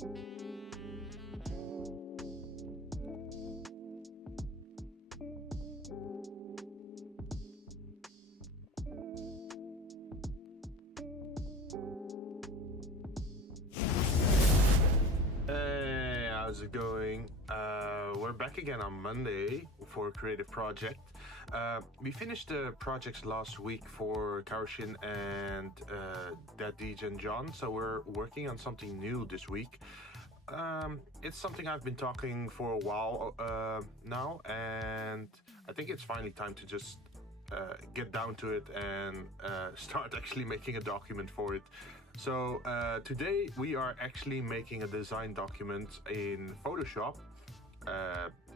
Hey, how's it going? We're back again on Monday for a creative project. We finished the projects last week for Kaoshin and Daddy and John, so we're working on something new this week. It's something I've been talking for a while now, and I think it's finally time to just get down to it and start actually making a document for it. So today we are actually making a design document in Photoshop.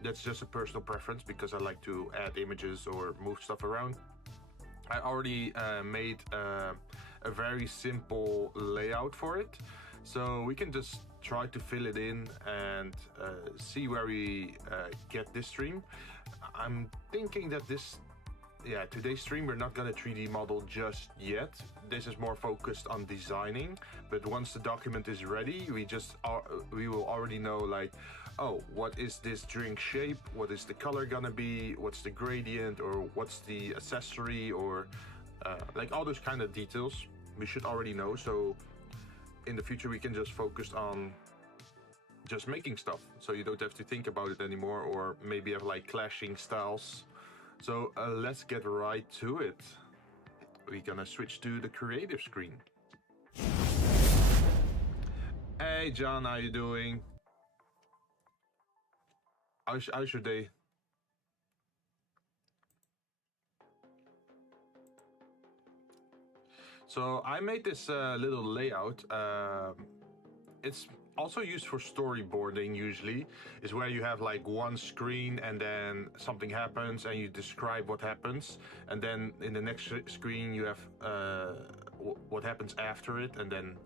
That's just a personal preference because I like to add images or move stuff around. I already made a very simple layout for it, so we can just try to fill it in and see where we get this stream. I'm thinking that today's stream we're not gonna 3D model just yet. This is more focused on designing, but once the document is ready, we will already know, like, oh, what is this drink shape, what is the color gonna be, what's the gradient, or what's the accessory, or like all those kind of details we should already know. So in the future we can just focus on just making stuff, so you don't have to think about it anymore, or maybe have like clashing styles. So let's get right to it. We're gonna switch to the creative screen. Hey John, how you doing? How's your day? So I made this little layout. It's also used for storyboarding usually, is where you have like one screen and then something happens and you describe what happens, and then in the next screen you have what happens after it and then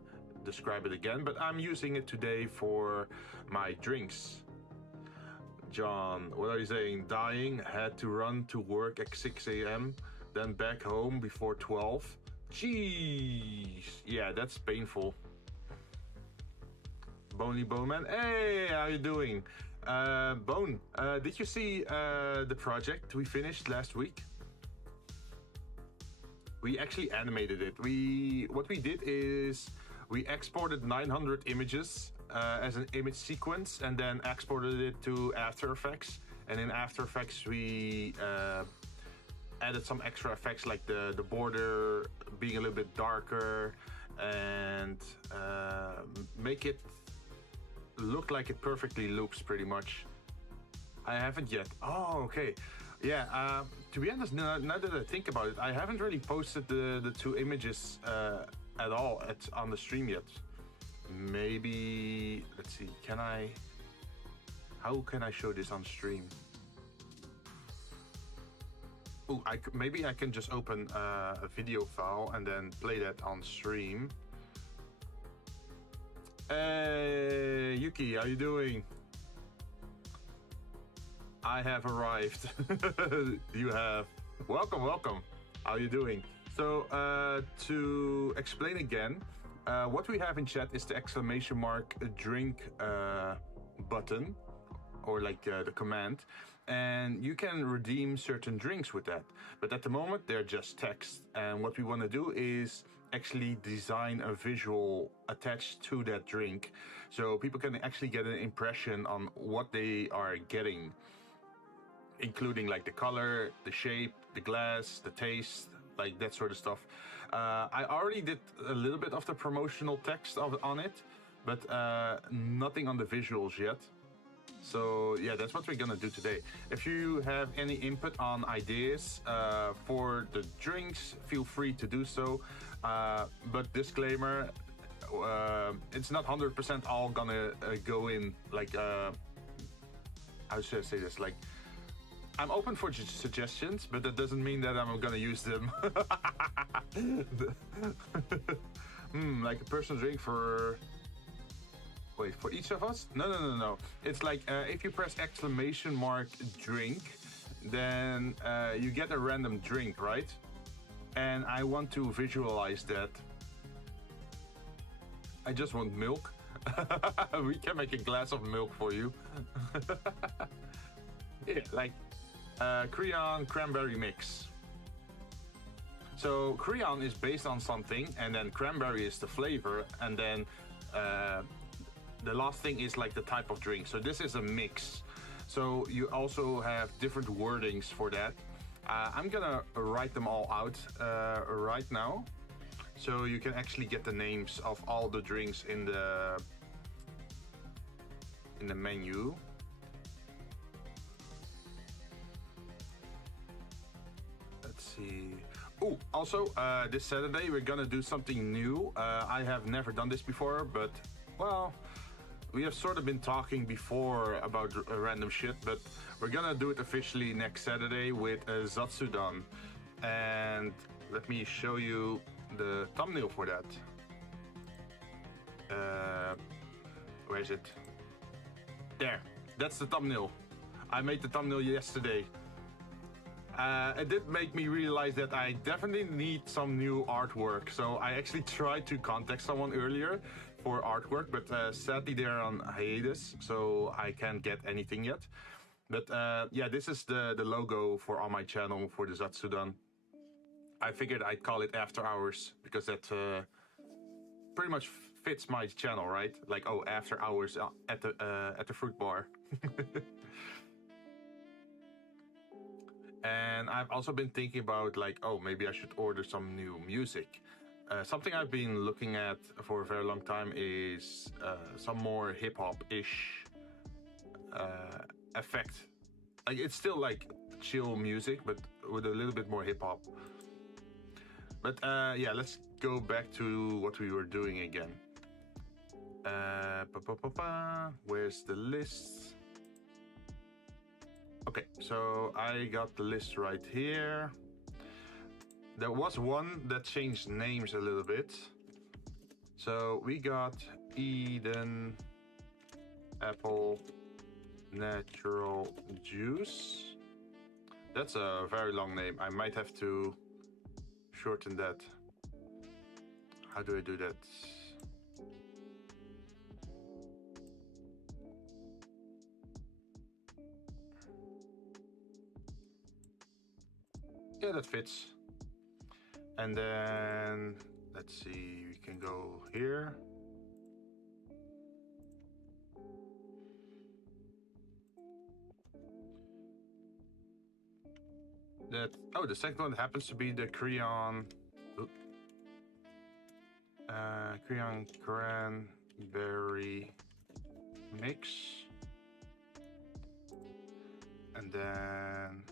describe it again. But I'm using it today for my drinks. John, what are you saying? Dying, had to run to work at 6 a.m, then back home before 12. Jeez, yeah, that's painful. Bonely Bowman, hey, how you doing? Bone, did you see the project we finished last week? We actually animated it. What we did is we exported 900 images as an image sequence and then exported it to After Effects. And in After Effects we added some extra effects, like the border being a little bit darker, and make it look like it perfectly loops pretty much. I haven't yet. Oh, okay. Yeah, to be honest, now that I think about it, I haven't really posted the two images at all on the stream yet. Maybe, let's see, how can I show this on stream? Oh, maybe I can just open a video file and then play that on stream. Hey, Yuki, how you doing? I have arrived. You have. Welcome, welcome. How you doing? So, to explain again, what we have in chat is the exclamation mark drink button, or like the command, and you can redeem certain drinks with that. But at the moment, they're just text. And what we want to do is actually design a visual attached to that drink, so people can actually get an impression on what they are getting, including like the color, the shape, the glass, the taste, like that sort of stuff. I already did a little bit of the promotional text on it, but nothing on the visuals yet. So yeah, that's what we're gonna do today. If you have any input on ideas for the drinks, feel free to do so. But disclaimer, it's not 100% all gonna go in, like, how should I say this? Like, I'm open for suggestions, but that doesn't mean that I'm gonna use them. Like a personal drink for... Wait, for each of us? No. It's like if you press exclamation mark drink, then you get a random drink, right? And I want to visualize that. I just want milk. We can make a glass of milk for you. Yeah, like Creon cranberry mix. So Creon is based on something, and then cranberry is the flavor, and then the last thing is like the type of drink. So this is a mix. So you also have different wordings for that. I'm gonna write them all out right now, so you can actually get the names of all the drinks in the menu. Let's see. Oh, also this Saturday we're gonna do something new. I have never done this before, but well, we have sort of been talking before about random shit, but we're gonna do it officially next Saturday with Zatsudan. And let me show you the thumbnail for that. Where is it? There, that's the thumbnail. I made the thumbnail yesterday. It did make me realize that I definitely need some new artwork. So I actually tried to contact someone earlier for artwork, but sadly they're on hiatus, so I can't get anything yet. But yeah, this is the logo for on my channel for the Zatsudan. I figured I'd call it After Hours because that pretty much fits my channel, right? Like, oh, After Hours at the fruit bar. And I've also been thinking about like, oh, maybe I should order some new music. Something I've been looking at for a very long time is some more hip-hop-ish effect. Like, it's still like chill music, but with a little bit more hip-hop. But yeah, let's go back to what we were doing again. Where's the list? Okay, so I got the list right here. There was one that changed names a little bit. So we got Eden Apple Natural Juice. That's a very long name. I might have to shorten that. How do I do that? Yeah, that fits. And then, let's see, we can go here. The second one happens to be the Creon. Creon cranberry mix. And then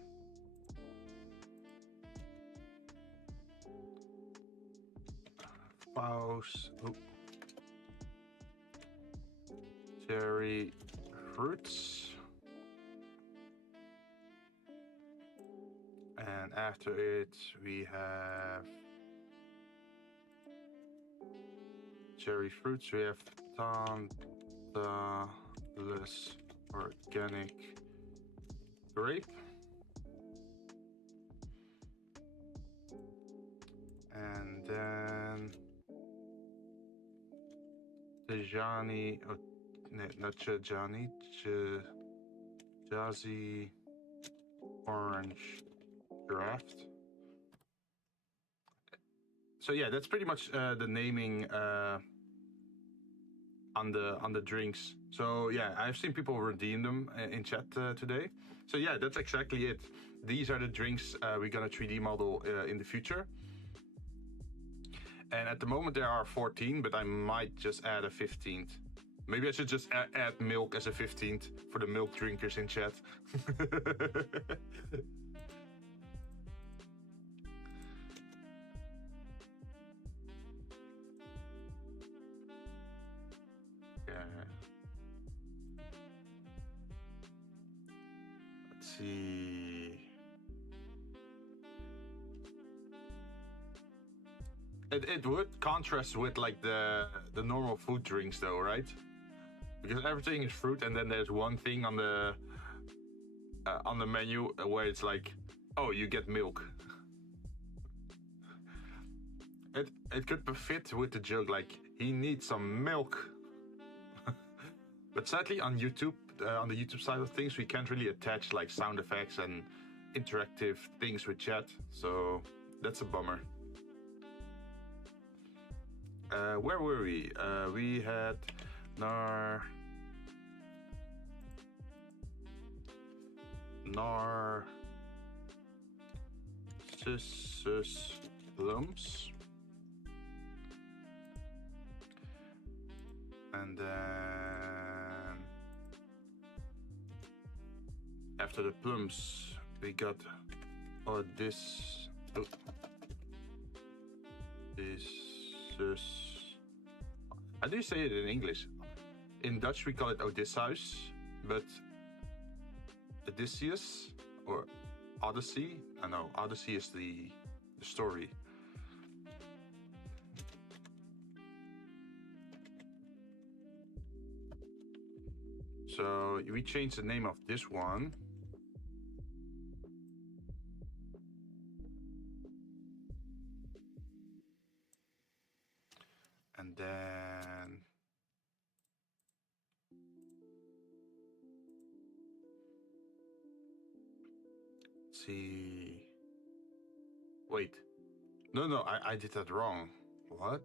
cherry fruits, and after it we have cherry fruits. We have Tantalus organic grape, and then Tejani, not Chajani, Jazzy orange draft. So yeah, that's pretty much the naming on the drinks. So yeah, I've seen people redeem them in chat today. So yeah, that's exactly it. These are the drinks we're gonna 3D model in the future. And at the moment there are 14, but I might just add a 15th. Maybe I should just add milk as a 15th for the milk drinkers in chat. Let's see. It would contrast with like the normal food drinks though, right? Because everything is fruit, and then there's one thing on the menu where it's like, oh, you get milk. It could fit with the joke like he needs some milk. But sadly, on YouTube, on the YouTube side of things, we can't really attach like sound effects and interactive things with chat. So that's a bummer. Where were we? We had Narcissus plums. And then after the plums, we got this. How do you say it in English? In Dutch, we call it Odysseus, but Odysseus or Odyssey? I know Odyssey is the story. So we changed the name of this one. And then let's see. Wait. No, I did that wrong. What?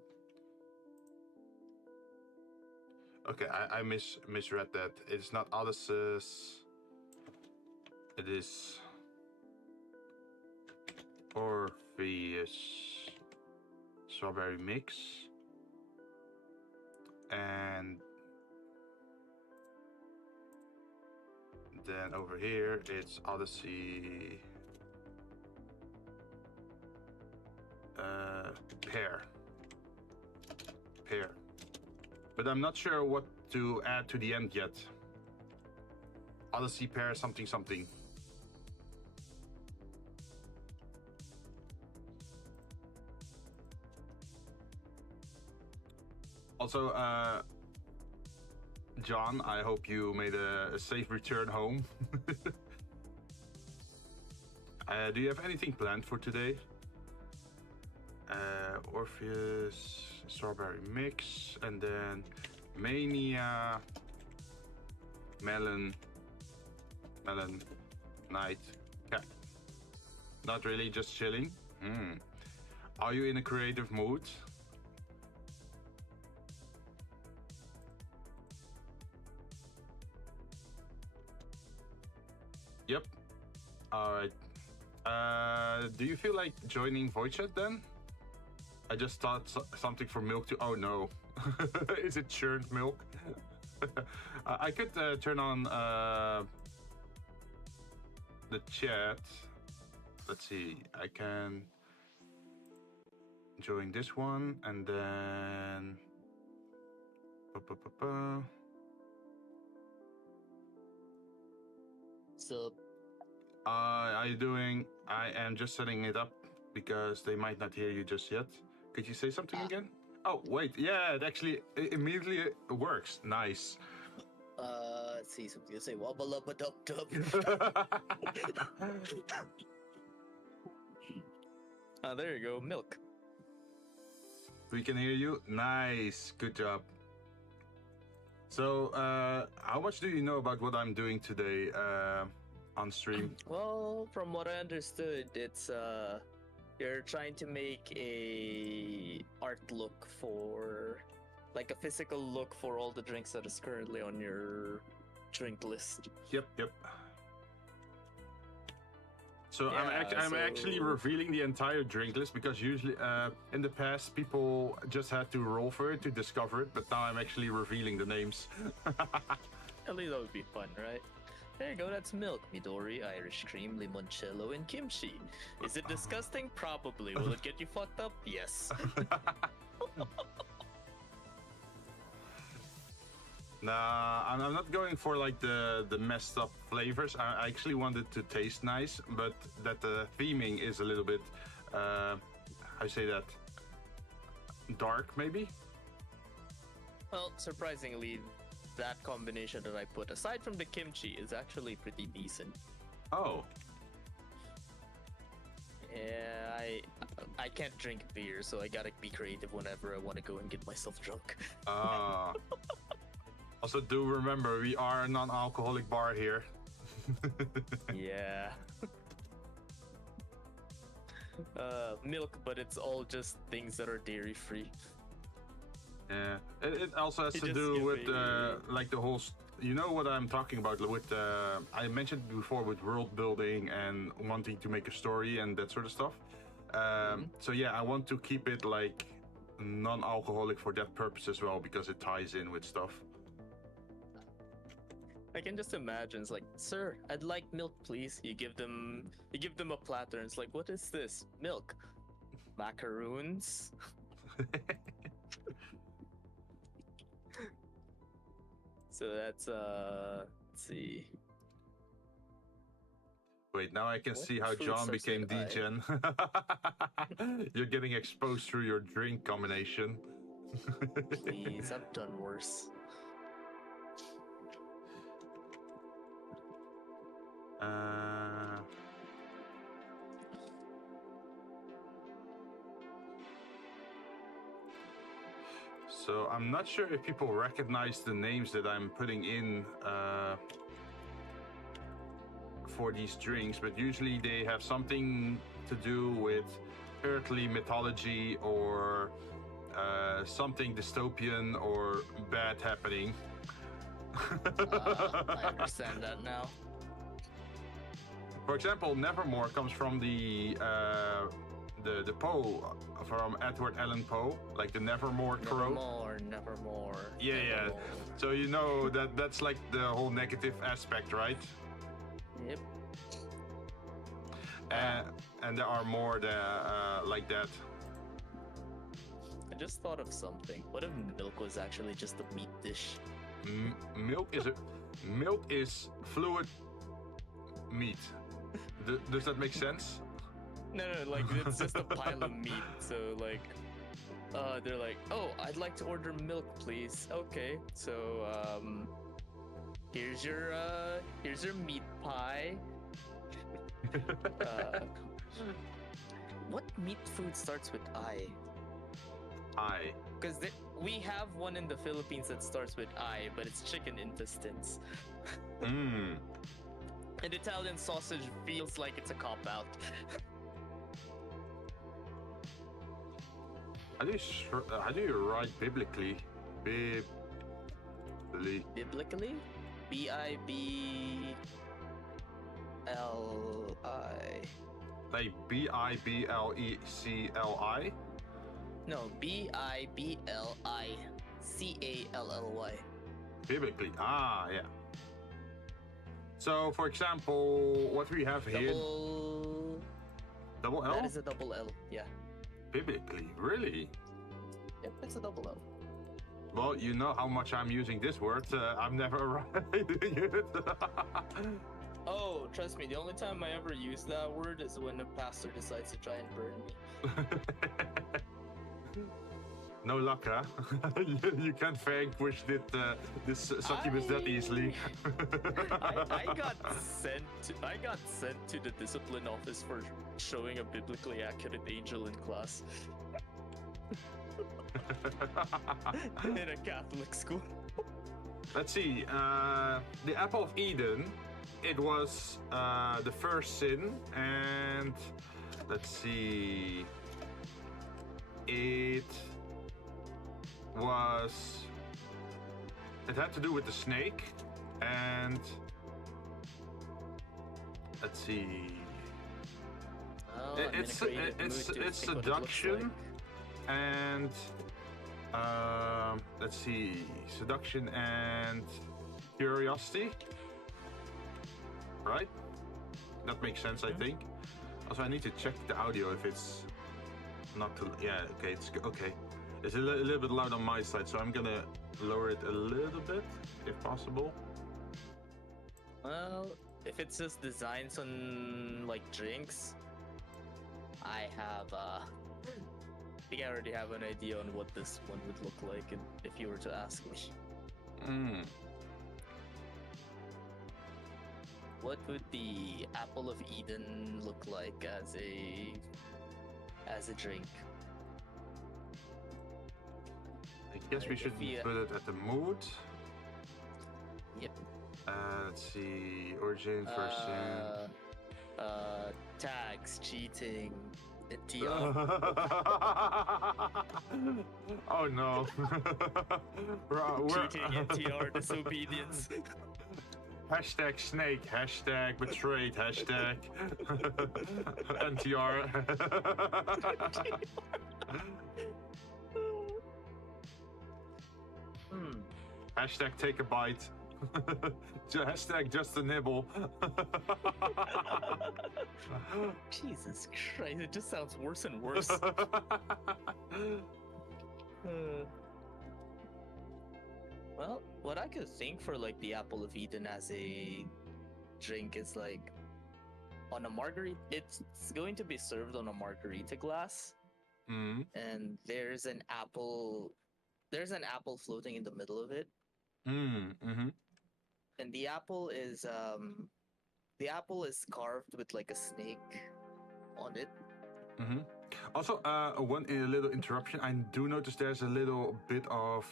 Okay, I misread that. It's not Odysseus. It is Orpheus strawberry mix. And then over here it's Odyssey pear. But I'm not sure what to add to the end yet. Odyssey pear something something. Also, John, I hope you made a safe return home. Do you have anything planned for today? Orpheus strawberry mix, and then Mania melon night cap. Not really, just chilling. Are you in a creative mood? Yep. All right. Do you feel like joining voice chat then? I just thought something for milk to. Oh no, is it churned milk? I could turn on the chat. Let's see. I can join this one and then. Sup? How you doing? I am just setting it up because they might not hear you just yet. Could you say something again? Oh, wait. Yeah, it actually immediately works. Nice. Let's see, something to say. Wubba lubba dub dub. There you go. Milk. We can hear you. Nice. Good job. So, how much do you know about what I'm doing today on stream? Well, from what I understood, it's you're trying to make a art look for, like a physical look for all the drinks that is currently on your drink list. Yep. So Yeah, I'm actually revealing the entire drink list because usually in the past people just had to roll for it to discover it, but now I'm actually revealing the names. At least that would be fun, right? There you go, that's milk, Midori, Irish cream, limoncello, and kimchi. Is it disgusting? Probably. Will it get you fucked up? Yes. Nah, I'm not going for like the messed up flavors. I actually want it to taste nice, but that the theming is a little bit, I say that, dark maybe? Well, surprisingly, that combination that I put, aside from the kimchi, is actually pretty decent. Oh. Yeah, I can't drink beer, so I gotta be creative whenever I want to go and get myself drunk. Also, do remember we are a non-alcoholic bar here. Yeah. Milk, but it's all just things that are dairy free. Yeah, it also has You to just do give with a- like the whole. You know what I'm talking about with I mentioned before with world building and wanting to make a story and that sort of stuff. So yeah, I want to keep it like non-alcoholic for that purpose as well because it ties in with stuff. I can just imagine. It's like, sir, I'd like milk, please. You give them a platter. And it's like, what is this? Milk, macaroons. So that's let's see. Wait, now I can What see how food John starts became with I? D-Gen. You're getting exposed through your drink combination. Please, I've done worse. So I'm not sure if people recognize the names that I'm putting in for these drinks, but usually they have something to do with earthly mythology or something dystopian or bad happening. I understand that now. For example, Nevermore comes from the Poe from Edward Allan Poe, like the Nevermore crow. Nevermore. Yeah, yeah. So you know that's like the whole negative aspect, right? Yep. And there are more like that. I just thought of something. What if milk was actually just a meat dish? Milk is fluid meat. Does that make sense? No, like it's just a pile of meat. So like, they're like, oh, I'd like to order milk, please. Okay, so here's your meat pie. What meat food starts with I? I. Because we have one in the Philippines that starts with I, but it's chicken intestines. Mmm. And Italian sausage feels like it's a cop-out. How do you write biblically? Biblically. Biblically? B-I-B-L-I. Like Biblecli? No, B-I-B-L-I-C-A-L-L-Y. Biblically. Ah, yeah. So, for example, what we have here. Double L? That is a double L, yeah. Biblically, really? Yep, it's a double L. Well, you know how much I'm using this word. I'm never writing it. Oh, trust me, the only time I ever use that word is when a pastor decides to try and burn me. No luck, huh? You can't vanquish this succubus that easily. I got sent to the discipline office for showing a biblically accurate angel in class. In a Catholic school. Let's see. The Apple of Eden. It was the first sin, and let's see. It had to do with the snake, and let's see. Oh, It's seduction, and let's see, seduction and curiosity, right? That makes sense, I think. Also, I need to check the audio if it's not too. Yeah, okay, it's okay. It's a little bit loud on my side, so I'm gonna lower it a little bit, if possible. Well, if it's just designs on like drinks, I think I already have an idea on what this one would look like if you were to ask me. What would the Apple of Eden look like as a drink? I guess we should put it at the mood. Let's see. Origin, first gen. Tags, cheating, NTR. Oh no. Cheating, NTR, disobedience. Hashtag snake, hashtag betrayed, hashtag NTR. Hashtag take a bite. Hashtag just a nibble. Jesus Christ, it just sounds worse and worse. Well, what I could think for like the Apple of Eden as a drink is like on a margarita. It's going to be served on a margarita glass, and there's an apple. There's an apple floating in the middle of it. And the apple is carved with like a snake on it. Also, one little interruption. I do notice there's a little bit of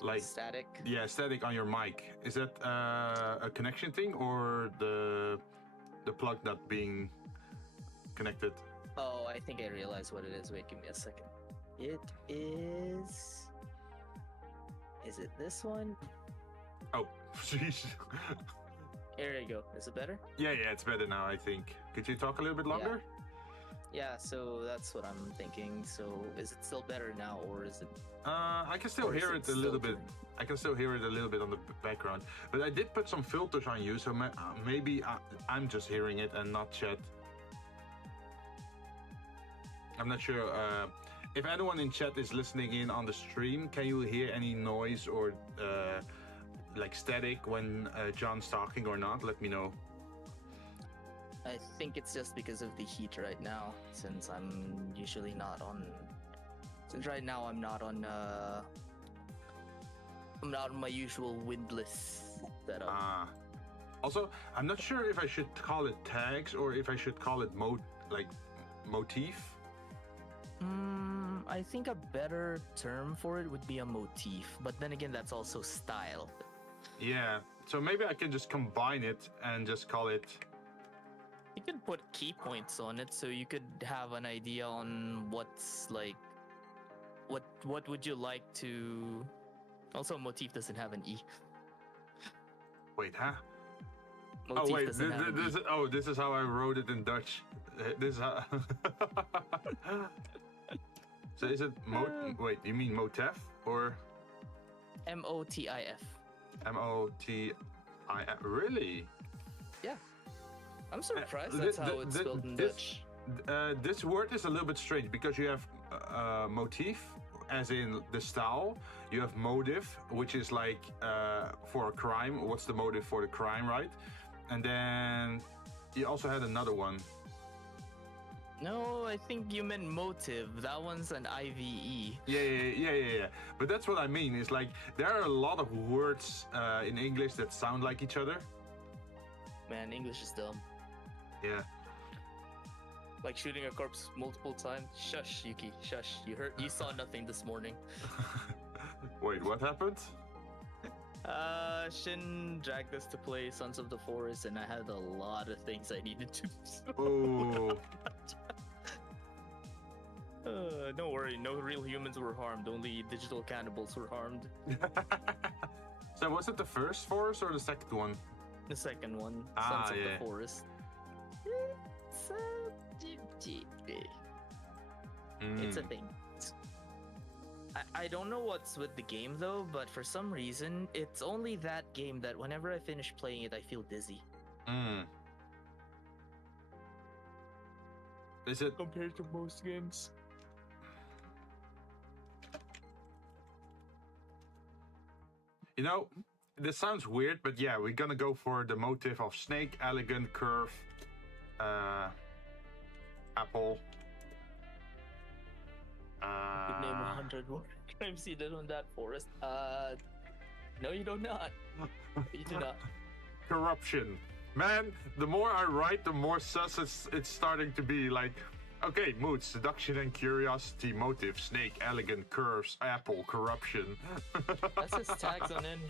like static. Yeah, static on your mic. Is that a connection thing or the plug not being connected? Oh, I think I realized what it is. Wait, give me a second. It is. Is it this one? Oh, jeez. There you go. Is it better? Yeah, it's better now, I think. Could you talk a little bit longer? Yeah, so that's what I'm thinking. So is it still better now, or is it? I can still hear it a little bit. I can still hear it a little bit on the background. But I did put some filters on you, so maybe I'm just hearing it and not chat. I'm not sure. If anyone in chat is listening in on the stream, can you hear any noise or like static when John's talking or not? Let me know. I think it's just because of the heat right now, since I'm usually not on. Since right now I'm not on my usual windless setup. Also, I'm not sure if I should call it tags or if I should call it motif. I think a better term for it would be a motif, but then again, that's also style. Yeah, so maybe I can just combine it and just call it. You could put key points on it, so you could have an idea on what's like. What would you like to? Also, motif doesn't have an E. Wait, huh? Motif oh wait, this is how I wrote it in Dutch. This is how. So is it wait, you mean motif or? MOTIF. MOTIF. Really? Yeah. I'm surprised that's how it's spelled in Dutch. This word is a little bit strange because you have motif, as in the style. You have motive, which is like for a crime. What's the motive for the crime, right? And then you also had another one. No, I think you meant motive. That one's an IVE. Yeah. But that's what I mean. It's like there are a lot of words in English that sound like each other. Man, English is dumb. Yeah. Like shooting a corpse multiple times. Shush, Yuki. Shush. You saw nothing this morning. Wait, what happened? Shin dragged us to play Sons of the Forest, and I had a lot of things I needed to do. Oh. Don't worry, no real humans were harmed, only digital cannibals were harmed. So was it the first forest or the second one? The second one, Sons of the Forest. It's a thing. I don't know what's with the game though, but for some reason, it's only that game that whenever I finish playing it, I feel dizzy. Is it compared to most games? You know, this sounds weird, but yeah, we're gonna go for the motif of snake, elegant, curve, apple. You could name 100 more crimes you did on that forest. No, you do not. You do not. Corruption. Man, the more I write, the more sus it's starting to be. Like, Okay, mood, seduction and curiosity, motive, snake, elegant, curves, apple, corruption. That's his tags on hint.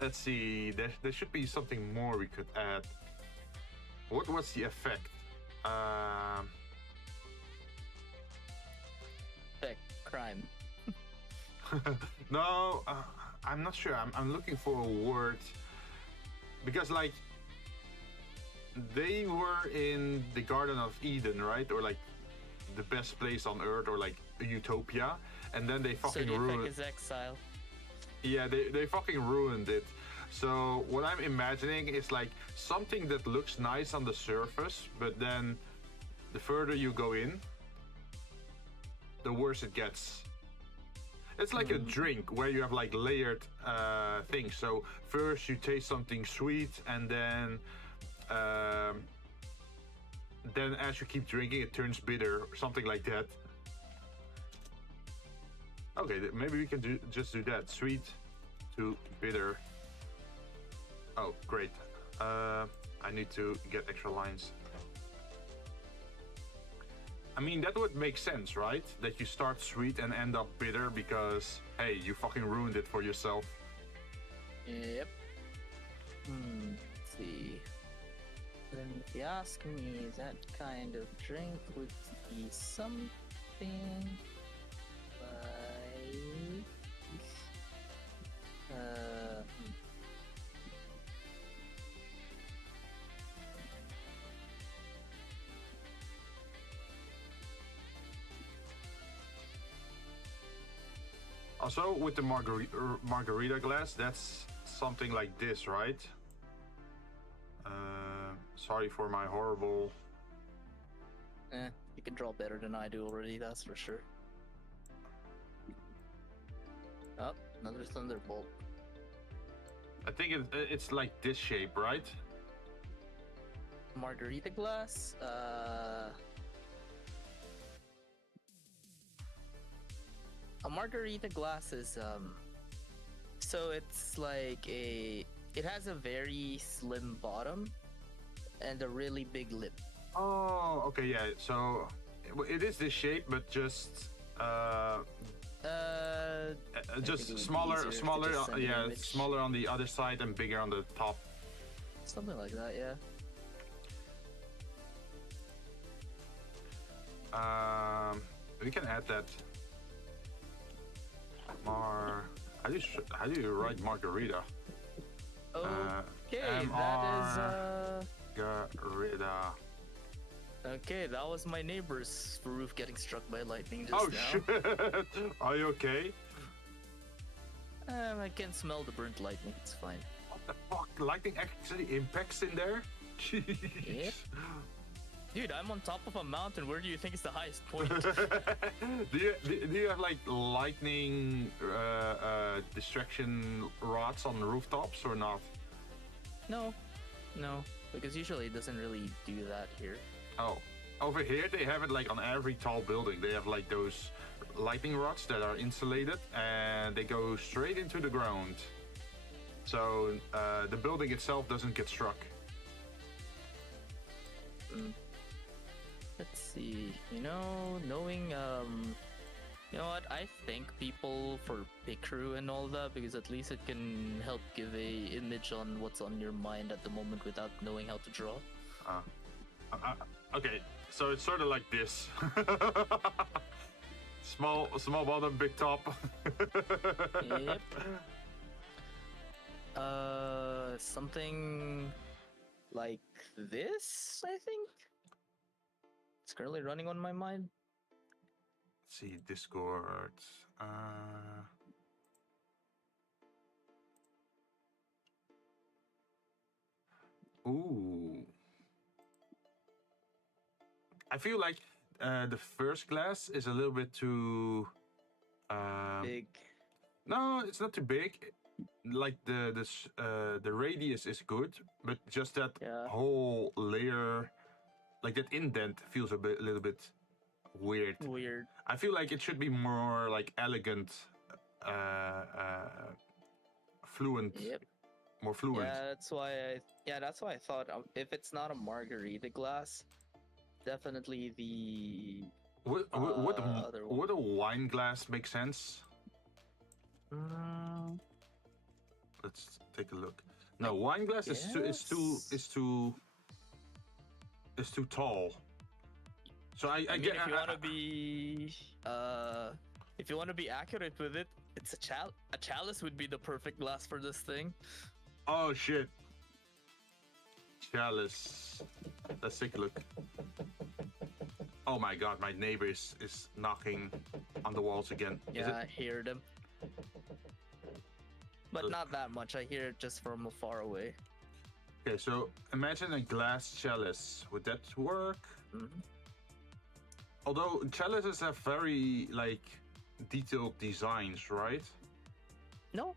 Let's see, there should be something more we could add. What was the effect? Crime. No, I'm not sure. I'm looking for a word. Because, like, they were in the Garden of Eden, right? Or, like, the best place on Earth, or, like, a utopia. And then they fucking so the ruined effect is exile. Yeah, they fucking ruined it. So what I'm imagining is like something that looks nice on the surface, but then the further you go in, the worse it gets. It's like a drink where you have like layered things. So first you taste something sweet, and then as you keep drinking, it turns bitter, or something like that. Okay, maybe we can just do that. Sweet to bitter. Oh, great. I need to get extra lines. I mean, that would make sense, right? That you start sweet and end up bitter because, hey, you fucking ruined it for yourself. Yep. Let's see. Then if you ask me, that kind of drink would be something like... Also, with the margarita glass, that's something like this, right? Sorry for my horrible... You can draw better than I do already, that's for sure. Oh, another thunderbolt. I think it's like this shape, right? Margarita glass? A margarita glass is, so it's like it has a very slim bottom and a really big lip. Oh, okay, yeah. So it is this shape, but just smaller, smaller on the other side and bigger on the top. Something like that, yeah. We can add that. How do you write margarita? Okay, that is Margarita. Okay, that was my neighbor's roof getting struck by lightning just now. Shit! Are you okay? I can smell the burnt lightning. It's fine. What the fuck? Lightning actually impacts in there? Jeez. Yep. Dude, I'm on top of a mountain. Where do you think is the highest point? do you have like lightning distraction rods on rooftops or not? No, because usually it doesn't really do that here. Oh, over here they have it like on every tall building. They have like those lightning rods that are insulated and they go straight into the ground. So the building itself doesn't get struck. Let's see, knowing, you know what, I thank people for pick crew and all that, because at least it can help give a image on what's on your mind at the moment without knowing how to draw. Okay, so it's sort of like this. small bottom, big top. Yep. Something like this, I think? It's currently running on my mind. Let's see, Discord. Ooh. I feel like the first glass is a little bit too big. No, it's not too big. Like the radius is good, but just that whole layer, like that indent, feels a little bit weird. I feel like it should be more like elegant, fluent. Yep. more fluid. That's why I thought if it's not a margarita glass, definitely the Would other one. would a wine glass make sense? Let's take a look. No, wine glass is too tall. So I mean, get if you want to be if you want to be accurate with it, it's a chalice would be the perfect glass for this thing. Oh shit. Chalice. Let's take a look. Oh my god, my neighbor is knocking on the walls again. Yeah, I hear them. But not that much. I hear it just from far away. Okay, so imagine a glass chalice. Would that work? Mm-hmm. Although chalices have very like detailed designs, right? No.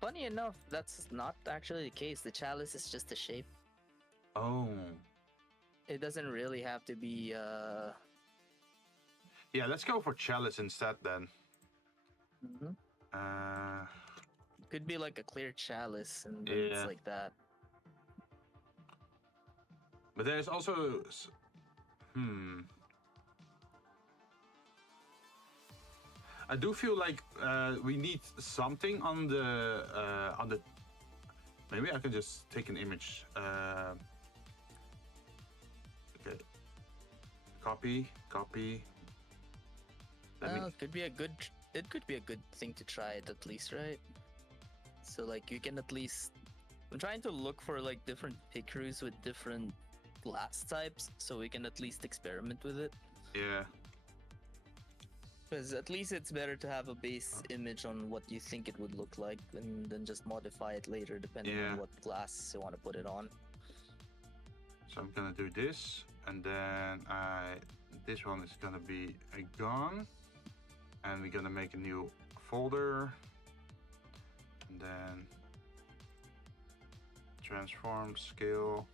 Funny enough, that's not actually the case. The chalice is just a shape. Oh. It doesn't really have to be Yeah, let's go for chalice instead then. Mm-hmm. Could be like a clear chalice and it's like that. But there's also I do feel like we need something on the maybe I can just take an image. Okay. Copy. It could be a good thing to try it at least, right? So like you can at least I'm trying to look for like different pictures with different glass types so we can at least experiment with it. Yeah. Because at least it's better to have a base image on what you think it would look like and then just modify it later depending on what glass you want to put it on. So I'm gonna do this, and then this one is gonna be gone, and we're gonna make a new folder, and then transform scale.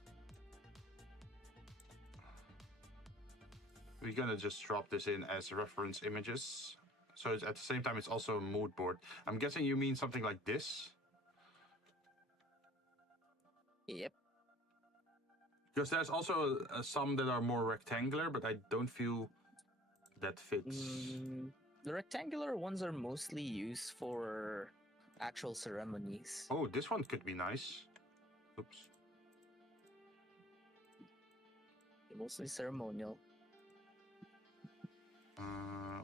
We're gonna just drop this in as reference images. So it's, at the same time, it's also a mood board. I'm guessing you mean something like this? Yep. Because there's also some that are more rectangular, but I don't feel that fits. The rectangular ones are mostly used for actual ceremonies. Oh, this one could be nice. Oops. Mostly ceremonial.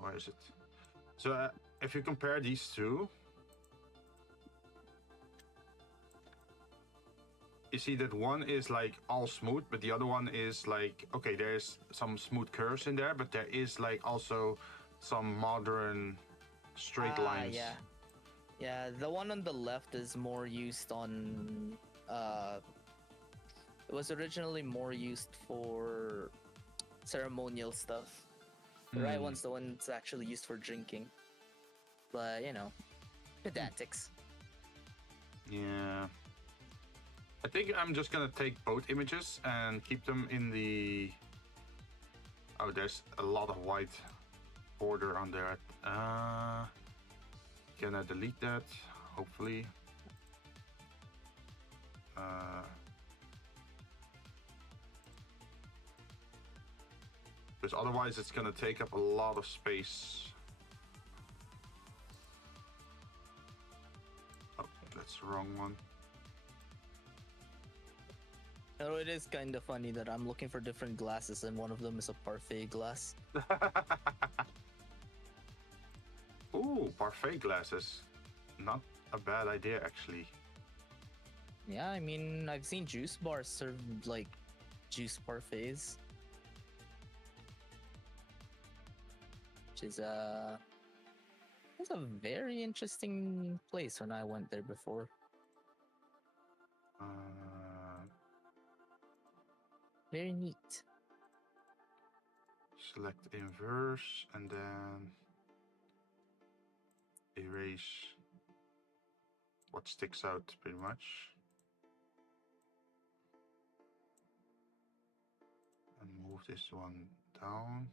Where is it? So if you compare these two, you see that one is like all smooth, but the other one is like, okay, there's some smooth curves in there, but there is like also some modern straight lines. Yeah, the one on the left is more used on it was originally more used for ceremonial stuff. The right one's the one that's actually used for drinking. But, you know, pedantics. Yeah. I think I'm just gonna take both images and keep them in the... Oh, there's a lot of white border on there. Can I delete that? Hopefully. Because otherwise it's gonna take up a lot of space. Oh, that's the wrong one. Oh, it is kind of funny that I'm looking for different glasses and one of them is a parfait glass. Ooh, parfait glasses. Not a bad idea, actually. Yeah, I mean, I've seen juice bars served like juice parfaits. Which is it's a very interesting place when I went there before. Very neat. Select inverse and then erase what sticks out, pretty much. And move this one down.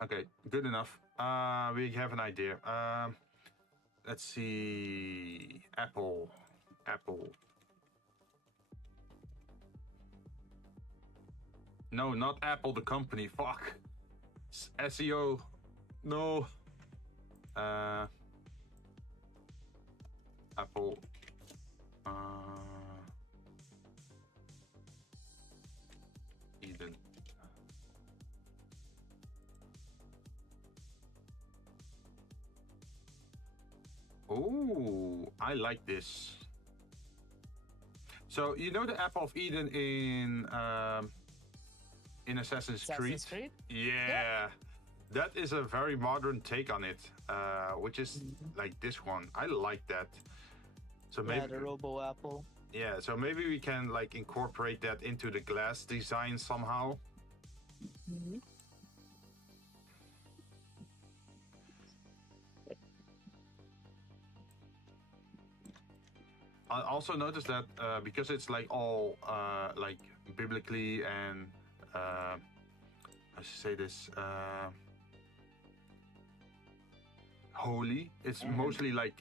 Okay, good enough. We have an idea. Let's see. Apple. Apple. No, not Apple, the company. Fuck. SEO. No. Apple. Eden. Oh, I like this. So you know the Apple of Eden in Assassin's Creed? Yeah. That is a very modern take on it, which is like this one. I like that. So maybe the Robo Apple. Yeah, so maybe we can like incorporate that into the glass design somehow. I also noticed that because it's like all like biblically and I should say this holy. It's mostly like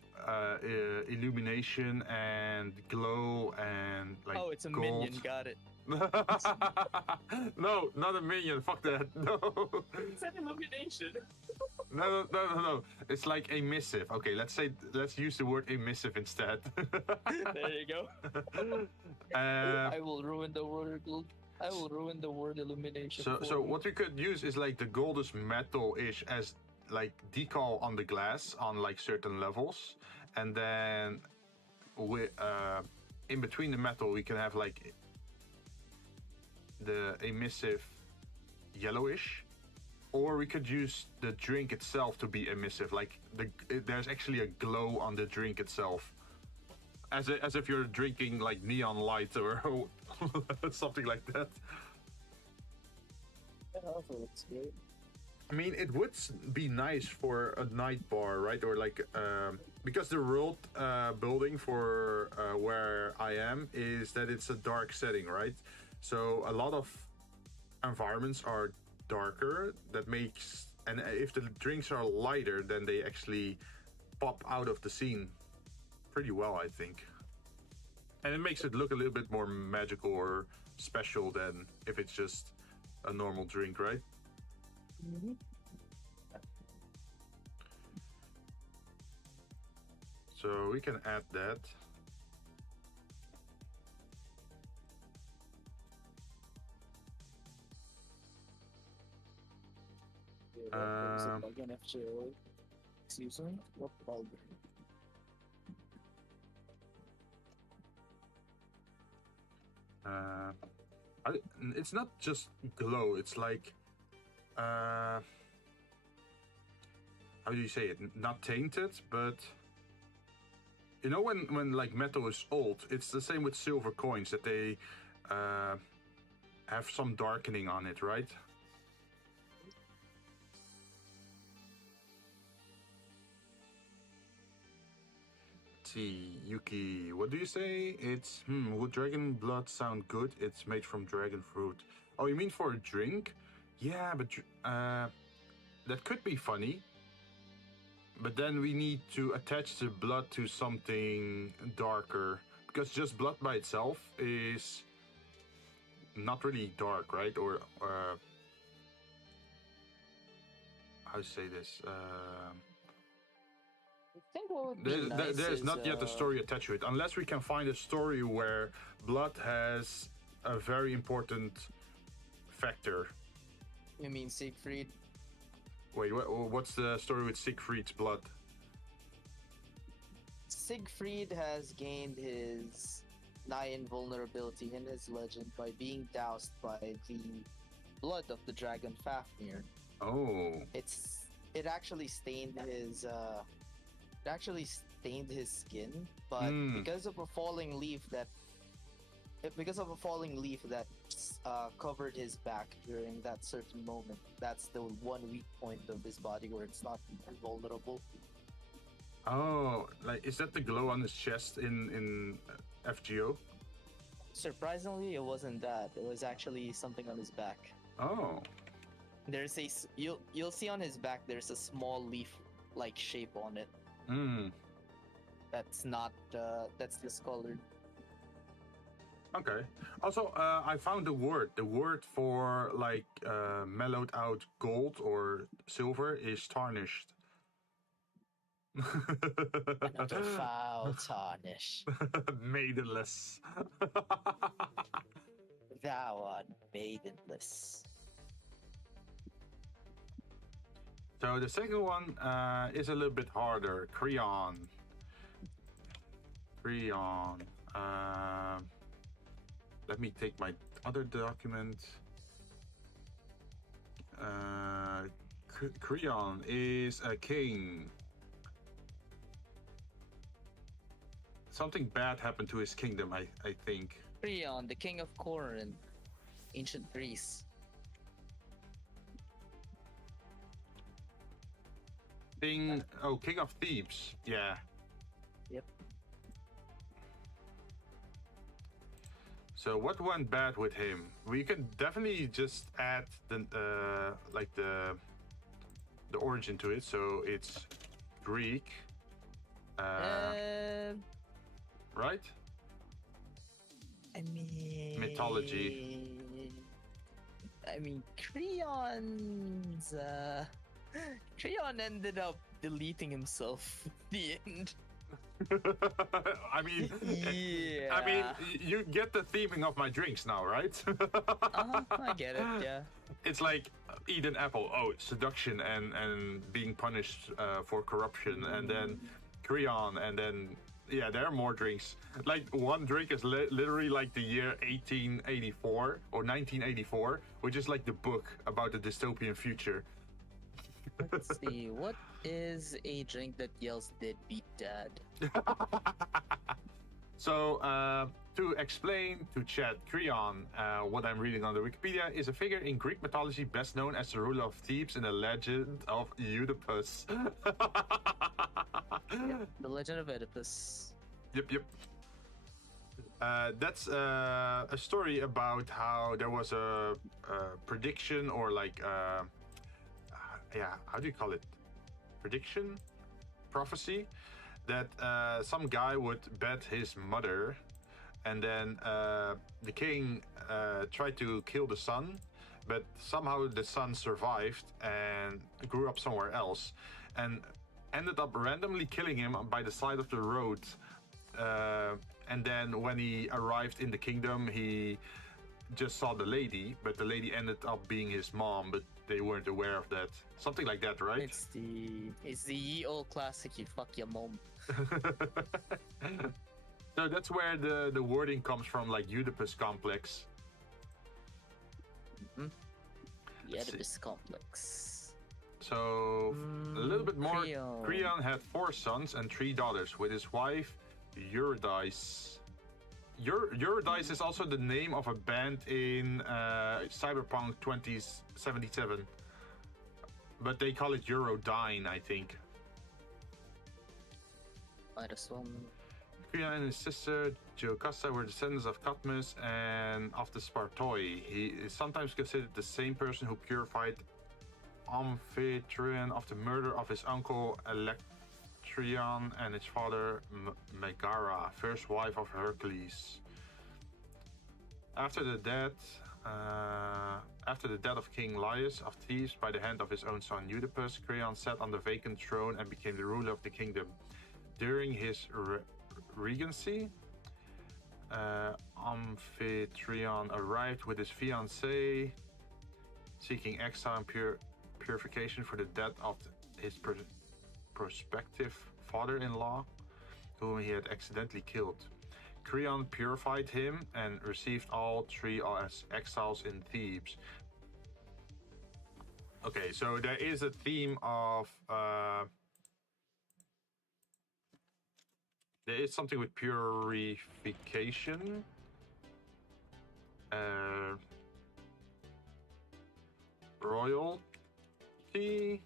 illumination and glow and like Oh, it's a gold. minion. Got it. No, not a minion. Fuck that. No. It's an illumination. No. It's like a missive. Okay, let's use the word emissive instead. There you go. I will ruin the word. I will ruin the word illumination. So what we could use is like the goldest metal-ish as like decal on the glass on like certain levels, and then we in between the metal we can have like the emissive yellowish, or we could use the drink itself to be emissive. Like there's actually a glow on the drink itself, as if you're drinking like neon light or something like that. That also looks good. I mean, it would be nice for a night bar, right? Or like because the world building for where I am is that it's a dark setting, right? So a lot of environments are darker. That makes, and if the drinks are lighter, then they actually pop out of the scene pretty well, I think. And it makes it look a little bit more magical or special than if it's just a normal drink, right? So we can add that. Again, FJO. Excuse me. What bulb? It's not just glow. It's like, how do you say it? Not tainted, but you know when like metal is old, it's the same with silver coins that they have some darkening on it, right? See, Yuki, what do you say? It's would dragon blood sound good? It's made from dragon fruit. Oh, you mean for a drink? Yeah, but that could be funny. But then we need to attach the blood to something darker, because just blood by itself is not really dark, right? Or how to say this? I think what would be nice there's is, not yet a story attached to it, unless we can find a story where blood has a very important factor. You mean Siegfried? Wait, what's the story with Siegfried's blood? Siegfried has gained his nigh invulnerability in his legend by being doused by the blood of the dragon Fafnir. Oh. It actually stained his skin, but because of a falling leaf that covered his back during that certain moment, that's the one weak point of his body where it's not invulnerable. Oh, like is that the glow on his chest in FGO? Surprisingly, it wasn't that. It was actually something on his back. Oh. There's you'll see on his back. There's a small leaf-like shape on it. Hmm. That's not that's discolored. Okay. Also, I found the word. The word for like mellowed out gold or silver is tarnished. Another foul tarnish. Maidenless. Thou art maidenless. So the second one is a little bit harder. Creon. Creon. Let me take my other document. Creon is a king. Something bad happened to his kingdom, I think. Creon, the king of Corinth, ancient Greece. King of Thebes. Yeah. Yep. So what went bad with him? We can definitely just add the like the origin to it. So it's Greek. Right? I mean, mythology. I mean, Creon's Creon ended up deleting himself at the end. I mean, yeah. I mean, you get the theming of my drinks now, right? I get it. Yeah. It's like eat an apple. Oh, seduction and being punished for corruption, and then Creon, and then yeah, there are more drinks. Like one drink is literally like the year 1884 or 1984, which is like the book about the dystopian future. Let's see, what is a drink that yells "deadbeat dad"? So, to explain to chat, Creon, what I'm reading on the Wikipedia, is a figure in Greek mythology best known as the ruler of Thebes in the legend of Oedipus. Yep, the legend of Oedipus. Yep. That's a story about how there was a prediction or like, how do you call it? Prediction? Prophecy? That some guy would bet his mother, and then the king tried to kill the son, but somehow the son survived and grew up somewhere else, and ended up randomly killing him by the side of the road. And then when he arrived in the kingdom, he just saw the lady, but the lady ended up being his mom, but they weren't aware of that. Something like that, right? It's the ye old classic, you fuck your mom. So that's where the wording comes from, like Oedipus complex. Mm-hmm. The Oedipus complex. So a little bit more. Creon. Creon had 4 sons and 3 daughters with his wife Eurydice. Eurydice is also the name of a band in Cyberpunk 2077, but they call it Eurodyne, I think. Might as well. Creon and his sister Jocasta were descendants of Cadmus and of the Spartoi. He is sometimes considered the same person who purified Amphitryon of the murder of his uncle Electrion and his father Megara, first wife of Hercules. After the death of King Laius of Thebes by the hand of his own son Oedipus, Creon sat on the vacant throne and became the ruler of the kingdom. During his regency, Amphitryon arrived with his fiancée, seeking exile and purification for the death of his prospective father-in-law, whom he had accidentally killed. Creon purified him and received all 3 as exiles in Thebes. Okay, so there is a theme of there is something with purification. Royalty.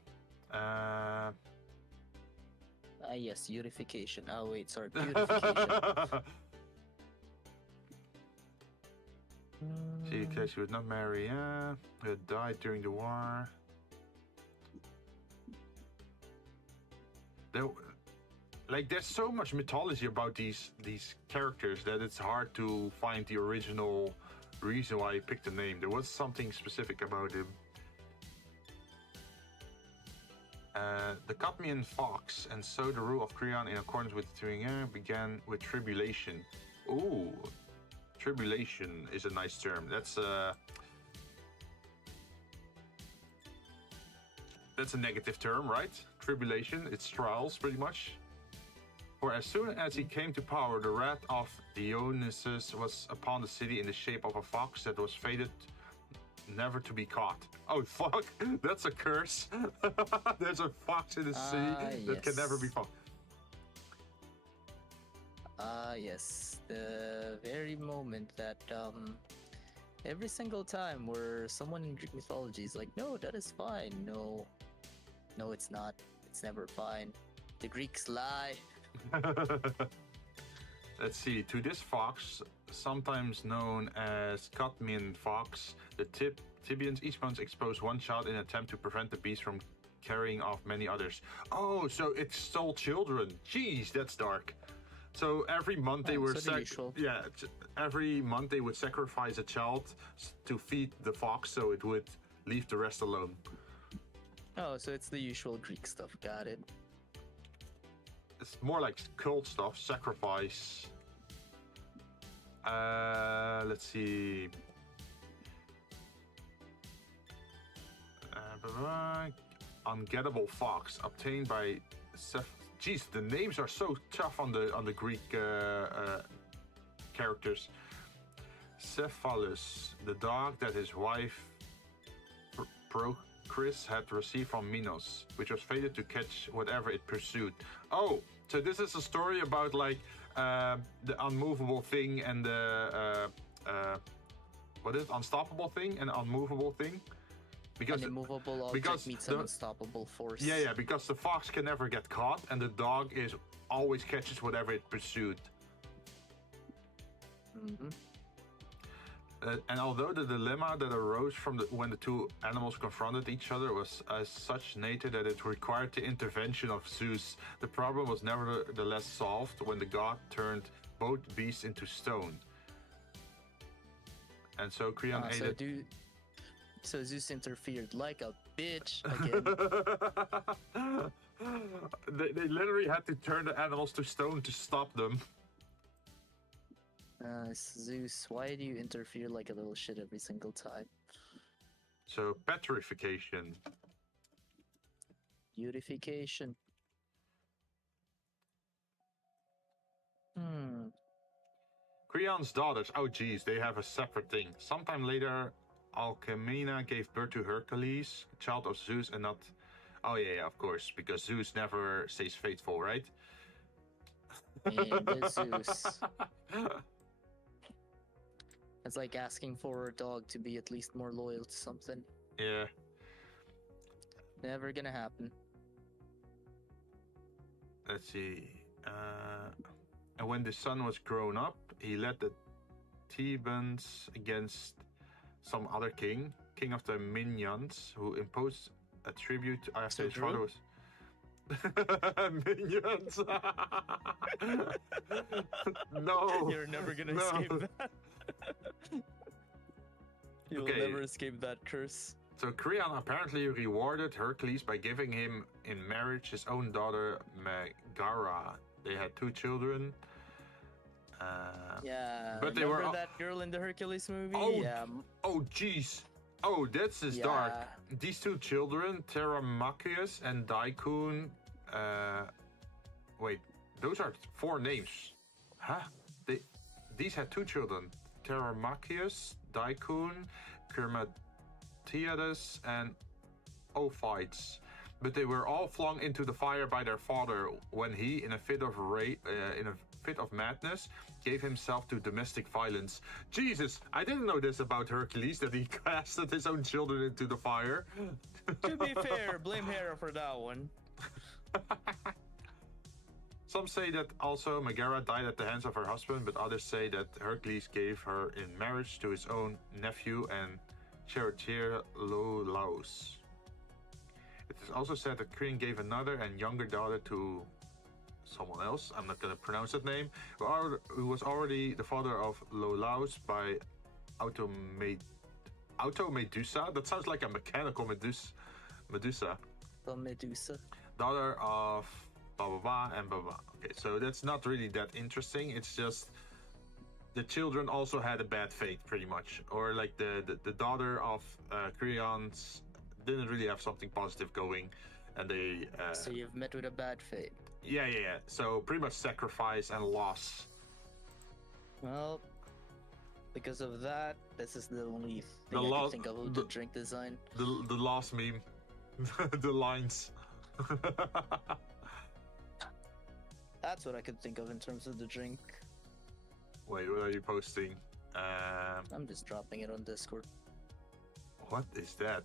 Yes, unification. Oh wait, sorry, purification. She said she would not marry. Who had died during the war. There's so much mythology about these characters that it's hard to find the original reason why he picked the name. There was something specific about him. The Cadmian fox, and so the rule of Creon in accordance with the began with tribulation. Ooh, tribulation is a nice term. That's a negative term, right? Tribulation, it's trials, pretty much. For as soon as he came to power, the wrath of Dionysus was upon the city in the shape of a fox that was fated never to be caught. Oh fuck, that's a curse. There's a fox in the sea that can never be caught. Yes. The very moment that every single time where someone in Greek mythology is like, no, that is fine. No, it's not. It's never fine. The Greeks lie. Let's see. To this fox, sometimes known as Cadmian fox, the Tibians each month expose one child in an attempt to prevent the beast from carrying off many others. Oh, so it stole children. Jeez, that's dark. So every month they were every month they would sacrifice a child to feed the fox, so it would leave the rest alone. Oh, so it's the usual Greek stuff. Got it. It's more like cult stuff, sacrifice. Let's see. Ungettable fox, obtained by Jeez, the names are so tough on the Greek characters. Cephalus, the dog that his wife Procris had received from Minos, which was fated to catch whatever it pursued. Oh, so this is a story about like the unmovable thing and the what is it? Unstoppable thing and unmovable thing. Because an immovable object meets an unstoppable force. Yeah, because the fox can never get caught, and the dog always catches whatever it pursued. Mm-hmm. And although the dilemma that arose from when the two animals confronted each other was as such nature that it required the intervention of Zeus, the problem was nevertheless solved when the god turned both beasts into stone. And so Creon ate it. So Zeus interfered like a bitch again. They literally had to turn the animals to stone to stop them. Zeus, why do you interfere like a little shit every single time? So, petrification. Beautification. Creon's daughters, oh geez, they have a separate thing. Sometime later, Alcmena gave birth to Hercules, child of Zeus, and not... Oh yeah, of course, because Zeus never stays faithful, right? And Zeus. It's like asking for a dog to be at least more loyal to something. Yeah. Never gonna happen. Let's see. And when the son was grown up, he led the Thebans against some other king of the Minyans, who imposed a tribute after his father was... Minions! No! You're never gonna escape that. You'll never escape that curse. So Creon apparently rewarded Hercules by giving him in marriage his own daughter Megara. They had 2 children. But they were that girl in the Hercules movie. Oh, jeez. Oh, that's dark. These 2 children, Teramachus and Daikun. Wait, those are 4 names. Huh? These had 2 children: Teramachus, Daikun, Chromatiades, and Ophites. But they were all flung into the fire by their father when he, in a fit of madness, gave himself to domestic violence. Jesus, I didn't know this about Hercules, that he casted his own children into the fire. To be fair, blame Hera for that one. Some say that also Megara died at the hands of her husband, but others say that Hercules gave her in marriage to his own nephew and charioteer Lolaus. It is also said that Creon gave another and younger daughter to someone else, I'm not going to pronounce that name, who was already the father of Lolaus by Automedusa. That sounds like a mechanical Medusa. The Medusa. Daughter of blah blah blah and blah blah. Okay, so that's not really that interesting. It's just the children also had a bad fate, pretty much, or like the daughter of Creon's didn't really have something positive going, and they. So you've met with a bad fate. Yeah. So pretty much sacrifice and loss. Well, because of that, this is the only thing I can think of the drink design. The last meme, the lines. That's what I could think of in terms of the drink. Wait, what are you posting? I'm just dropping it on Discord. What is that?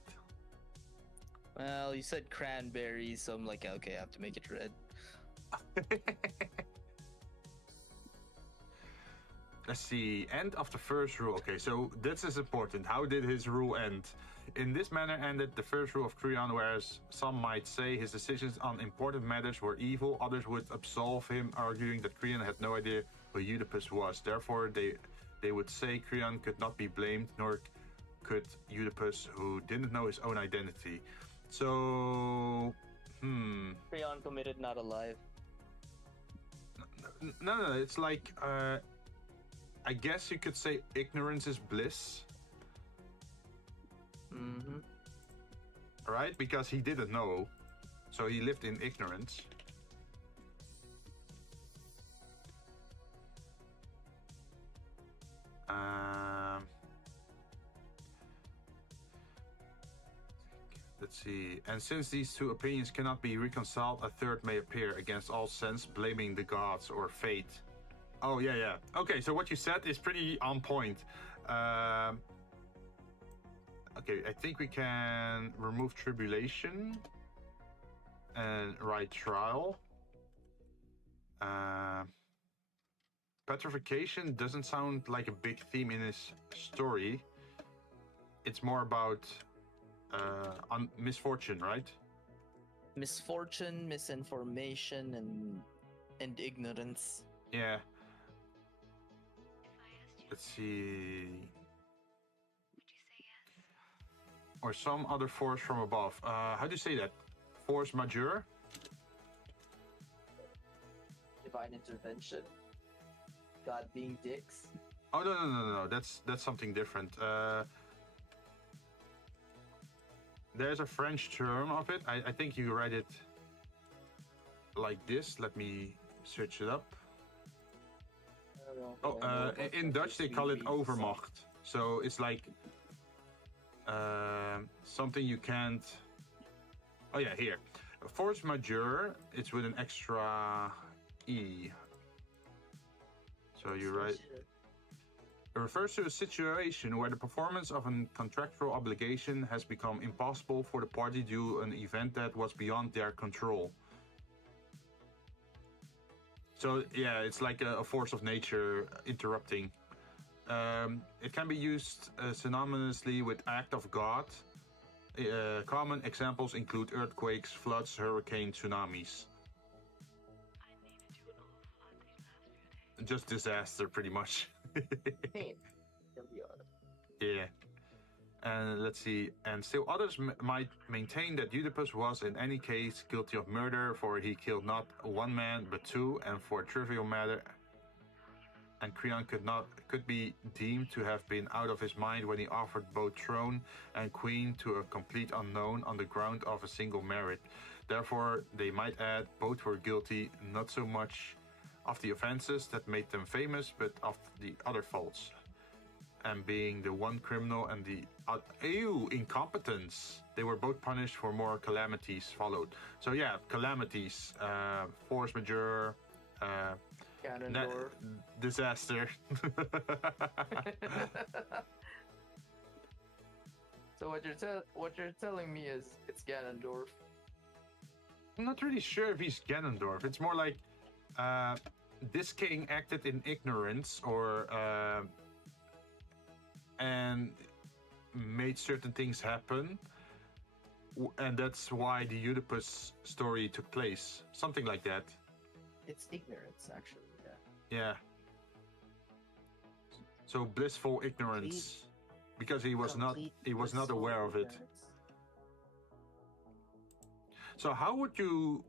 Well, you said cranberries, so I'm like, okay, I have to make it red. Let's see. End of the first rule. Okay, so this is important. How did his rule end? In this manner ended the first rule of Creon, whereas some might say his decisions on important matters were evil, others would absolve him, arguing that Creon had no idea who Oedipus was. Therefore, they would say Creon could not be blamed, nor could Oedipus, who didn't know his own identity. So, Creon committed, not alive. No, it's like, I guess you could say ignorance is bliss. Mm-hmm. Right? Because he didn't know, so he lived in ignorance. Let's see. And since these two opinions cannot be reconciled, a third may appear against all sense, blaming the gods or fate. Oh, yeah. Okay, so what you said is pretty on point. Okay, I think we can remove tribulation and write trial. Petrification doesn't sound like a big theme in his story. It's more about misfortune, right? Misfortune, misinformation, and ignorance. Yeah. Let's see. Or some other force from above. How do you say that? Force majeure? Divine intervention. God being dicks. Oh no. That's something different. There's a French term of it. I think you write it like this. Let me search it up. In Dutch they call it overmacht. So it's like something you can't. Oh yeah, here. Force majeure. It's with an extra e. So you write. It refers to a situation where the performance of a contractual obligation has become impossible for the party due to an event that was beyond their control. So yeah, it's like a force of nature interrupting. It can be used synonymously with act of God. Common examples include earthquakes, floods, hurricanes, tsunamis. Just disaster, pretty much. Yeah. And let's see. And still others might maintain that Oedipus was in any case guilty of murder, for he killed not one man but two, and for a trivial matter. And Creon could be deemed to have been out of his mind when he offered both throne and queen to a complete unknown on the ground of a single merit. Therefore, they might add both were guilty, not so much of the offenses that made them famous, but of the other faults. And being the one criminal and the incompetence, they were both punished for more calamities followed. So yeah, calamities, force majeure, disaster. So what you're telling me is it's Ganondorf. I'm not really sure if he's Ganondorf. It's more like this king acted in ignorance or and made certain things happen, and that's why the Oedipus story took place. Something like that. It's ignorance, actually. Yeah. Yeah. So blissful ignorance, because he was not aware of it. So how would you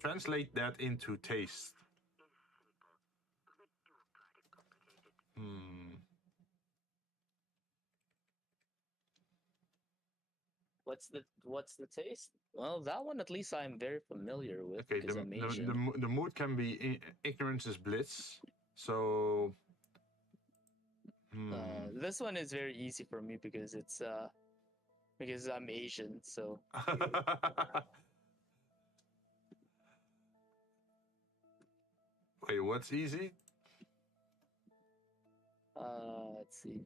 translate that into taste? What's the taste? Well, that one at least I'm very familiar with. Okay, because I'm Asian. the mood can be ignorance is bliss. So this one is very easy for me because it's because I'm Asian. So wait, what's easy? Let's see.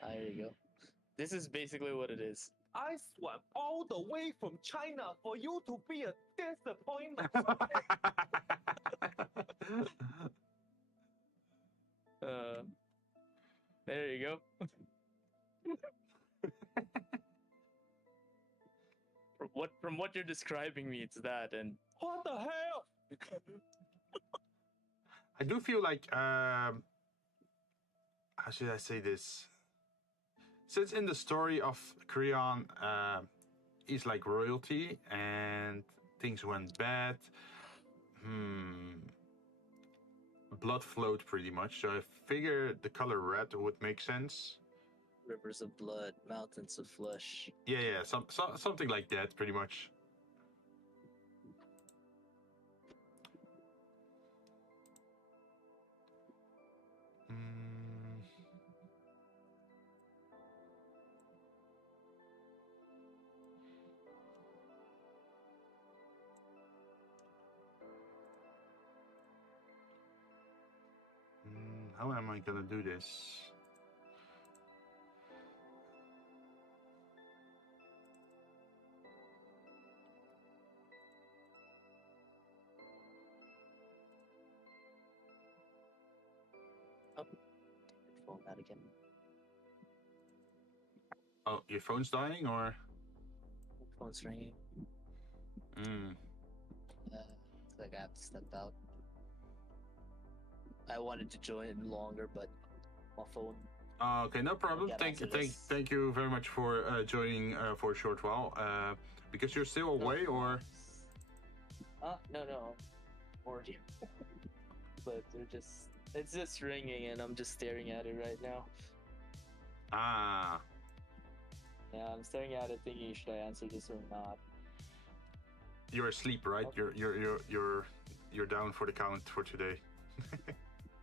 There you go. This is basically what it is. I swam all the way from China for you to be a disappointment. There you go. From what you're describing me, it's that. And What the hell? I do feel like how should I say this? Since in the story of Creon, he's like royalty and things went bad. Blood flowed pretty much, so I figured the color red would make sense. Rivers of blood, mountains of flesh. Yeah, something like that, pretty much. How am I gonna do this? Oh, phone out again. Oh, your phone's dying, or? Phone's ringing. It's like I have to step out. I wanted to join longer, but my phone. Okay, no problem. Thank you very much for joining for a short while. Because you're still away, or? No, already. But it's just ringing, and I'm just staring at it right now. Ah. Yeah, I'm staring at it, thinking should I answer this or not. You're asleep, right? You're down for the count for today.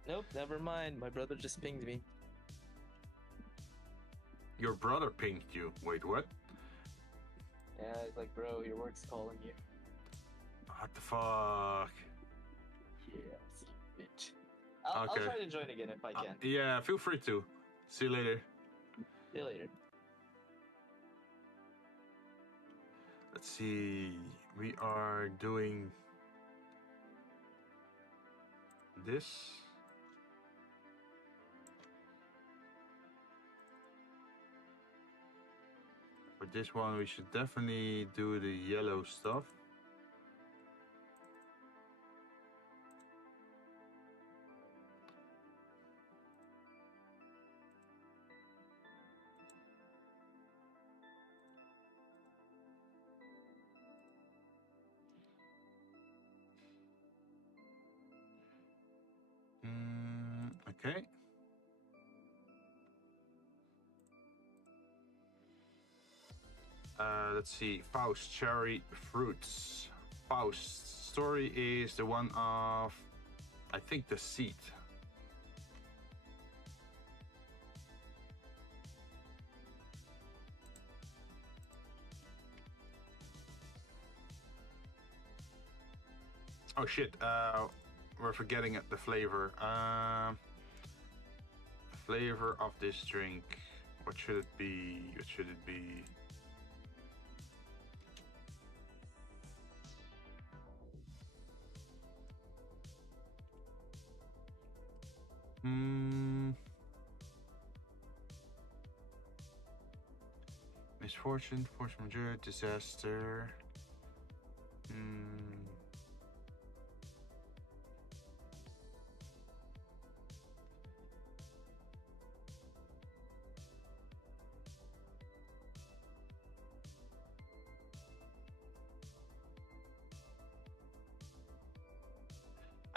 Nope, never mind. My brother just pinged me. Your brother pinged you. Wait, what? Yeah, he's like, bro, your work's calling you. What the fuck? Yeah, bitch. I'll try to join again if I can. Yeah, feel free to. See you later. See you later. Let's see. We are doing this. For this one, we should definitely do the yellow stuff. Okay. Let's see. Faust cherry fruits. Faust's story is the one of, I think, the seed. Oh shit. We're forgetting the flavor. Flavor of this drink. What should it be? What should it be? Misfortune, force majeure, disaster.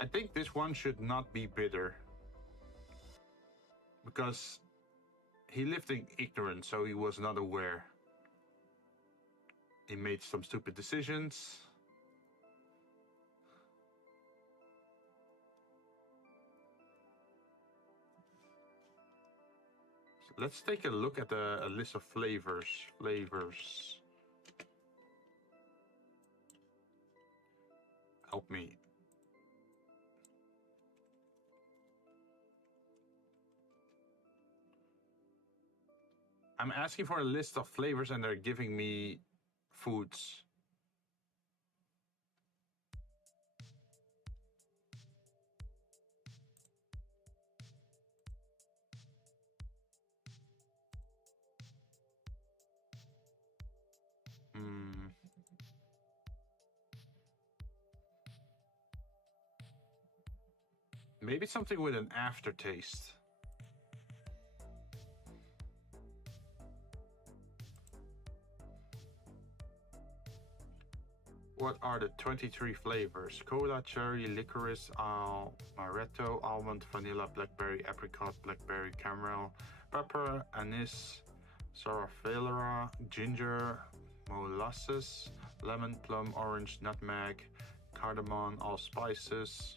I think this one should not be bitter. Because he lived in ignorance, so he was not aware. He made some stupid decisions. So let's take a look at a list of flavors. Help me. I'm asking for a list of flavors and they're giving me foods. Maybe something with an aftertaste. What are the 23 flavors? Cola, cherry, licorice, amaretto, almond, vanilla, blackberry, apricot, blackberry, caramel, pepper, anise, sarsaparilla, ginger, molasses, lemon, plum, orange, nutmeg, cardamom, all spices.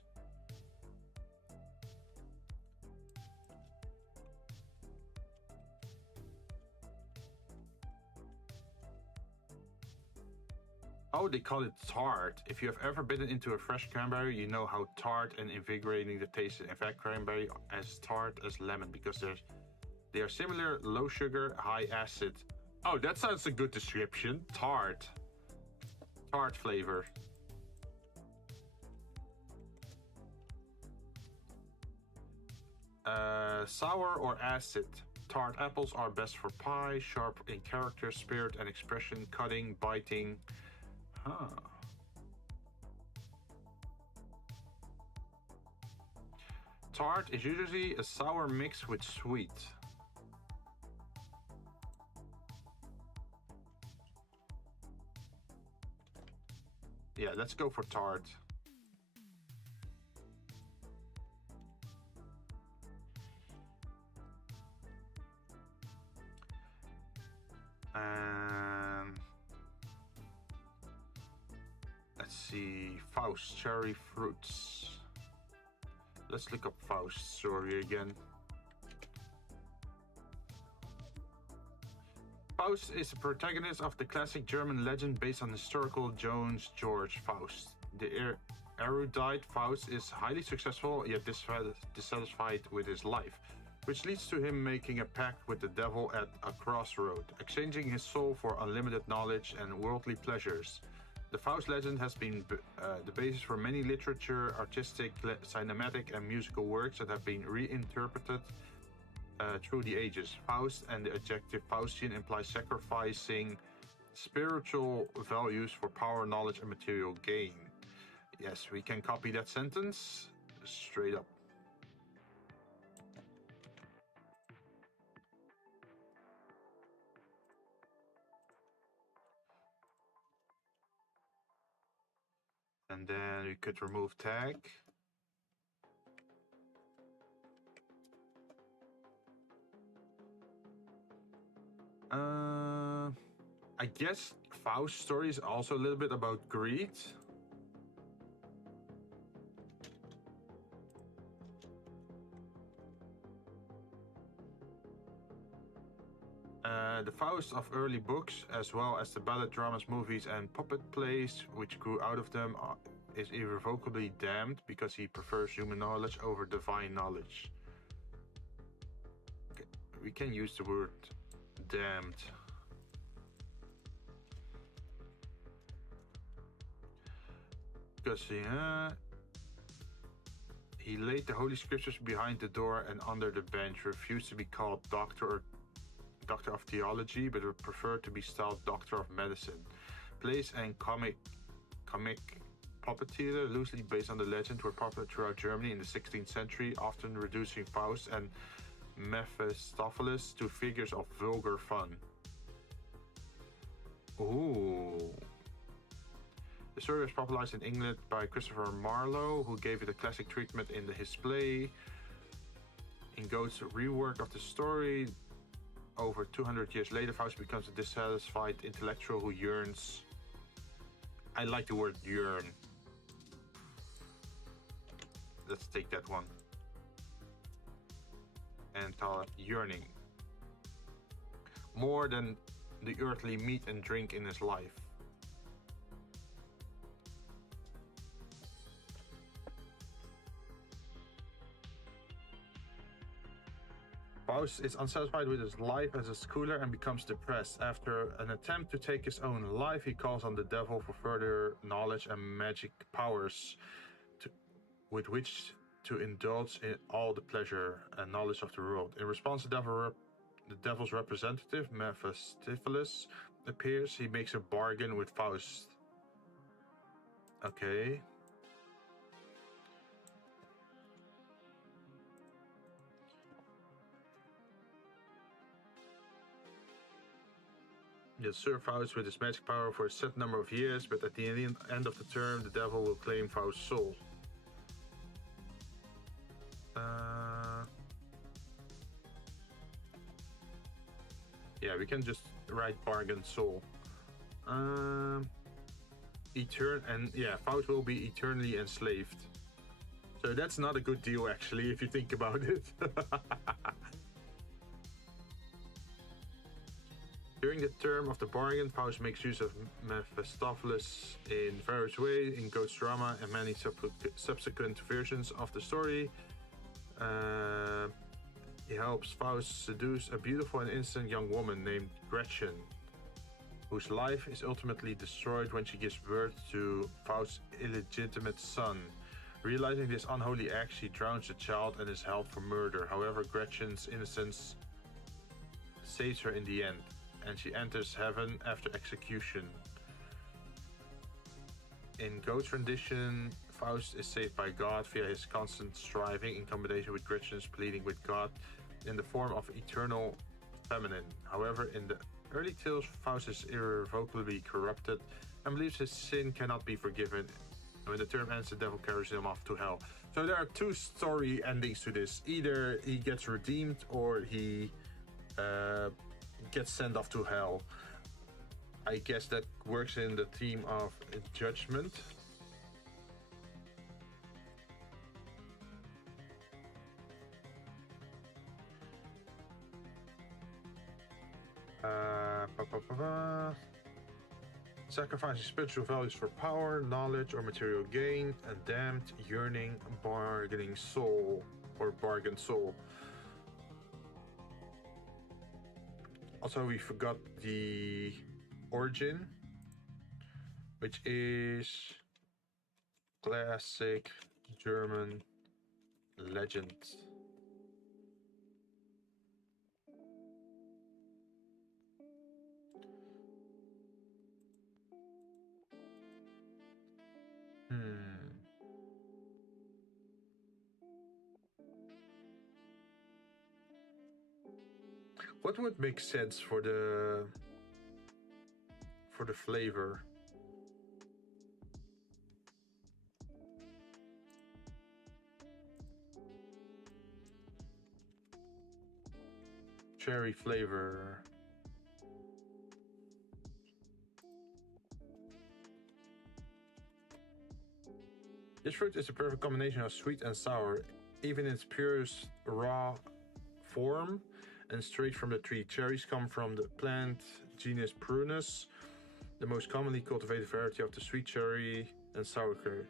Oh, they call it tart. If you have ever bitten into a fresh cranberry, you know how tart and invigorating the taste is. In fact, cranberry as tart as lemon because they are similar, low sugar, high acid. Oh, that sounds a good description. Tart. Tart flavor. Sour or acid. Tart apples are best for pie, sharp in character, spirit, and expression, cutting, biting. Huh. Tart is usually a sour mix with sweet. Yeah, let's go for tart. Let's see, Faust, cherry fruits. Let's look up Faust's story again. Faust is the protagonist of the classic German legend based on historical Johann Georg Faust. The erudite Faust is highly successful yet dissatisfied with his life, which leads to him making a pact with the devil at a crossroad, exchanging his soul for unlimited knowledge and worldly pleasures. The Faust legend has been the basis for many literature, artistic, cinematic, and musical works that have been reinterpreted through the ages. Faust and the adjective Faustian implies sacrificing spiritual values for power, knowledge, and material gain. Yes, we can copy that sentence straight up. And then we could remove tag. I guess Faust's story is also a little bit about greed. The Faust of early books, as well as the ballet dramas, movies, and puppet plays, which grew out of them, is irrevocably damned because he prefers human knowledge over divine knowledge. Okay. We can use the word damned. Because He laid the holy scriptures behind the door and under the bench, refused to be called doctor of theology, but preferred to be styled doctor of medicine. Plays and comic puppet theater, loosely based on the legend, were popular throughout Germany in the 16th century, often reducing Faust and Mephistopheles to figures of vulgar fun. Ooh. The story was popularized in England by Christopher Marlowe, who gave it a classic treatment in his play. In Goethe's rework of the story, over 200 years later, Faust becomes a dissatisfied intellectual who yearns. I like the word yearn. Let's take that one. And call it yearning. More than the earthly meat and drink in his life. Faust is unsatisfied with his life as a schooler and becomes depressed. After an attempt to take his own life, he calls on the devil for further knowledge and magic powers with which to indulge in all the pleasure and knowledge of the world. In response, the devil's representative, Mephistopheles, appears. He makes a bargain with Faust. Okay. He'll serve Faust with his magic power for a set number of years, but at the end of the term, the devil will claim Faust's soul. Yeah, we can just write bargain soul. Faust will be eternally enslaved. So that's not a good deal, actually, if you think about it. During the term of the bargain, Faust makes use of Mephistopheles in various ways in Goethe's drama and many subsequent versions of the story. He helps Faust seduce a beautiful and innocent young woman named Gretchen, whose life is ultimately destroyed when she gives birth to Faust's illegitimate son. Realizing this unholy act, she drowns the child and is held for murder. However, Gretchen's innocence saves her in the end, and she enters heaven after execution. In Goethe's rendition, Faust is saved by God via his constant striving in combination with Gretchen's pleading with God in the form of eternal feminine. However, in the early tales, Faust is irrevocably corrupted and believes his sin cannot be forgiven. When the term ends, the devil carries him off to hell. So there are two story endings to this. Either he gets redeemed or he gets sent off to hell. I guess that works in the theme of judgment. Sacrificing spiritual values for power, knowledge, or material gain, a damned, yearning, bargaining soul, or bargain soul. Also, we forgot the origin, which is classic German legend. What would make sense for the flavor? Cherry flavor. This fruit is a perfect combination of sweet and sour, even in its purest raw form and straight from the tree. Cherries come from the plant genus Prunus, the most commonly cultivated variety of the sweet cherry and sour cherry.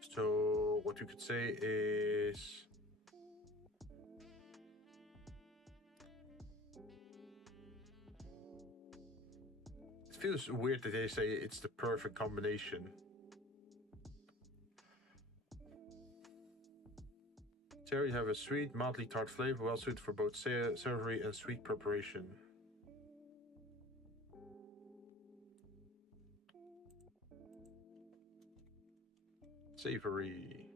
So what you could say is it feels weird that they say it's the perfect combination. Cherry have a sweet, mildly tart flavor, well suited for both savory and sweet preparation. Savory.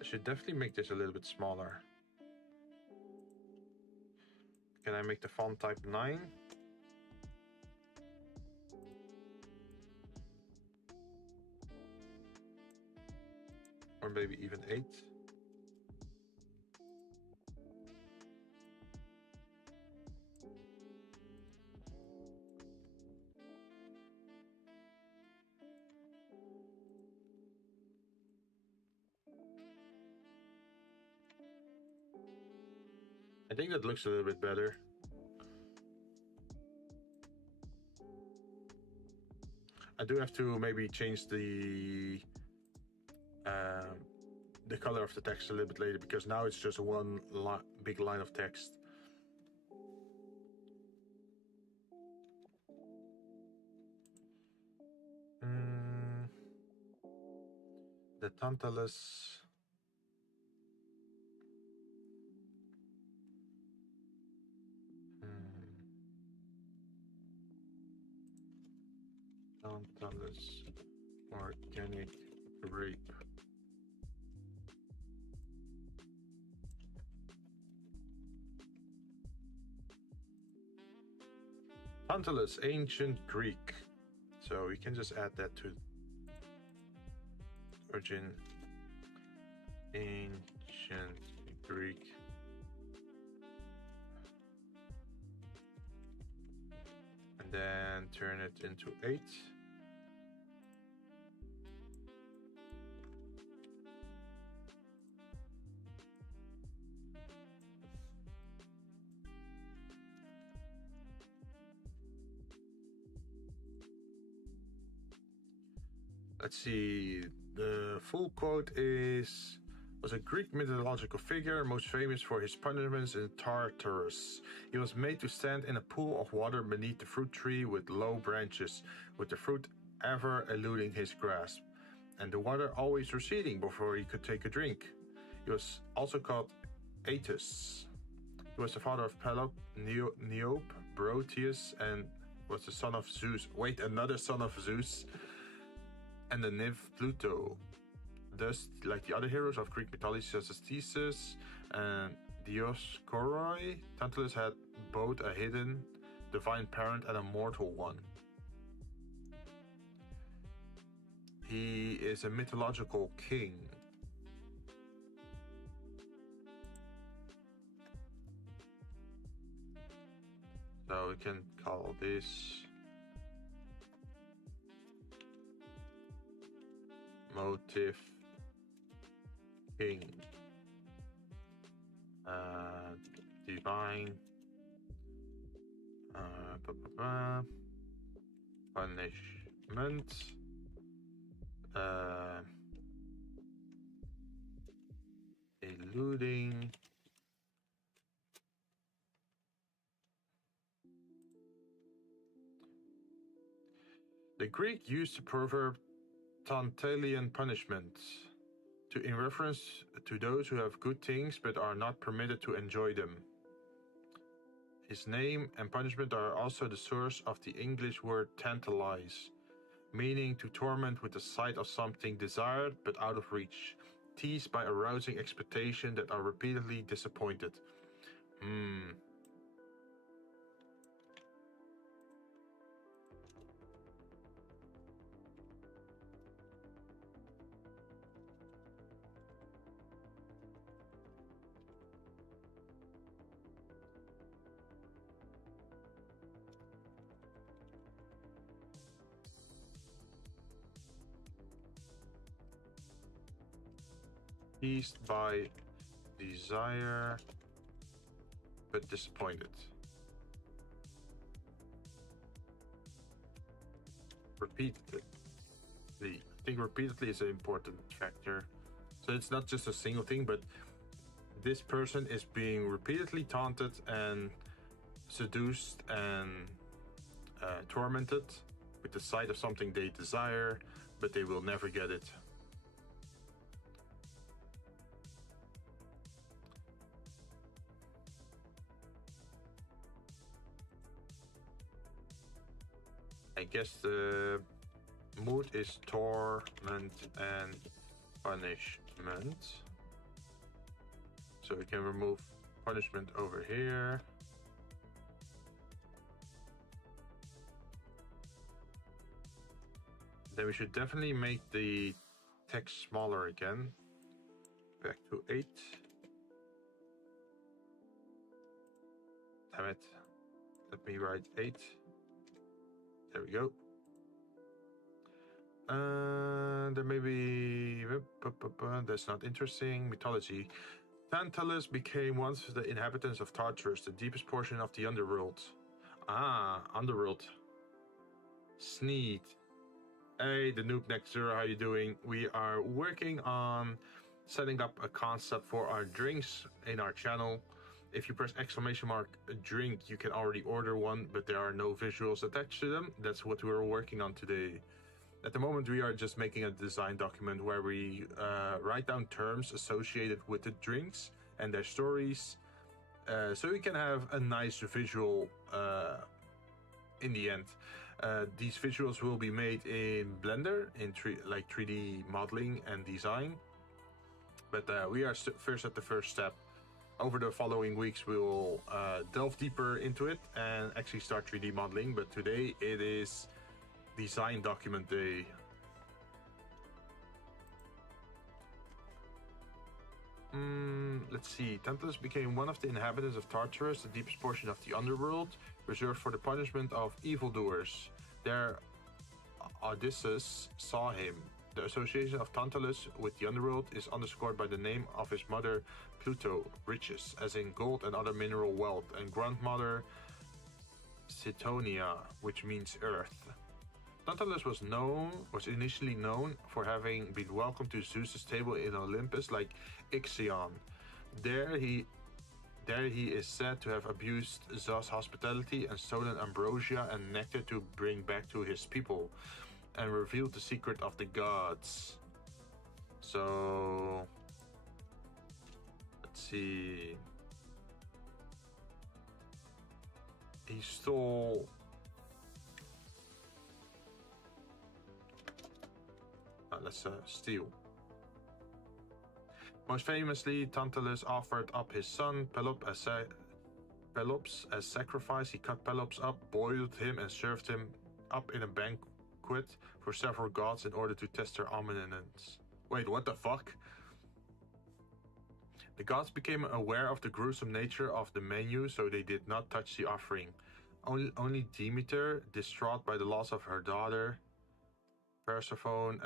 I should definitely make this a little bit smaller. Can I make the font type 9? Or maybe even 8? I think that looks a little bit better. I do have to maybe change the color of the text a little bit later, because now it's just one big line of text. The Tantalus. Tantalus organic grape. Tantalus, ancient Greek. So we can just add that to origin. Ancient Greek. And then turn it into 8. Let's see, the full quote was a Greek mythological figure, most famous for his punishments in Tartarus. He was made to stand in a pool of water beneath the fruit tree with low branches, with the fruit ever eluding his grasp, and the water always receding before he could take a drink. He was also called Atys. He was the father of Pelope, Niobe, Proteus, and was the son of Zeus. Wait, another son of Zeus? And the nymph Pluto. Thus, like the other heroes of Greek mythology such as Theseus and Dioscoroi, Tantalus had both a hidden divine parent and a mortal one. He is a mythological king. So we can call this motif king, divine, punishment, eluding, the Greek used the proverb Tantalian punishment in reference to those who have good things but are not permitted to enjoy them. His name and punishment are also the source of the English word tantalize, meaning to torment with the sight of something desired but out of reach, teased by arousing expectation that are repeatedly disappointed. Teased by desire but disappointed. Repeatedly. I think repeatedly is an important factor. So it's not just a single thing, but this person is being repeatedly taunted and seduced and tormented with the sight of something they desire, but they will never get it. I guess the mood is torment and punishment. So we can remove punishment over here. Then we should definitely make the text smaller again. Back to 8. Damn it. Let me write 8. There we go. There may be... That's not interesting. Mythology. Tantalus became once the inhabitants of Tartarus, the deepest portion of the underworld. Ah, underworld. Sneed. Hey, the noob next door, how you doing? We are working on setting up a concept for our drinks in our channel. If you press exclamation mark drink, you can already order one, but there are no visuals attached to them. That's what we're working on today. At the moment, we are just making a design document where we write down terms associated with the drinks and their stories, so we can have a nice visual in the end. These visuals will be made in Blender, in 3D modeling and design. But we are first at the first step. Over the following weeks, we will delve deeper into it and actually start 3D modeling. But today it is design document day. Let's see. Tantalus became one of the inhabitants of Tartarus, the deepest portion of the underworld, reserved for the punishment of evildoers. There, Odysseus saw him. The association of Tantalus with the underworld is underscored by the name of his mother, Pluto, riches, as in gold and other mineral wealth, and grandmother, Citonia, which means earth. Tantalus was initially known for having been welcomed to Zeus's table in Olympus like Ixion. There he is said to have abused Zeus' hospitality and stolen ambrosia and nectar to bring back to his people, and revealed the secret of the gods. So, let's see. He stole... let's steal. Most famously, Tantalus offered up his son Pelops as sacrifice. He cut Pelops up, boiled him, and served him up in a banquet for several gods in order to test their omniscience. Wait, what the fuck? The gods became aware of the gruesome nature of the menu, so they did not touch the offering. Only Demeter, distraught by the loss of her daughter, Persephone,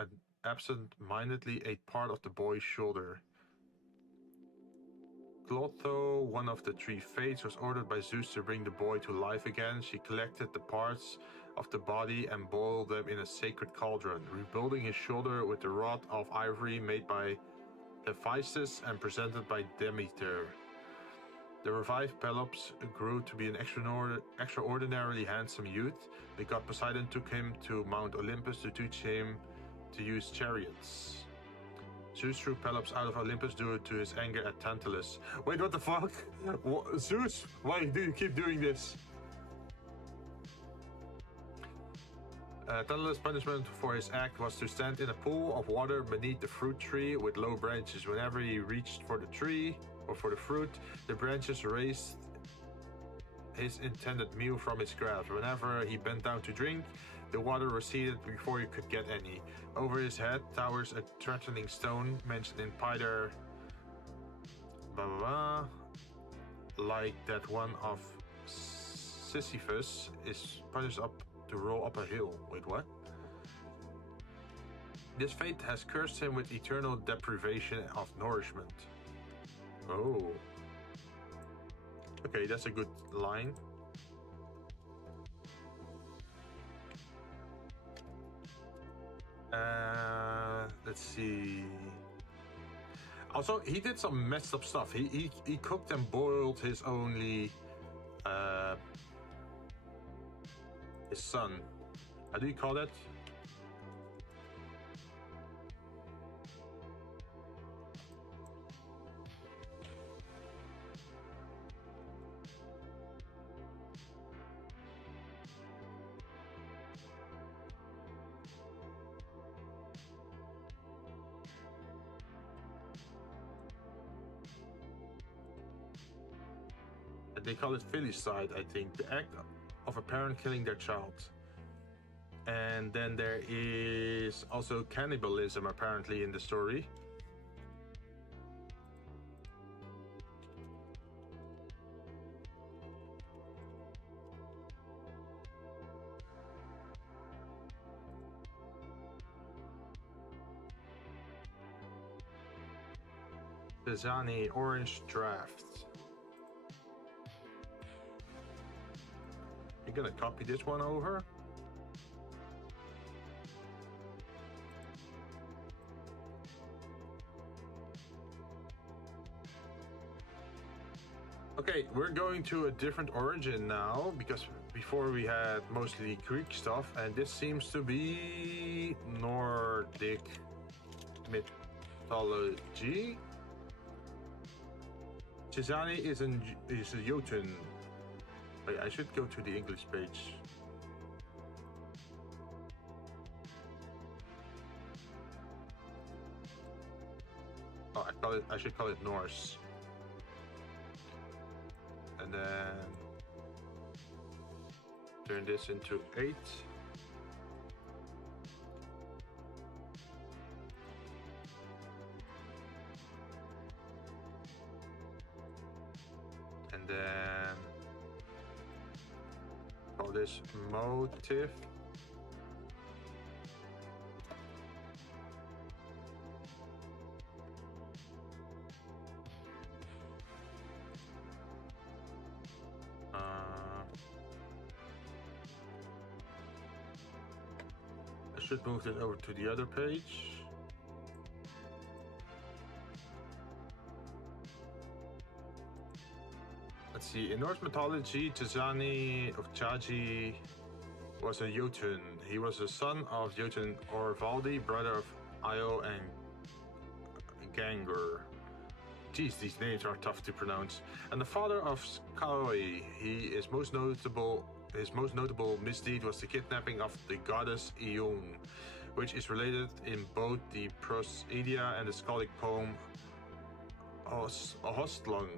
absent-mindedly ate part of the boy's shoulder. Clotho, one of the three Fates, was ordered by Zeus to bring the boy to life again. She collected the parts of the body and boiled them in a sacred cauldron, rebuilding his shoulder with a rod of ivory made by Hephaestus and presented by Demeter. The revived Pelops grew to be an extraordinarily handsome youth. The god Poseidon took him to Mount Olympus to teach him to use chariots. Zeus threw Pelops out of Olympus due to his anger at Tantalus. Wait, what the fuck? Zeus, why do you keep doing this? Tantalus' punishment for his act was to stand in a pool of water beneath the fruit tree with low branches. Whenever he reached for the tree or for the fruit, the branches raised his intended meal from its grasp. Whenever he bent down to drink, the water receded before he could get any. Over his head towers a threatening stone mentioned in Pyder, like that one of Sisyphus is punished up to roll up a hill. Wait, what? This fate has cursed him with eternal deprivation of nourishment. Oh. Okay, that's a good line. Let's see. Also, he did some messed up stuff. He cooked and boiled his only his son. How do you call that? they call it filicide, I think, the act of a parent killing their child. And then there is also cannibalism apparently in the story. Pisani Orange Draft. You're gonna copy this one over? Okay, we're going to a different origin now, because before we had mostly Greek stuff, and this seems to be Nordic mythology. Cezanne is a Jotun. Wait, I should go to the English page. Oh, I should call it Norse. And then turn this into 8. And then call this motif. I should move this over to the other page. Let's see, in Norse mythology, Tizani of Chaji was a Jotun. He was the son of Jotun Orvaldi, brother of Io and Gangur. Geez, these names are tough to pronounce. And the father of Skaoi. His most notable misdeed was the kidnapping of the goddess Ion, which is related in both the Prosody and the Skaldic poem Hostlung.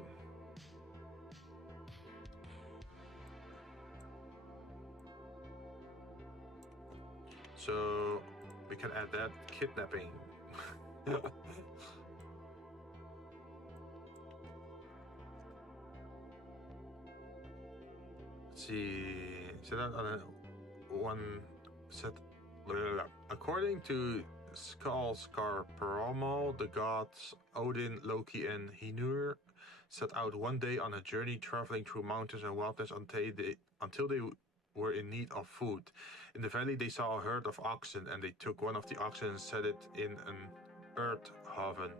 So we can add that kidnapping. Let's see. Set out on a one set. According to Skalskarperomal, the gods Odin, Loki, and Hinur set out one day on a journey traveling through mountains and wilderness until they were in need of food. In the valley they saw a herd of oxen, and they took one of the oxen and set it in an earth oven.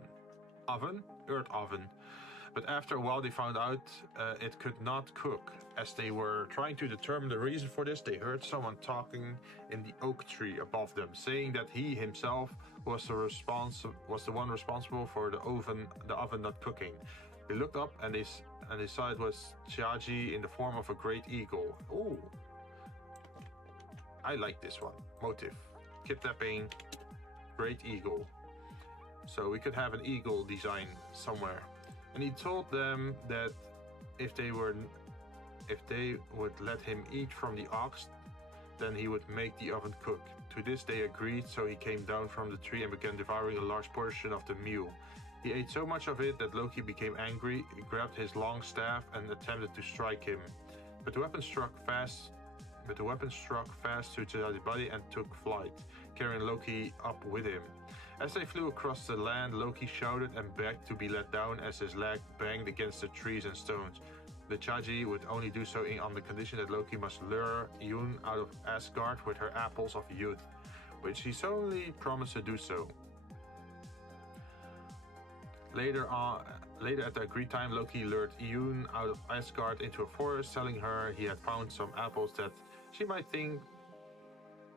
But after a while they found out it could not cook. As they were trying to determine the reason for this, they heard someone talking in the oak tree above them, saying that he himself was the one responsible for the oven not cooking. They looked up and they saw it was Chiaji in the form of a great eagle. Ooh, I like this one. Motive: kidnapping, great eagle. So we could have an eagle design somewhere. And he told them that if they would let him eat from the ox, then he would make the oven cook. To this they agreed, so he came down from the tree and began devouring a large portion of the meal. He ate so much of it that Loki became angry, grabbed his long staff and attempted to strike him. But the weapon struck fast to Chiaji's body and took flight, carrying Loki up with him. As they flew across the land, Loki shouted and begged to be let down as his leg banged against the trees and stones. The Chiaji would only do so on the condition that Loki must lure Jinn out of Asgard with her apples of youth, which he solemnly promised to do so. Later at the agreed time, Loki lured Jinn out of Asgard into a forest, telling her he had found some apples that she might think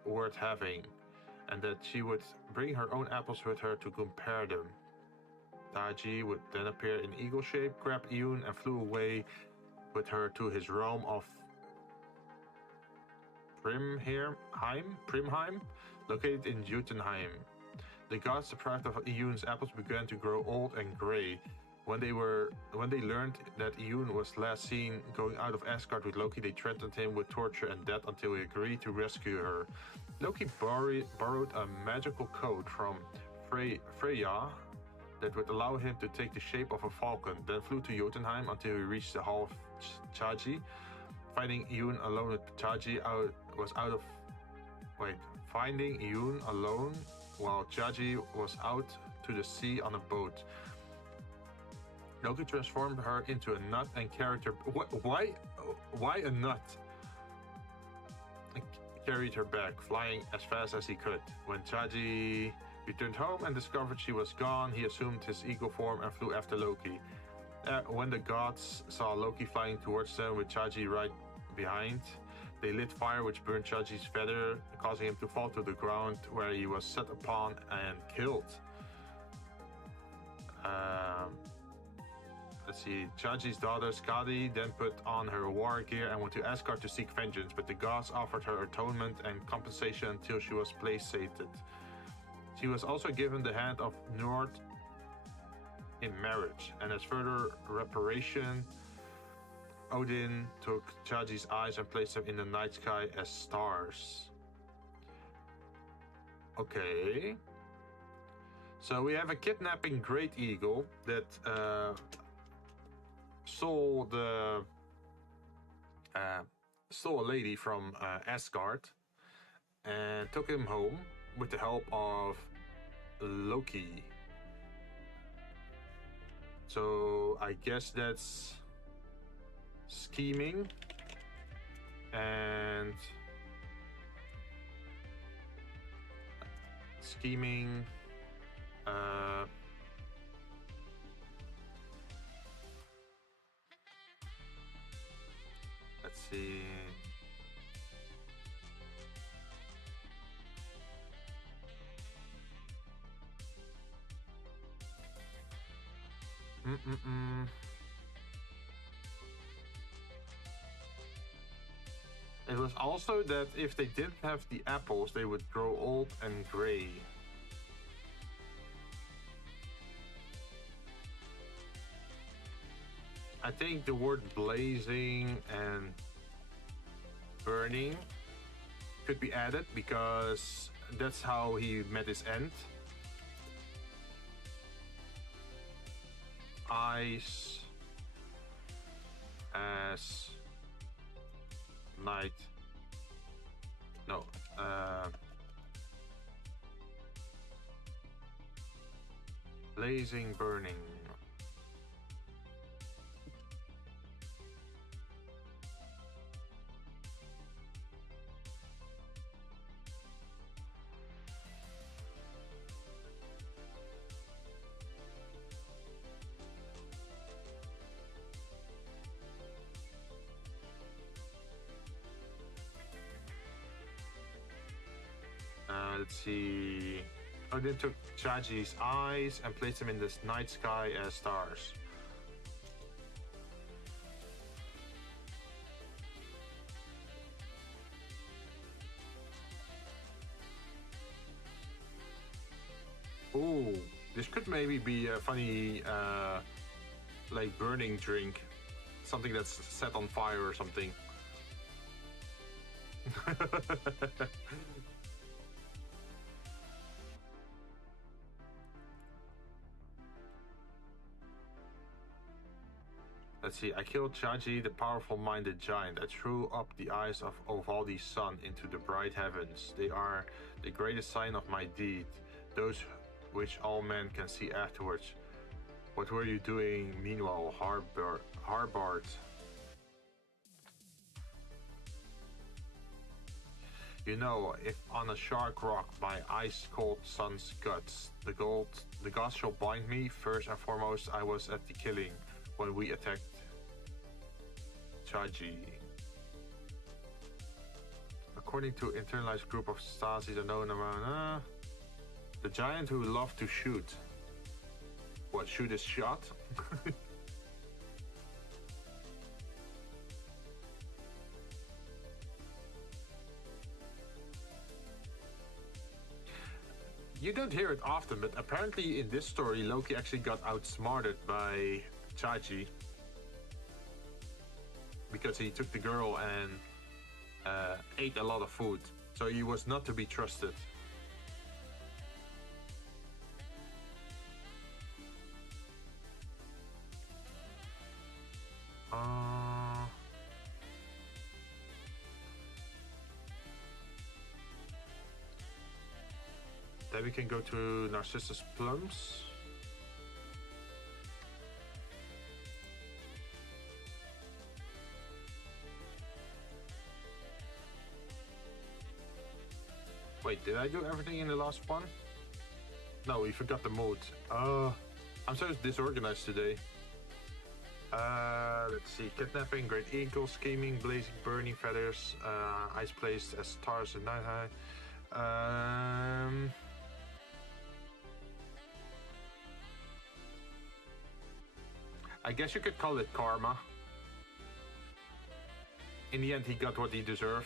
worth having, and that she would bring her own apples with her to compare them. Taji would then appear in eagle shape, grabbed Jinn and flew away with her to his realm of Primheim, located in Jotunheim. The gods, deprived of Junn's apples, began to grow old and grey. When they learned that Yoon was last seen going out of Asgard with Loki, they threatened him with torture and death until he agreed to rescue her. Loki borrowed a magical code from Freya that would allow him to take the shape of a falcon, then flew to Jotunheim until he reached the Hall of Chaji. Finding Yoon alone with Chaji finding Yoon alone while Chaji was out to the sea on a boat. Loki transformed her into a nut and carried her. Why a nut? And carried her back, flying as fast as he could. When Chaji returned home and discovered she was gone, he assumed his eagle form and flew after Loki. When the gods saw Loki flying towards them with Chaji right behind, they lit fire which burned Chaji's feather, causing him to fall to the ground, where he was set upon and killed. Let's see, Chaji's daughter Skadi then put on her war gear and went to Asgard to seek vengeance, but the gods offered her atonement and compensation until she was placated. She was also given the hand of Njord in marriage, and as further reparation, Odin took Chaji's eyes and placed them in the night sky as stars. Okay. So we have a kidnapping great eagle that stole a lady from Asgard and took him home with the help of Loki. So I guess that's scheming and let's see. It was also that if they didn't have the apples, they would grow old and gray. I think the word blazing and burning could be added because that's how he met his end. Eyes as night. No. Blazing, burning. Let's see. Odin took Chaji's eyes and placed them in the night sky as stars. Ooh, this could maybe be a funny, like burning drink. Something that's set on fire or something. Let's see, I killed Chaji, the powerful-minded giant. I threw up the eyes of Ovaldi's son into the bright heavens. They are the greatest sign of my deed, those which all men can see afterwards. What were you doing meanwhile, Harbard? You know, if on a shark rock my ice-cold son's guts, the gods shall bind me. First and foremost, I was at the killing when we attacked Chaji. According to internalized group of Stasis unknown around the giant who loved to shoot. What, shoot his shot? You don't hear it often, but apparently in this story, Loki actually got outsmarted by Chachi because he took the girl and ate a lot of food, so he was not to be trusted. Then we can go to Narcissus Plums. Wait, did I do everything in the last one? No, we forgot the mode. I'm so disorganized today. Let's see. Kidnapping, Great Eagle, Scheming, Blazing, Burning Feathers, Ice Placed as Stars at Night High. I guess you could call it karma. In the end, he got what he deserved.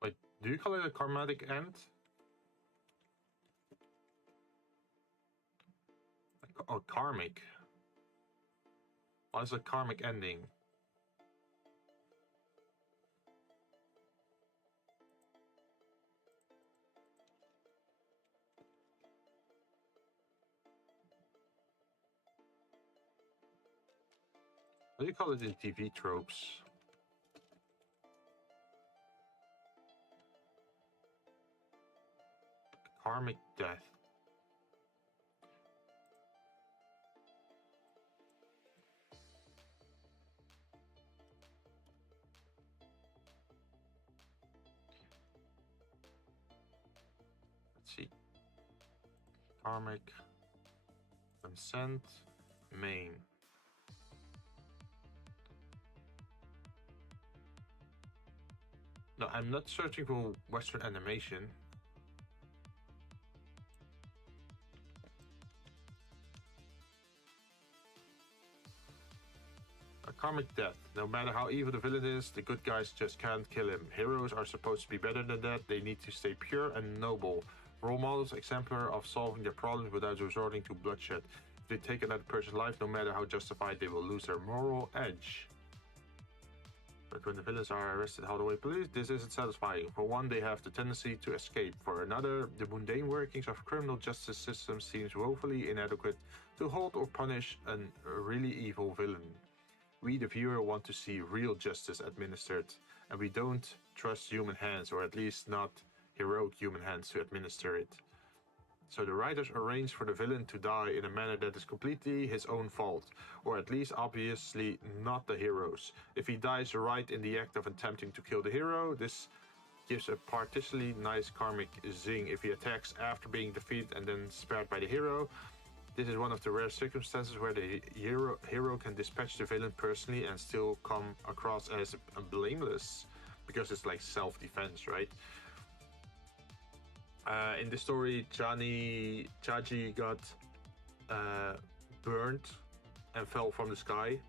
Wait, do you call it a karmatic end? Oh, karmic. What is a karmic ending? What do you call it in TV tropes? Karmic death. Let's see. Karmic. Consent. Main. No, I'm not searching for Western animation. A karmic death. No matter how evil the villain is, the good guys just can't kill him. Heroes are supposed to be better than that. They need to stay pure and noble. Role models, exemplar of solving their problems without resorting to bloodshed. If they take another person's life, no matter how justified, they will lose their moral edge. But when the villains are arrested by the police, this isn't satisfying. For one, they have the tendency to escape. For another, the mundane workings of criminal justice systems seems woefully inadequate to hold or punish a really evil villain. We, the viewer, want to see real justice administered, and we don't trust human hands, or at least not heroic human hands, to administer it. So the writers arrange for the villain to die in a manner that is completely his own fault, or at least obviously not the hero's. If he dies right in the act of attempting to kill the hero, this gives a particularly nice karmic zing. If he attacks after being defeated and then spared by the hero, this is one of the rare circumstances where the hero can dispatch the villain personally and still come across as blameless, because it's like self-defense, right? In the story, Chaji got burnt and fell from the sky.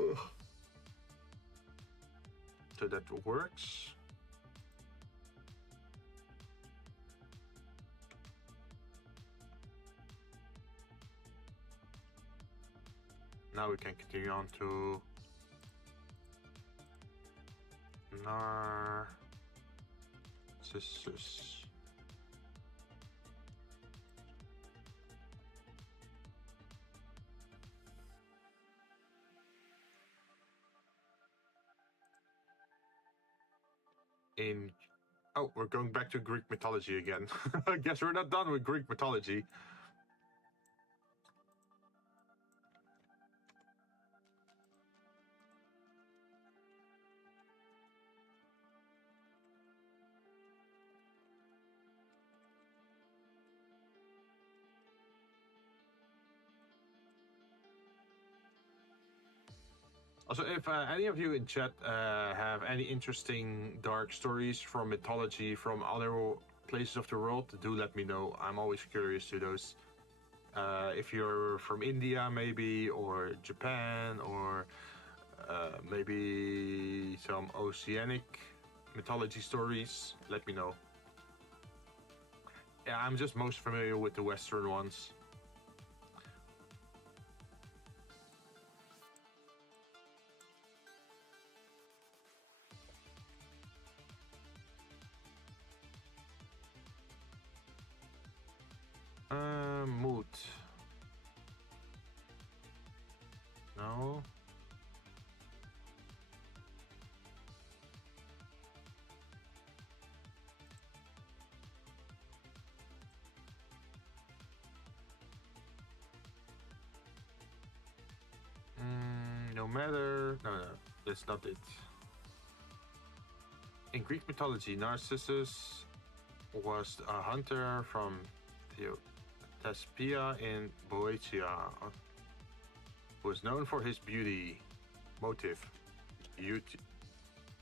Ugh. So that works. Now we can continue on to Narcissus. Oh, we're going back to Greek mythology again. I guess we're not done with Greek mythology. Also, if any of you in chat have any interesting dark stories from mythology from other places of the world, do let me know. I'm always curious to those. If you're from India, maybe, or Japan, or maybe some oceanic mythology stories, let me know. Yeah, I'm just most familiar with the Western ones. Mood. No. No matter. No, that's not it. In Greek mythology, Narcissus was a hunter from Thespia in Boeotia, who was known for his beauty. Motive. Beauty.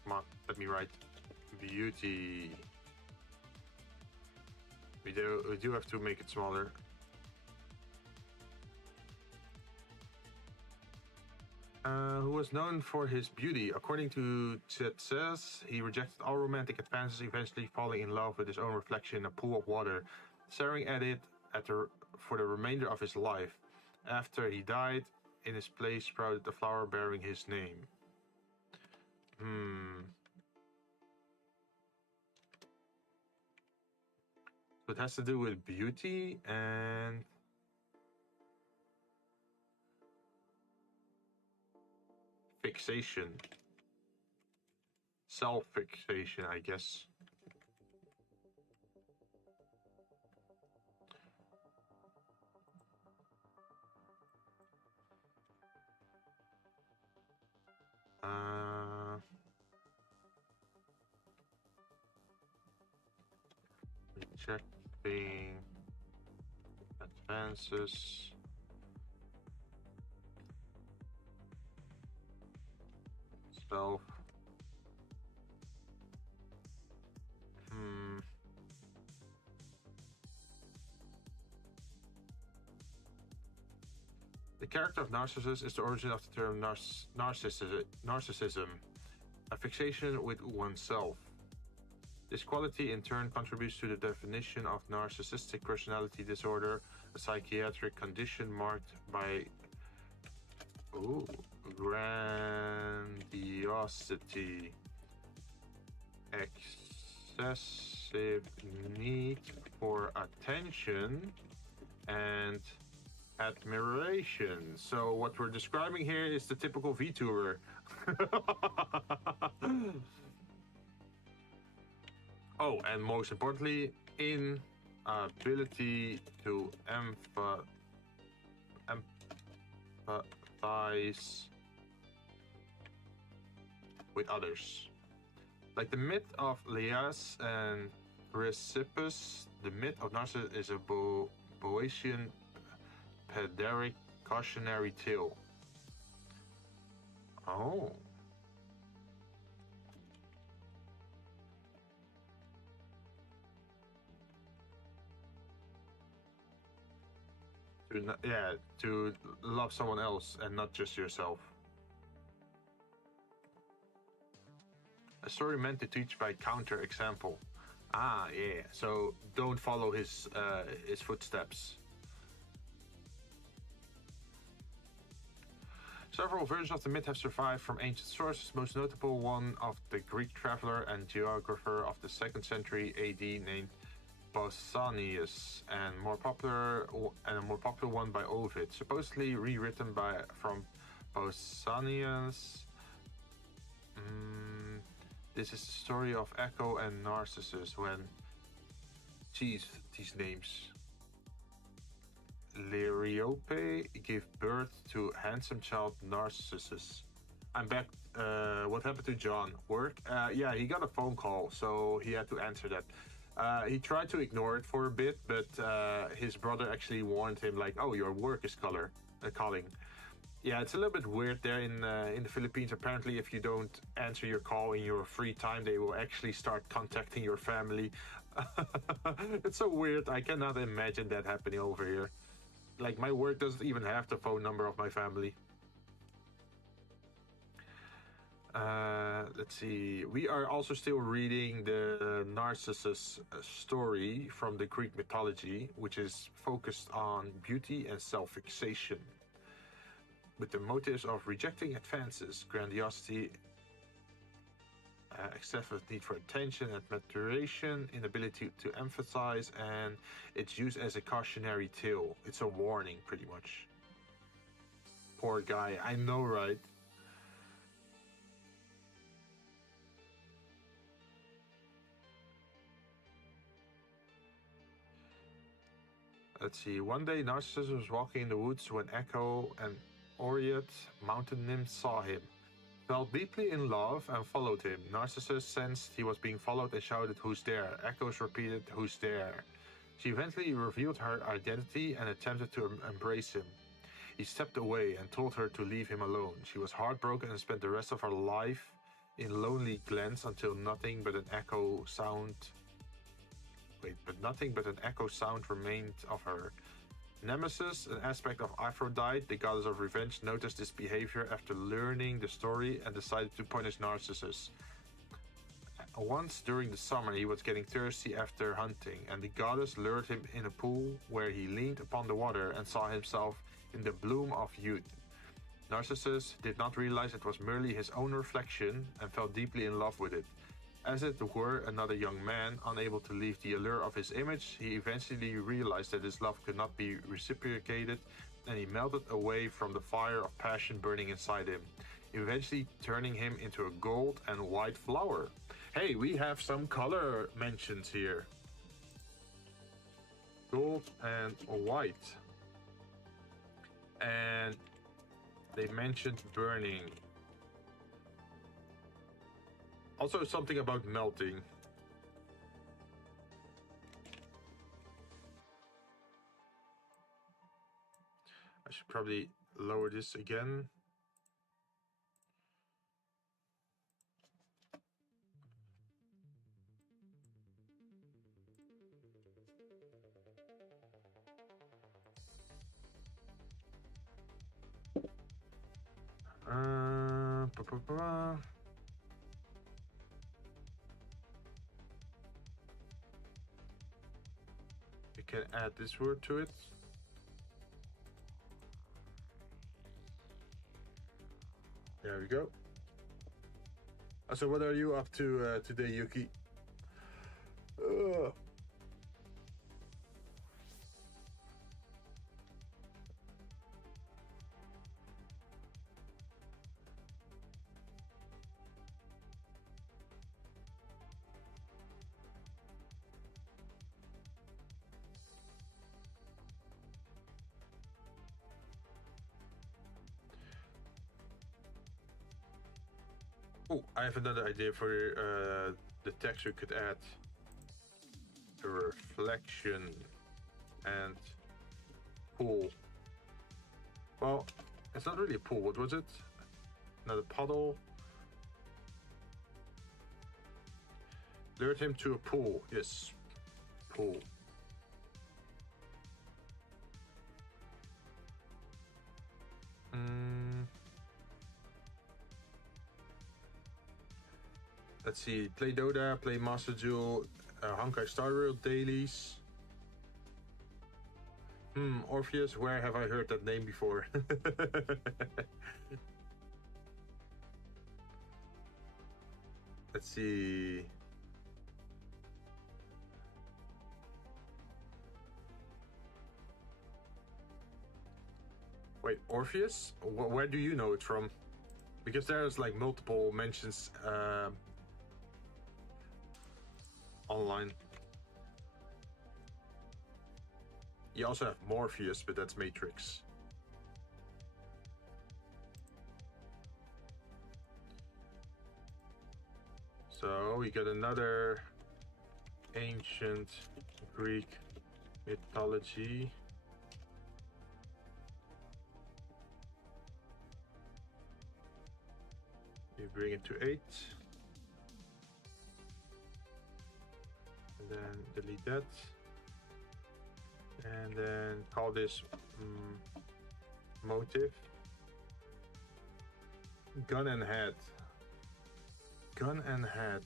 Come on, let me write. Beauty. We do have to make it smaller. Who was known for his beauty. According to says, he rejected all romantic advances, eventually falling in love with his own reflection in a pool of water, staring at it for the remainder of his life. After he died, in his place sprouted a flower bearing his name. So it has to do with beauty and fixation. Self-fixation, I guess. Rejecting advances. Self. The character of Narcissus is the origin of the term narcissism, a fixation with oneself. This quality in turn contributes to the definition of narcissistic personality disorder, a psychiatric condition marked by grandiosity, excessive need for attention, and admiration. So what we're describing here is the typical Vtuber. Oh, and most importantly, inability to empathize with others. Like the myth of Laius and Chrysippus, the myth of Narcissus is a Boeotian pederic cautionary tale. Oh. To love someone else and not just yourself. A story meant to teach by counter example. Ah, yeah. So don't follow his footsteps. Several versions of the myth have survived from ancient sources, most notable one of the Greek traveler and geographer of the 2nd century AD named Pausanias, and a more popular one by Ovid, supposedly rewritten from Pausanias. This is the story of Echo and Narcissus when, these names. Liriope gave birth to handsome child Narcissus. I'm back. What happened to John? Work? Yeah, he got a phone call, so he had to answer that. He tried to ignore it for a bit, but his brother actually warned him, like, "Oh, your work is calling." Yeah, it's a little bit weird there in the Philippines. Apparently, if you don't answer your call in your free time, they will actually start contacting your family. It's so weird. I cannot imagine that happening over here. Like, my work doesn't even have the phone number of my family. Let's see. We are also still reading the Narcissus story from the Greek mythology, which is focused on beauty and self-fixation, with the motives of rejecting advances, grandiosity, excessive need for attention and maturation, inability to emphasize, and it's used as a cautionary tale. It's a warning, pretty much. Poor guy, I know, right? Let's see. One day, Narcissus was walking in the woods when Echo and Oread, mountain nymphs, saw him, fell deeply in love, and followed him. Narcissus sensed he was being followed and shouted, "Who's there?" Echoes repeated, "Who's there?" She eventually revealed her identity and attempted to embrace him. He stepped away and told her to leave him alone. She was heartbroken and spent the rest of her life in lonely glens until nothing but an echo sound remained of her. Nemesis, an aspect of Aphrodite, the goddess of revenge, noticed this behavior after learning the story and decided to punish Narcissus. Once during the summer, he was getting thirsty after hunting, and the goddess lured him in a pool where he leaned upon the water and saw himself in the bloom of youth. Narcissus did not realize it was merely his own reflection and fell deeply in love with it. As it were another young man, unable to leave the allure of his image, he eventually realized that his love could not be reciprocated, and he melted away from the fire of passion burning inside him, eventually turning him into a gold and white flower. Hey, we have some color mentions here. Gold and white. And they mentioned burning. Also something about melting. I should probably lower this again. You can add this word to it. There we go. So what are you up to today, Yuki? Oh, I have another idea for the text we could add. A reflection and pool. Well, it's not really a pool. What was it? Another puddle. Lured him to a pool. Yes, pool. Let's see, play Dota, play Master Duel, Honkai Star Rail dailies. Orpheus, where have I heard that name before? Let's see. Wait, Orpheus? Where do you know it from? Because there's like multiple mentions online. You also have Morpheus, but that's Matrix. So we got another ancient Greek mythology. bring it to 8. And then delete that. And then call this motive. Gun and head. Gun and head.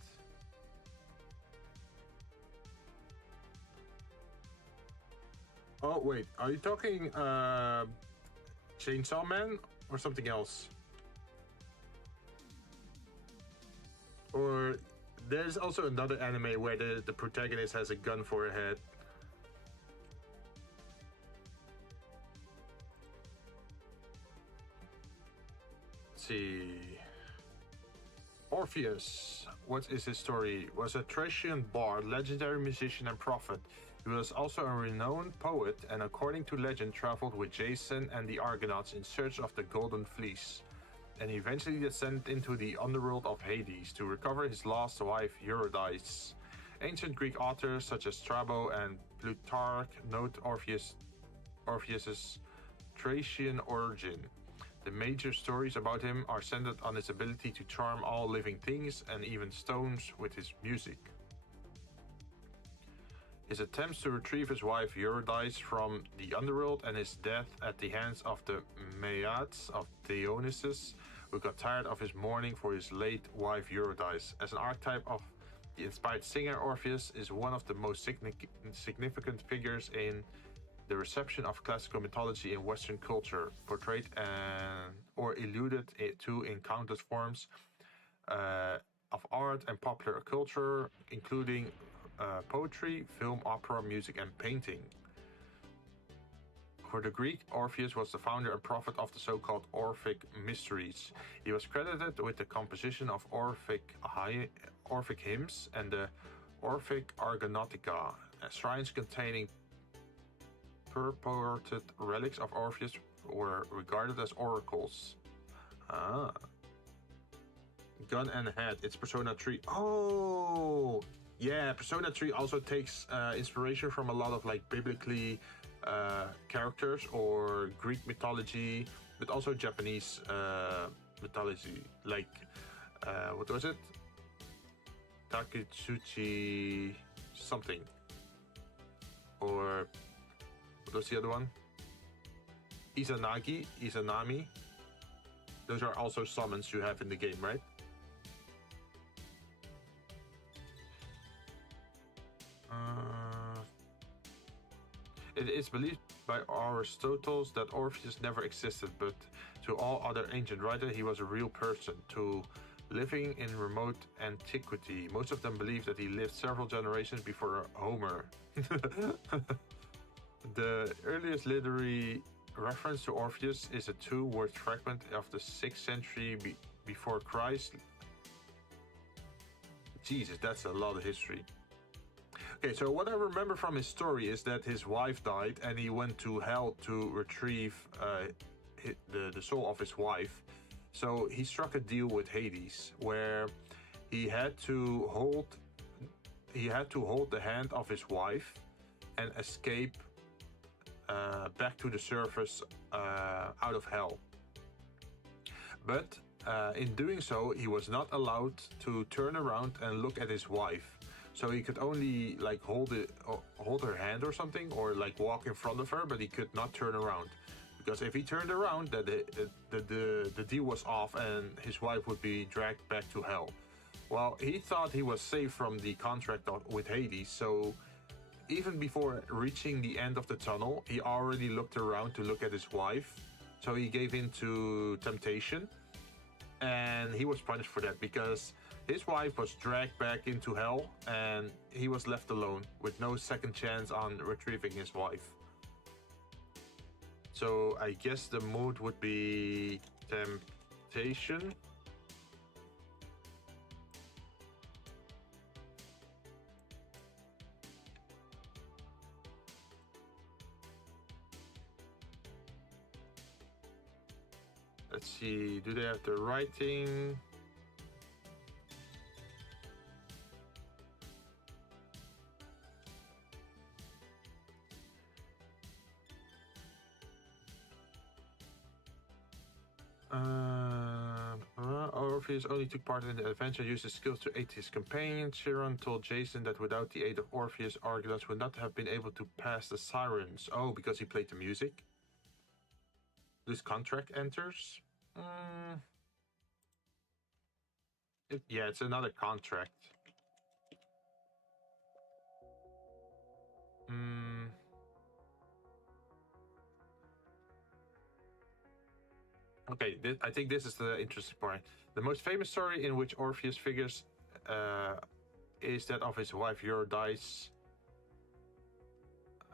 Oh wait, are you talking Chainsaw Man or something else? Or there's also another anime where the protagonist has a gun for a head. Let's see. Orpheus, what is his story? Was a Thracian bard, legendary musician and prophet. He was also a renowned poet and according to legend traveled with Jason and the Argonauts in search of the Golden Fleece, and eventually descended into the underworld of Hades to recover his lost wife Eurydice. Ancient Greek authors such as Strabo and Plutarch note Orpheus's Thracian origin. The major stories about him are centered on his ability to charm all living things and even stones with his music. His attempts to retrieve his wife Eurydice from the underworld and his death at the hands of the Maiads of Dionysus, who got tired of his mourning for his late wife Eurydice. As an archetype of the inspired singer, Orpheus is one of the most significant figures in the reception of classical mythology in Western culture, portrayed or alluded to in countless forms of art and popular culture, including poetry, film, opera, music, and painting. For the Greek, Orpheus was the founder and prophet of the so-called Orphic Mysteries. He was credited with the composition of Orphic hymns and the Orphic Argonautica, shrines containing purported relics of Orpheus were regarded as oracles. Gun and head. It's Persona 3. Oh, yeah. Persona 3 also takes inspiration from a lot of like biblically characters or Greek mythology, but also Japanese mythology. Like, what was it? Taketsuchi something. Or what was the other one? Izanagi, Izanami. Those are also summons you have in the game, right? It is believed by Aristotle that Orpheus never existed, but to all other ancient writers, he was a real person, living in remote antiquity. Most of them believe that he lived several generations before Homer. The earliest literary reference to Orpheus is a 2-word fragment of the 6th century before Christ. Jesus, that's a lot of history. Okay, so what I remember from his story is that his wife died and he went to hell to retrieve the soul of his wife. So he struck a deal with Hades where he had to hold the hand of his wife and escape back to the surface out of hell. But in doing so, he was not allowed to turn around and look at his wife. So he could only like hold her hand or something, or like walk in front of her, but he could not turn around. Because if he turned around, the deal was off and his wife would be dragged back to hell. Well, he thought he was safe from the contract with Hades, so even before reaching the end of the tunnel, he already looked around to look at his wife. So he gave in to temptation, and he was punished for that because his wife was dragged back into hell and he was left alone with no second chance on retrieving his wife. So I guess the mood would be temptation. Let's see, do they have the writing? Orpheus only took part in the adventure, used his skills to aid his companion. Chiron told Jason that without the aid of Orpheus, Argonauts would not have been able to pass the sirens. Oh, because he played the music? This contract enters? Yeah, it's another contract. Okay, I think this is the interesting part. The most famous story in which Orpheus figures is that of his wife Eurydice.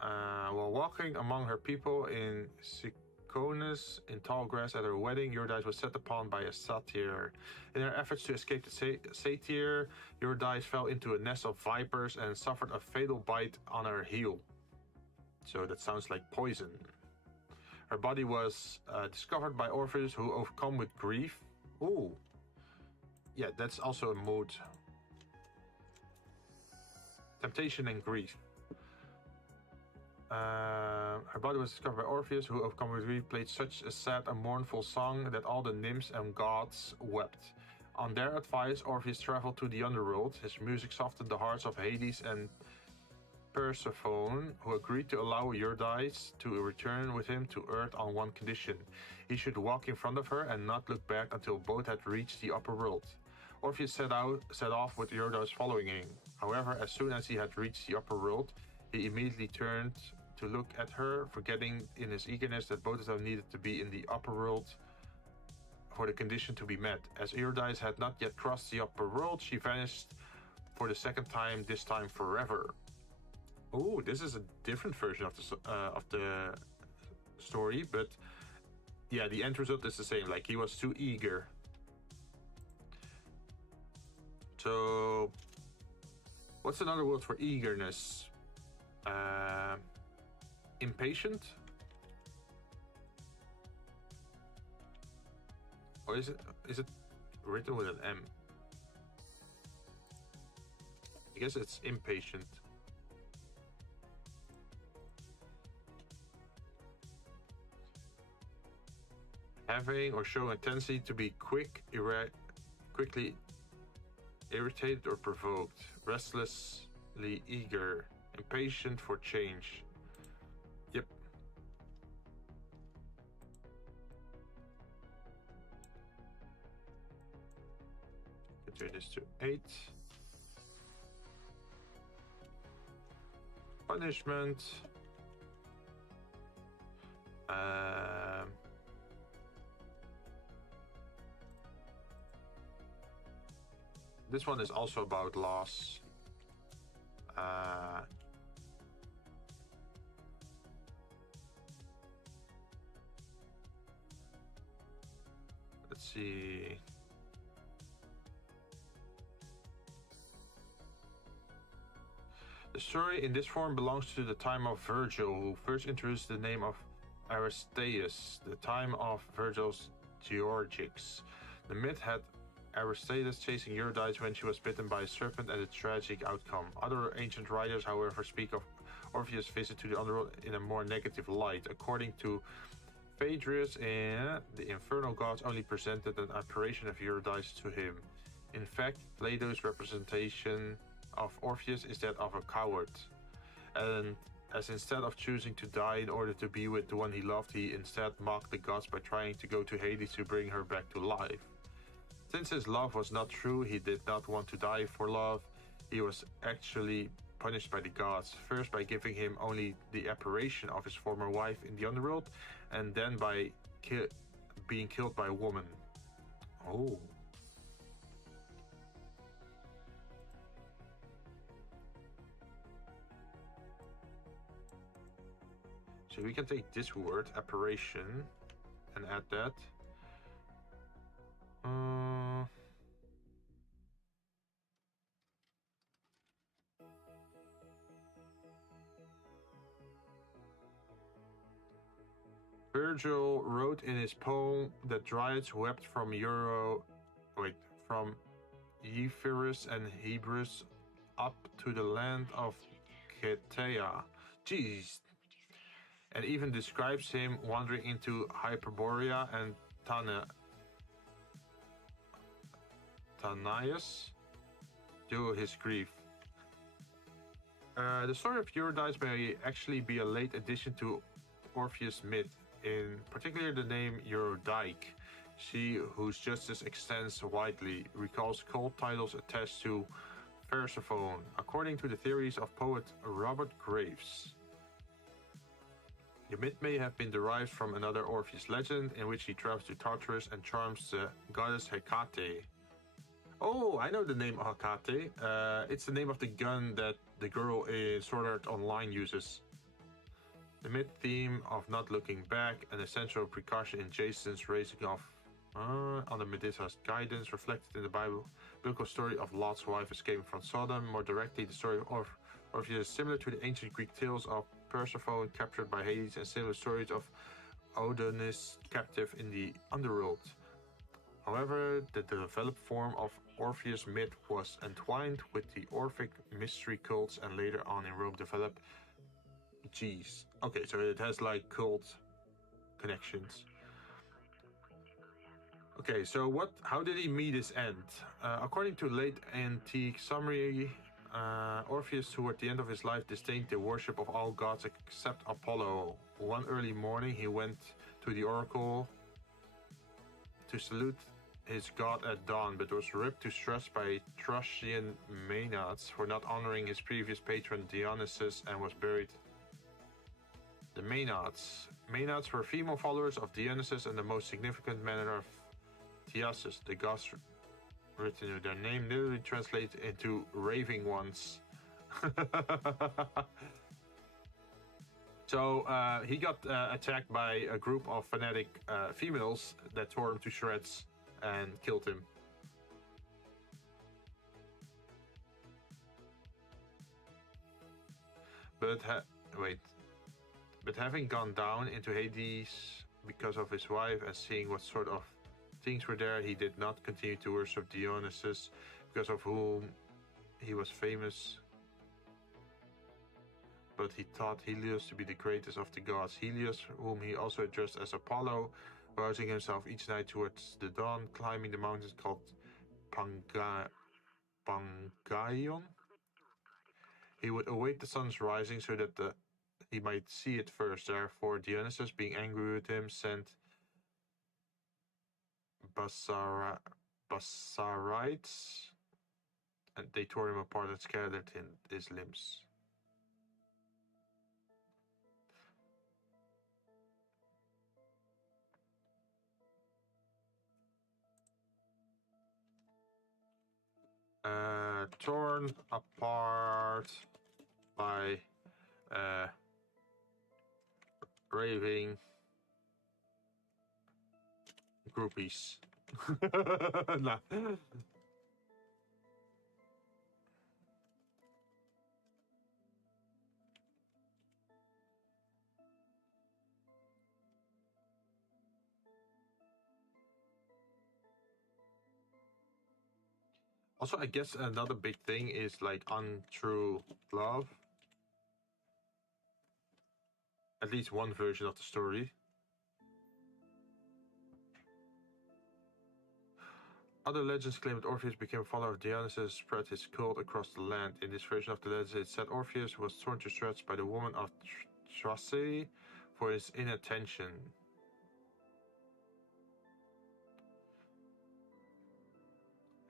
While walking among her people in Syconus in tall grass at her wedding, Eurydice was set upon by a satyr. In her efforts to escape the satyr, Eurydice fell into a nest of vipers and suffered a fatal bite on her heel. So that sounds like poison. Her body was discovered by Orpheus, who overcome with grief. Ooh. Yeah, that's also a mood. Temptation and grief. Her body was discovered by Orpheus, who overcome with grief played such a sad and mournful song that all the nymphs and gods wept. On their advice, Orpheus traveled to the underworld. His music softened the hearts of Hades and Persephone, who agreed to allow Eurydice to return with him to Earth on one condition. He should walk in front of her and not look back until both had reached the upper world. Orpheus set off with Eurydice following him. However, as soon as he had reached the upper world, he immediately turned to look at her, forgetting in his eagerness that both of them needed to be in the upper world for the condition to be met. As Eurydice had not yet crossed the upper world, she vanished for the second time, this time forever. Oh, this is a different version of the story, but yeah, the end result is the same. Like, he was too eager. So, what's another word for eagerness? Impatient? Or is it written with an M? I guess it's impatient. Having or showing a tendency to be quickly irritated or provoked, restlessly eager, impatient for change. Yep. Turn this to 8. Punishment. This one is also about loss. Let's see. The story in this form belongs to the time of Virgil, who first introduced the name of Aristaeus, the time of Virgil's Georgics. The myth had Aristaeus chasing Eurydice when she was bitten by a serpent and a tragic outcome. Other ancient writers, however, speak of Orpheus' visit to the underworld in a more negative light. According to Phaedrus, the infernal gods only presented an apparition of Eurydice to him. In fact, Plato's representation of Orpheus is that of a coward, and as instead of choosing to die in order to be with the one he loved, he instead mocked the gods by trying to go to Hades to bring her back to life. Since his love was not true, he did not want to die for love. He was actually punished by the gods, first by giving him only the apparition of his former wife in the underworld, and then by being killed by a woman. Oh. So we can take this word, apparition, and add that. Virgil wrote in his poem that Dryads wept from Ephirus and Hebrus up to the land of Ketaia. Jeez. And even describes him wandering into Hyperborea and Pausanias to his grief. The story of Eurydice may actually be a late addition to Orpheus' myth, in particular the name Eurydice, she whose justice extends widely, recalls cult titles attached to Persephone, according to the theories of poet Robert Graves. The myth may have been derived from another Orpheus legend in which he travels to Tartarus and charms the goddess Hecate. Oh, I know the name Hecate. It's the name of the gun that the girl in Sword Art Online uses. The myth theme of not looking back, an essential precaution in Jason's raising off under Medusa's guidance, reflected in the biblical story of Lot's wife escaping from Sodom. More directly, the story of Orpheus is similar to the ancient Greek tales of Persephone captured by Hades and similar stories of Adonis captive in the underworld. However, the developed form of Orpheus myth was entwined with the Orphic mystery cults and later on in Rome developed. Jeez. Okay, so it has like cult connections. Okay, so how did he meet his end? According to late antique summary, Orpheus, who at the end of his life disdained the worship of all gods except Apollo. One early morning he went to the oracle to salute his god at dawn, but was ripped to shreds by Thracian Maenads for not honoring his previous patron Dionysus and was buried. The Maenads. Maenads were female followers of Dionysus and the most significant men of Theasus, the gods retinue. Their name literally translates into raving ones. So he got attacked by a group of fanatic females that tore him to shreds and killed him. But having gone down into Hades because of his wife and seeing what sort of things were there, he did not continue to worship Dionysus, because of whom he was famous. But he thought Helios to be the greatest of the gods. Helios, whom he also addressed as Apollo, rousing himself each night towards the dawn, climbing the mountains called Pangaion. He would await the sun's rising so that he might see it first. Therefore, Dionysus, being angry with him, sent Basarites, and they tore him apart and scattered his limbs. Torn apart by raving groupies. Nah. Also, I guess another big thing is like untrue love. At least one version of the story. Other legends claim that Orpheus became a follower of Dionysus and spread his cult across the land. In this version of the legend, it said Orpheus was torn to shreds by the woman of Thrace for his inattention.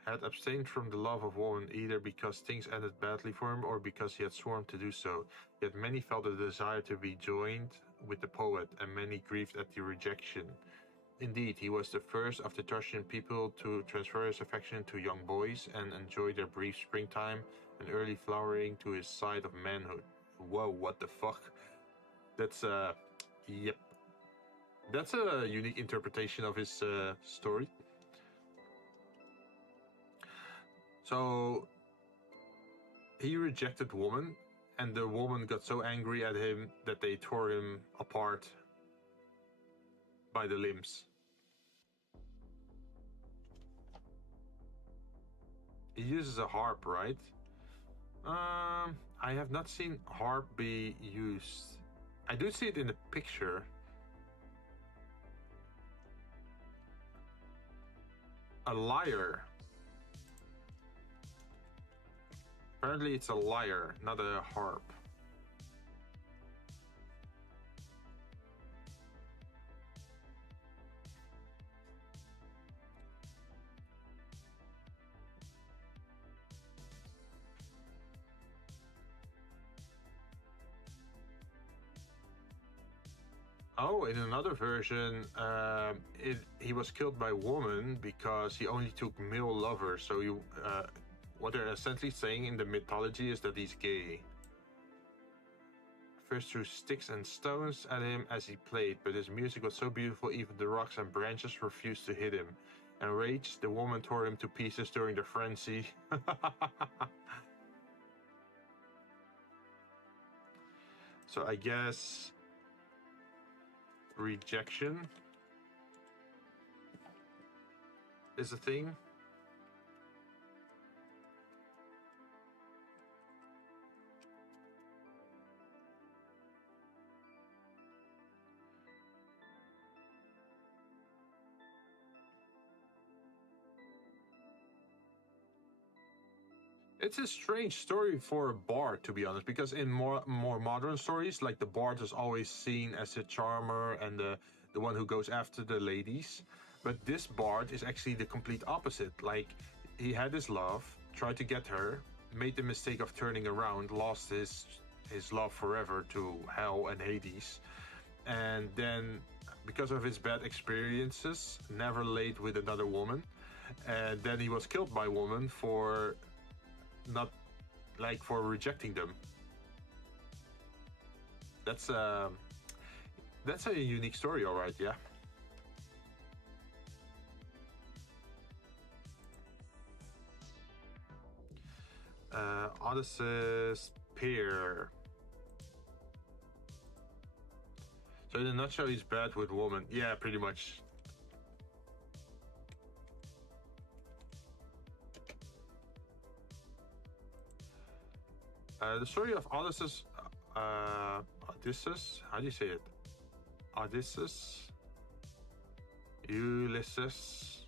Had abstained from the love of woman either because things ended badly for him or because he had sworn to do so. Yet many felt a desire to be joined with the poet, and many grieved at the rejection. Indeed, he was the first of the Thracian people to transfer his affection to young boys and enjoy their brief springtime and early flowering to his side of manhood. Whoa, what the fuck? That's, yep. That's a unique interpretation of his story. So, he rejected woman, and the woman got so angry at him that they tore him apart by the limbs. He uses a harp, right? I have not seen harp be used. I do see it in the picture. A lyre. Apparently it's a lyre, not a harp. Oh, in another version, he was killed by a woman because he only took male lovers. So what they're essentially saying in the mythology is that he's gay. First threw sticks and stones at him as he played, but his music was so beautiful even the rocks and branches refused to hit him. Enraged, the woman tore him to pieces during the frenzy. So I guess rejection is a thing. It's a strange story for a bard, to be honest, because in more modern stories, like the bard is always seen as the charmer and the one who goes after the ladies. But this bard is actually the complete opposite. Like, he had his love, tried to get her, made the mistake of turning around, lost his love forever to hell and Hades, and then because of his bad experiences, never laid with another woman, and then he was killed by a woman for rejecting them. That's a unique story, all right, yeah. Odysseus Peer. So in a nutshell, he's bad with women. Yeah, pretty much. The story of Odysseus, Odysseus, how do you say it? Odysseus, Ulysses,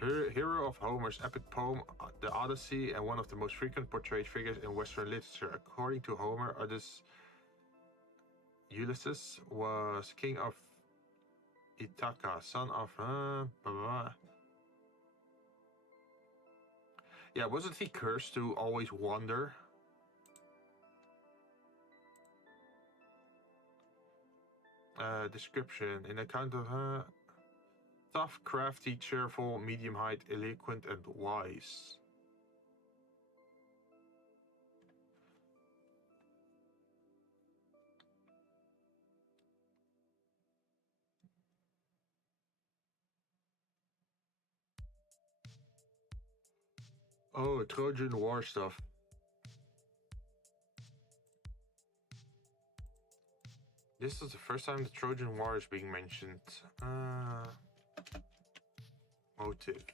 hero of Homer's epic poem, The Odyssey, and one of the most frequent portrayed figures in Western literature. According to Homer, Ulysses was king of Ithaca, son of Yeah, wasn't he cursed to always wander? Description. In account of tough, crafty, cheerful, medium height, eloquent, and wise. Oh, Trojan War stuff. This is the first time the Trojan War is being mentioned. Motive.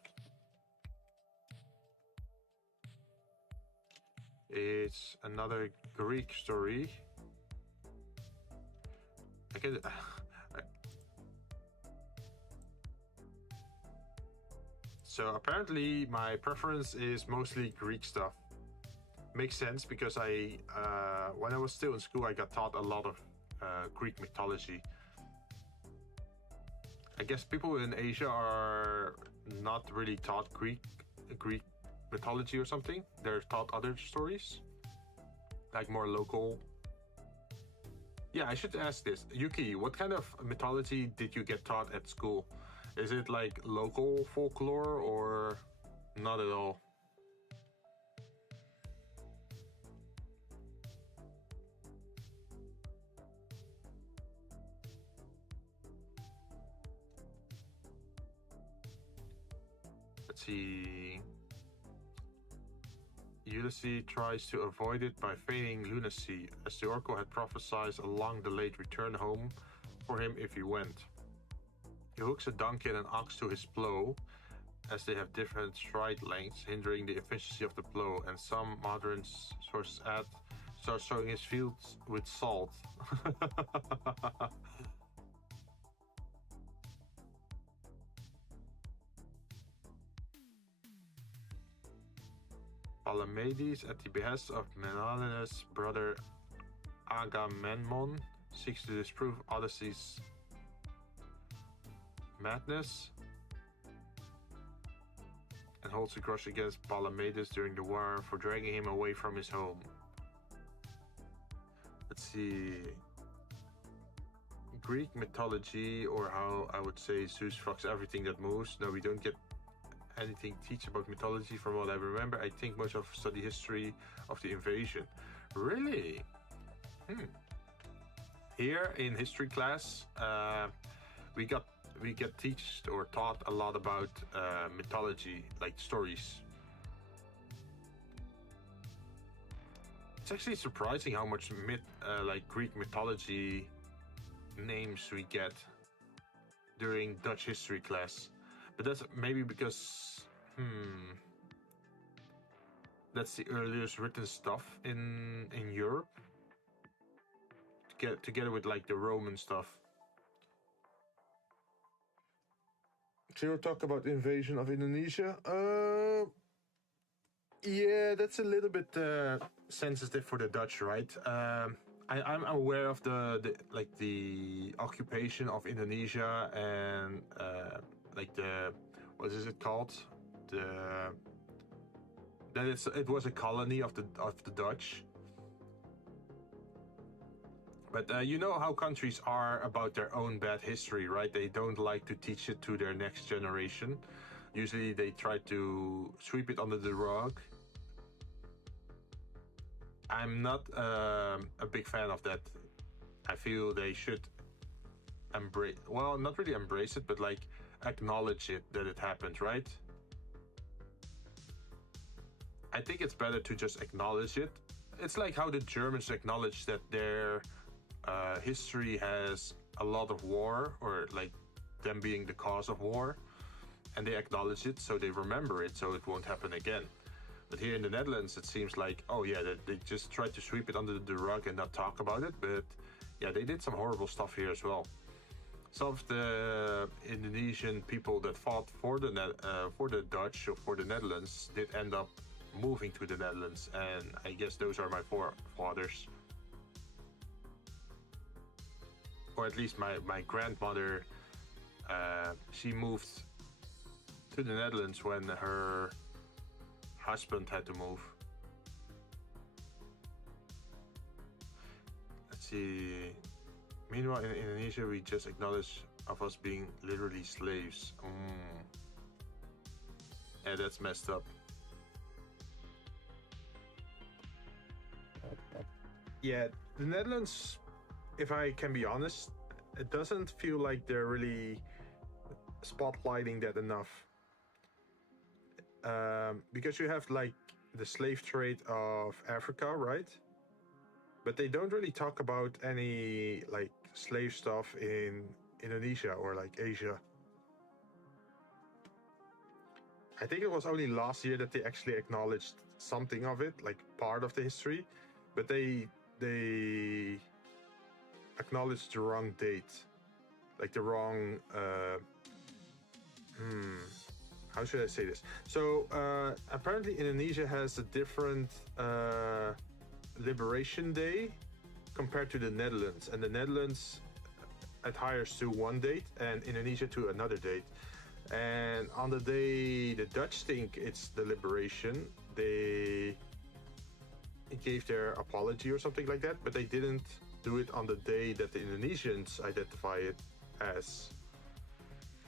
It's another Greek story. So apparently my preference is mostly Greek stuff. Makes sense because when I was still in school, I got taught a lot of Greek mythology. I guess people in Asia are not really taught Greek mythology or something. They're taught other stories, like more local. Yeah, I should ask this. Yuki, what kind of mythology did you get taught at school? Is it like local folklore or not at all? Let's see. Ulysses tries to avoid it by feigning lunacy, as the oracle had prophesied a long-delayed return home for him if he went. He hooks a donkey and an ox to his plow, as they have different stride lengths, hindering the efficiency of the plow, and some modern sources start sowing his fields with salt. Palamedes, at the behest of Menelaus' brother Agamemnon, seeks to disprove Odysseus' madness and holds a grudge against Palamedes during the war for dragging him away from his home. Let's see. Greek mythology, or how I would say Zeus fucks everything that moves. No, we don't get anything teach about mythology from what I remember. I think most of study history of the invasion. Really? Here in history class, we get taught a lot about mythology, like stories. It's actually surprising how much like Greek mythology names we get during Dutch history class, but that's maybe because that's the earliest written stuff in Europe, together with like the Roman stuff. Zero talk about invasion of Indonesia. Yeah, that's a little bit sensitive for the Dutch, right? I'm aware of the occupation of Indonesia and like the, what is it called? It was a colony of the Dutch. But you know how countries are about their own bad history, right? They don't like to teach it to their next generation. Usually they try to sweep it under the rug. I'm not a big fan of that. I feel they should embrace, well, not really embrace it, but like acknowledge it, that it happened, right? I think it's better to just acknowledge it. It's like how the Germans acknowledge that their history has a lot of war, or like them being the cause of war, and they acknowledge it, so they remember it, so it won't happen again. But here in the Netherlands, it seems like, oh yeah, they just tried to sweep it under the rug and not talk about it. But yeah, they did some horrible stuff here as well. Some of the Indonesian people that fought for the Dutch or for the Netherlands did end up moving to the Netherlands, and I guess those are my forefathers. Or at least my grandmother, she moved to the Netherlands when her husband had to move. Let's see. Meanwhile, in Indonesia, we just acknowledge of us being literally slaves. Yeah, that's messed up. Yeah, the Netherlands, if I can be honest, it doesn't feel like they're really spotlighting that enough. Because you have like the slave trade of Africa, right? But they don't really talk about any like slave stuff in Indonesia or like Asia. I think it was only last year that they actually acknowledged something of it, like part of the history, but they acknowledged the wrong date, like the wrong how should I say this? So apparently Indonesia has a different Liberation Day compared to the Netherlands, and the Netherlands adheres to one date and Indonesia to another date. And on the day the Dutch think it's the liberation, they gave their apology or something like that, but they didn't do it on the day that the Indonesians identify it as,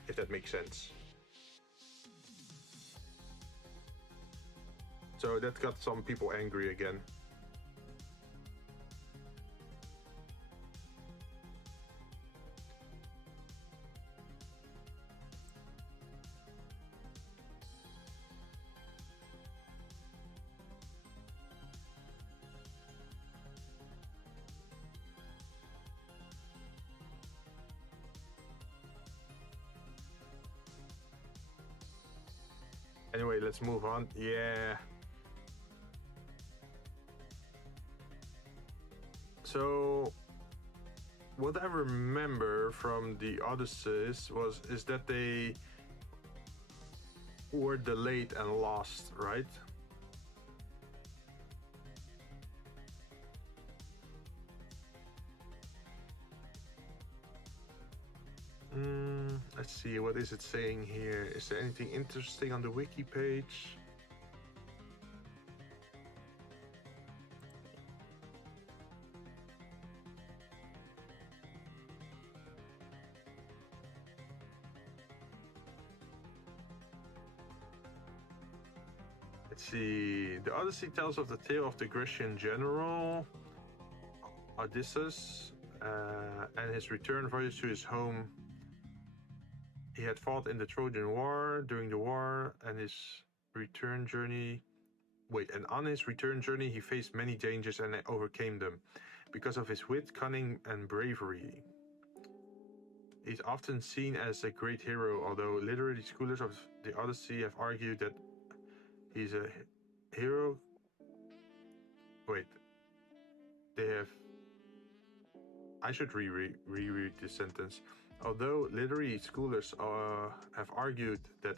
if that makes sense. So that got some people angry again. Anyway, let's move on. Yeah. So what I remember from the Odysseys is that they were delayed and lost, right? see, what is it saying here? Is there anything interesting on the wiki page? Let's see. The Odyssey tells of the tale of the Grecian general Odysseus and his return voyage to his home. He had fought in the Trojan War during the war, and his return journey. And on his return journey, he faced many dangers and overcame them because of his wit, cunning, and bravery. He's often seen as a great hero, although literary scholars of the Odyssey have argued that he's a hero. I should reread this sentence. Although literary scholars have argued that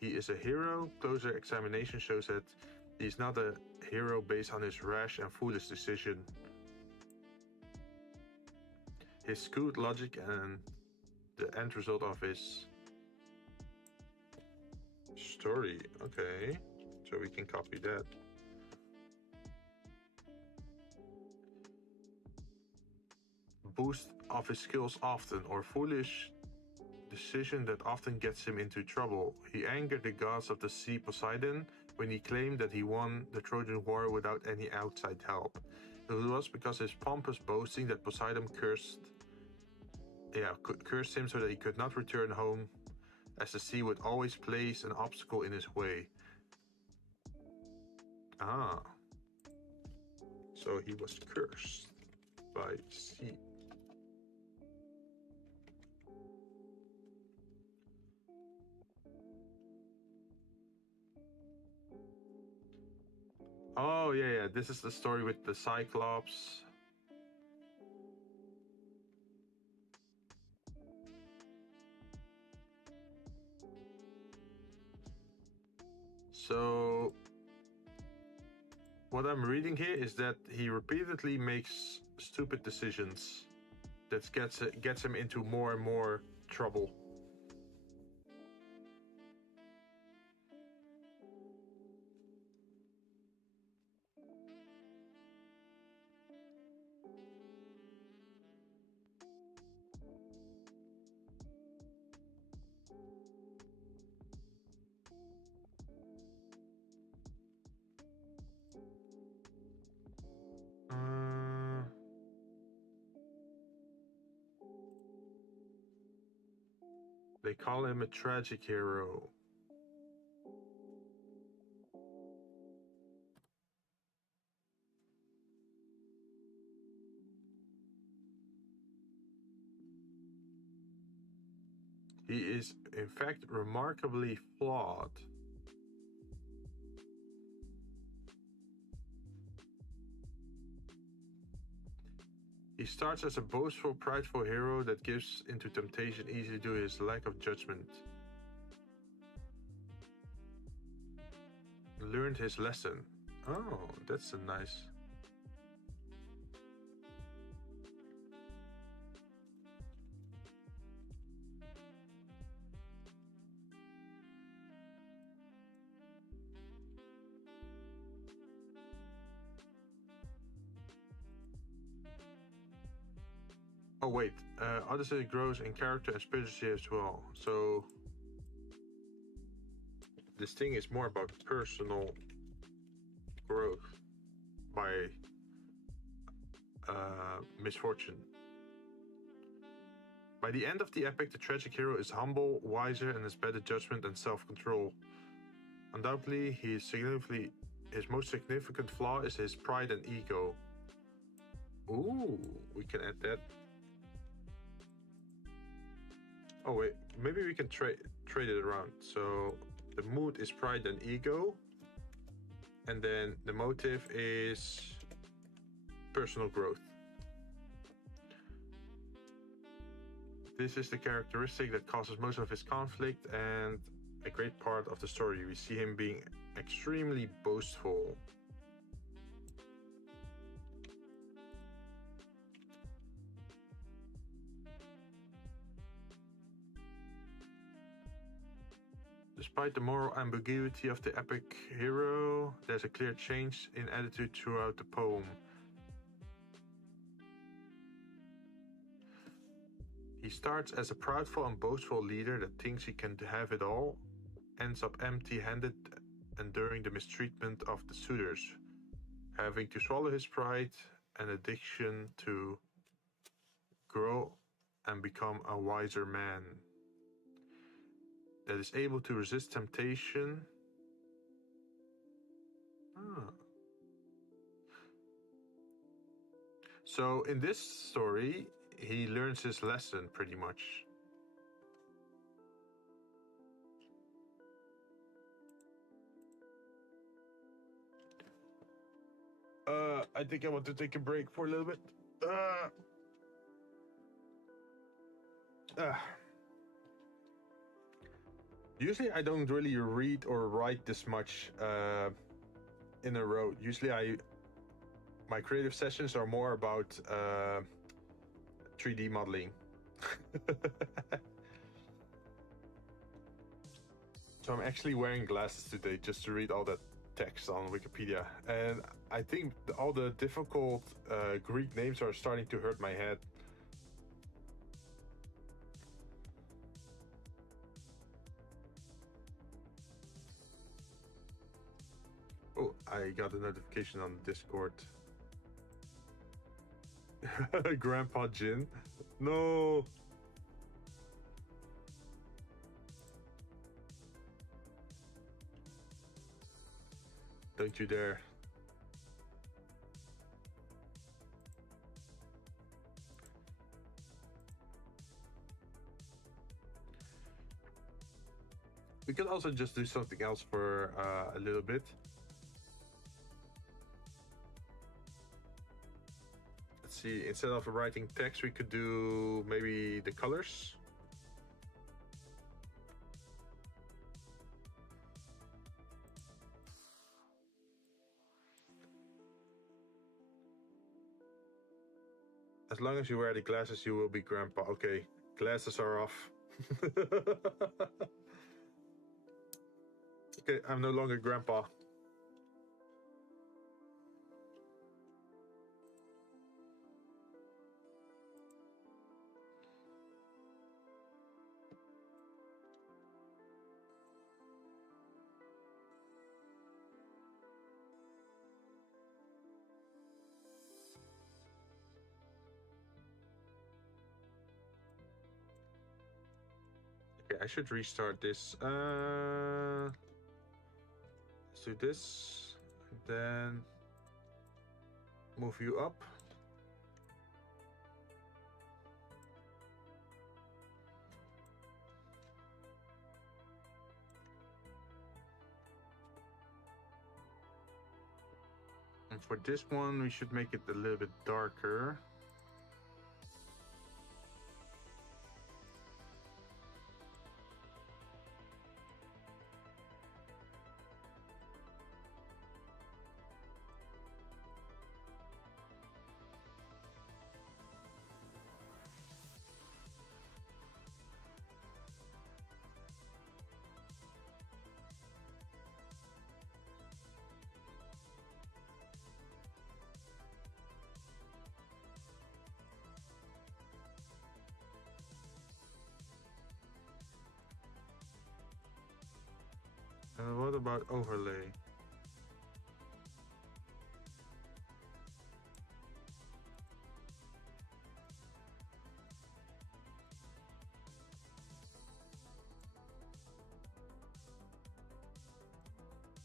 he is a hero, closer examination shows that he's not a hero based on his rash and foolish decision. His skewed logic and the end result of his story. Okay, so we can copy that. Boost of his skills often, or foolish decision that often gets him into trouble. He angered the gods of the sea Poseidon when he claimed that he won the Trojan War without any outside help. It was because his pompous boasting that Poseidon cursed him so that he could not return home, as the sea would always place an obstacle in his way. Ah. So he was cursed by sea. Oh, yeah, this is the story with the Cyclops. So, what I'm reading here is that he repeatedly makes stupid decisions that gets him into more and more trouble. They call him a tragic hero. He is, in fact, remarkably flawed. He starts as a boastful, prideful hero that gives into temptation easily due to his lack of judgment. Learned his lesson. Oh, that's a nice... Oh wait, Odyssey grows in character and spirituality as well. So this thing is more about personal growth by misfortune. By the end of the epic, the tragic hero is humble, wiser, and has better judgment and self-control. Undoubtedly, his most significant flaw is his pride and ego. Ooh, we can add that. Oh wait, maybe we can trade it around. So the mood is pride and ego, and then the motive is personal growth. This is the characteristic that causes most of his conflict and a great part of the story. We see him being extremely boastful. Despite the moral ambiguity of the epic hero, there's a clear change in attitude throughout the poem. He starts as a proudful and boastful leader that thinks he can have it all, ends up empty-handed, enduring the mistreatment of the suitors, having to swallow his pride and addiction to grow and become a wiser man that is able to resist temptation. So in this story, he learns his lesson pretty much. I think I want to take a break for a little bit. Usually I don't really read or write this much in a row. Usually my creative sessions are more about 3D modeling. So I'm actually wearing glasses today just to read all that text on Wikipedia, and I think all the difficult Greek names are starting to hurt my head. Oh, I got a notification on Discord. Grandpa Jinn. No. Don't you dare. We could also just do something else for a little bit. Let's see, instead of writing text, we could do maybe the colors. As long as you wear the glasses, you will be grandpa. Okay, glasses are off. Okay, I'm no longer grandpa. Okay, I should restart this. Let's do this, then move you up. And for this one, we should make it a little bit darker. What about overlay?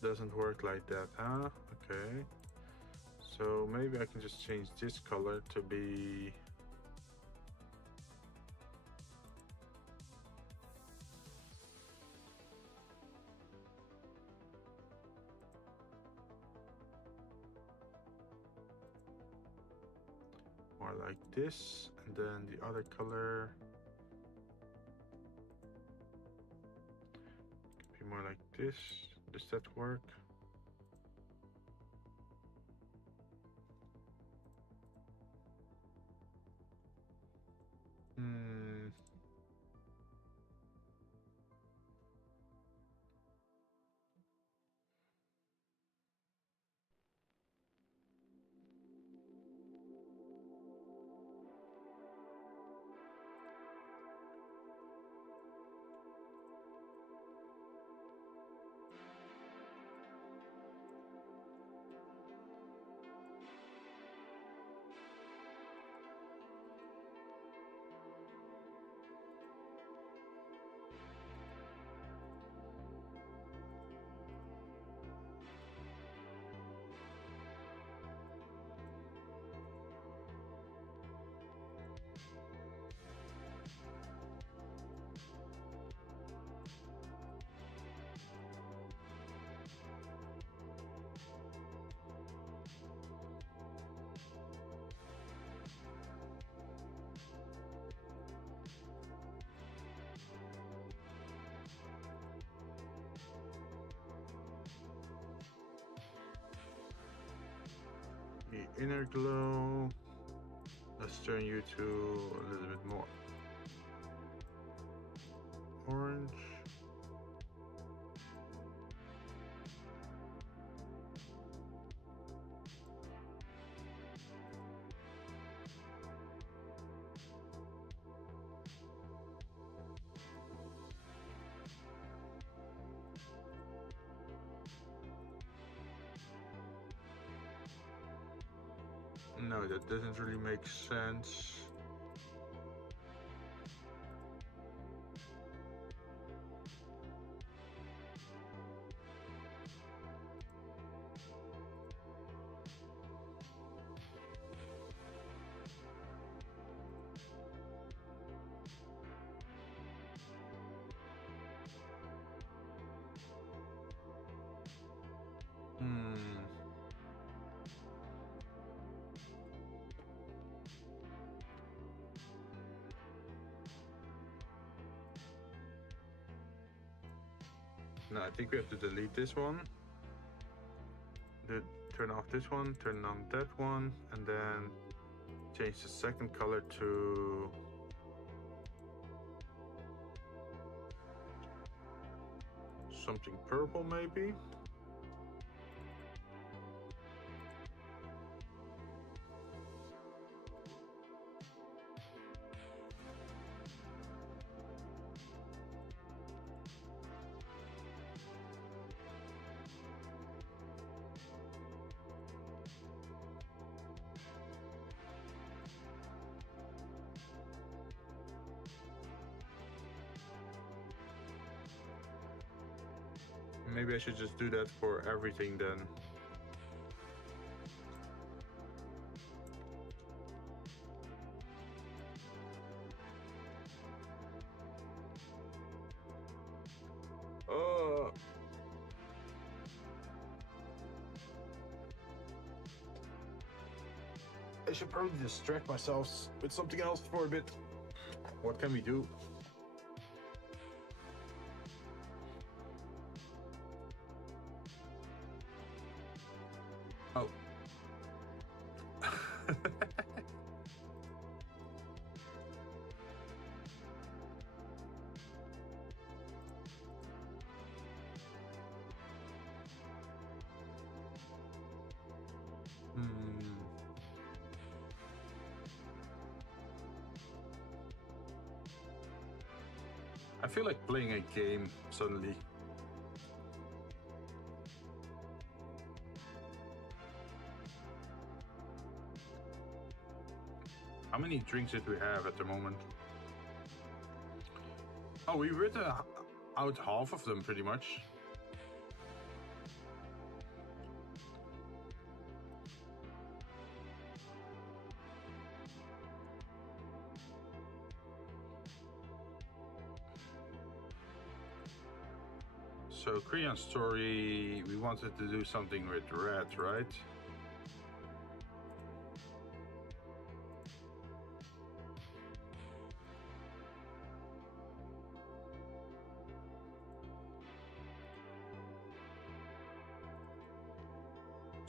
Doesn't work like that, huh? Okay. So maybe I can just change this color to be... more like this, and then the other color could be more like this. Does that work? inner glow. Let's turn you to a little bit more orange. No, that doesn't really make sense. No, I think we have to delete this one. Turn off this one, turn on that one, and then change the second color to something purple maybe. Maybe I should just do that for everything then. I should probably distract myself with something else for a bit. What can we do? Oh. I feel like playing a game suddenly. How many drinks did we have at the moment? Oh, we read out half of them pretty much. So Korean story, we wanted to do something with red, right?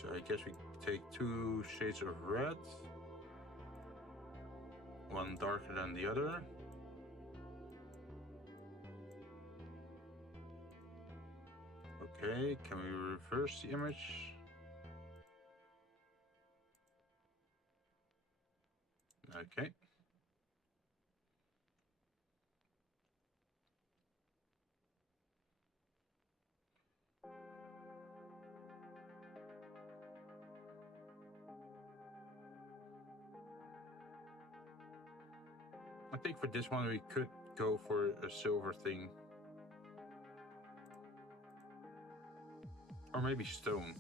So I guess we take 2 shades of red, one darker than the other. Okay, can we reverse the image? Okay. I think for this one we could go for a silver thing. Or maybe stone.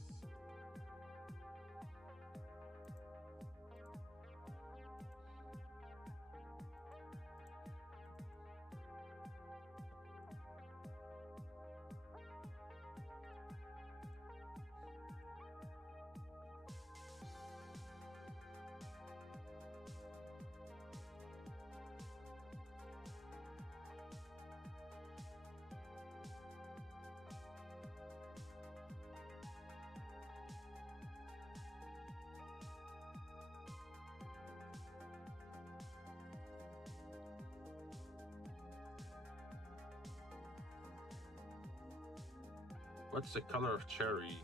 What's the color of cherry?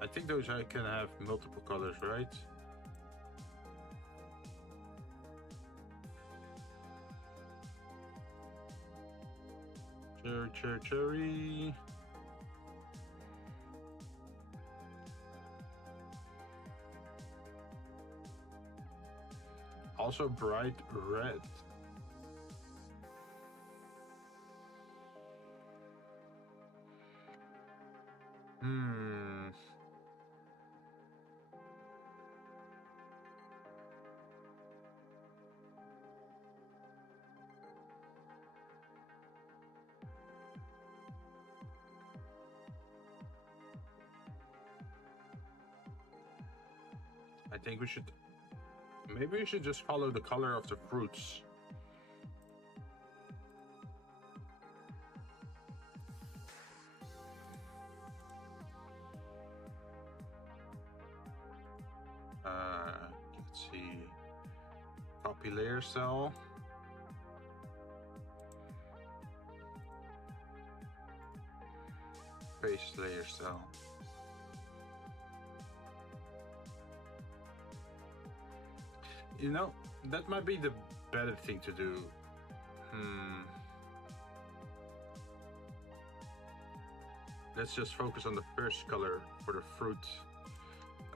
I think those I can have multiple colors, right? Cherry. Also bright red. I think we should... Maybe we should just follow the color of the fruits. Let's see. Copy layer cell. Paste layer cell. You know, that might be the better thing to do. Let's just focus on the first color for the fruit,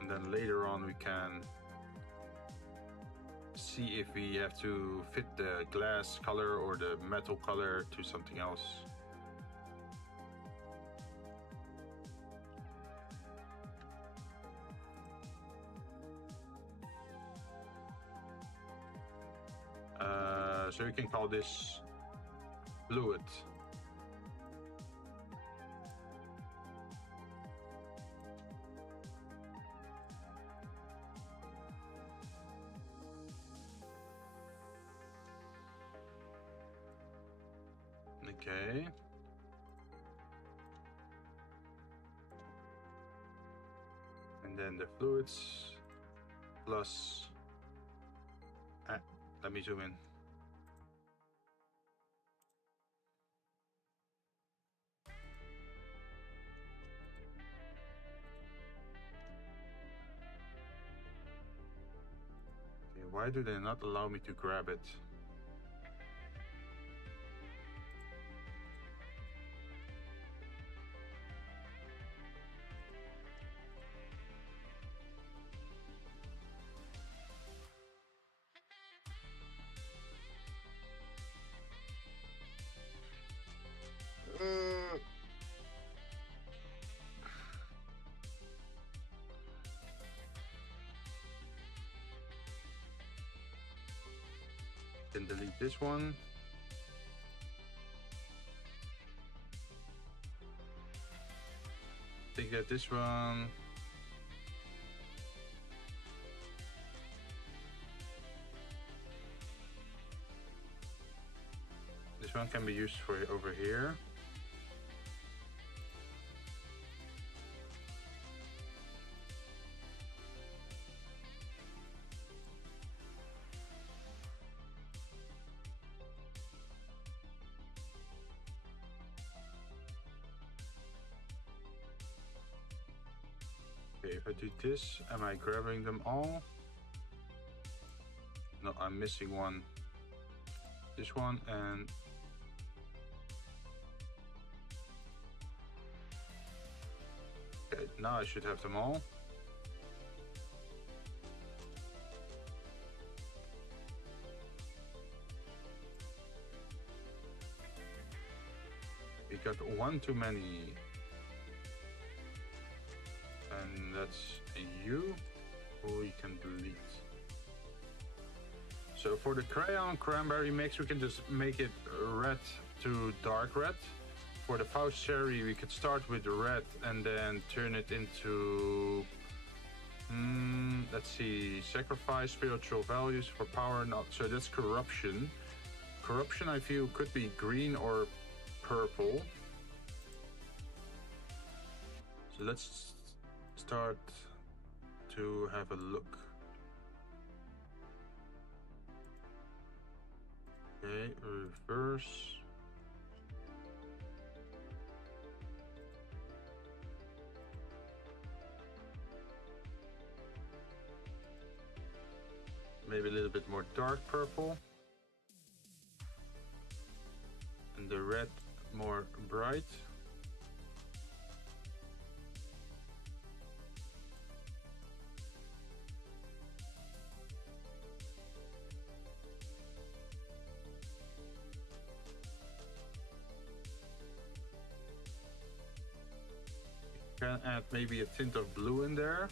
and then later on we can see if we have to fit the glass color or the metal color to something else. So we can call this fluid. Okay. And then the fluids plus... let me zoom in. Okay, why do they not allow me to grab it? Can delete this one. Think that this one. This one can be used for over here. Okay, if I do this, am I grabbing them all? No, I'm missing one. This one and... Okay, now I should have them all. We got one too many. And that's a U, who we can delete. So for the crayon cranberry mix, we can just make it red to dark red. For the Faust cherry, we could start with the red and then turn it into, let's see, sacrifice spiritual values for power. Not so that's corruption. Corruption, I feel, could be green or purple. So let's start to have a look. Okay, reverse. little bit more dark purple. And the red more bright. Can add maybe a tint of blue in there.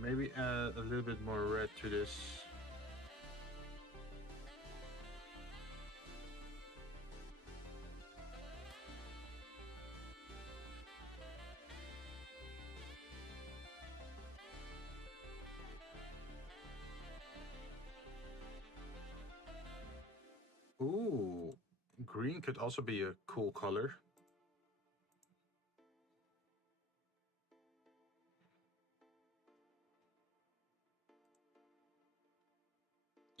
Maybe add a little bit more red to this. Ooh, green could also be a cool color.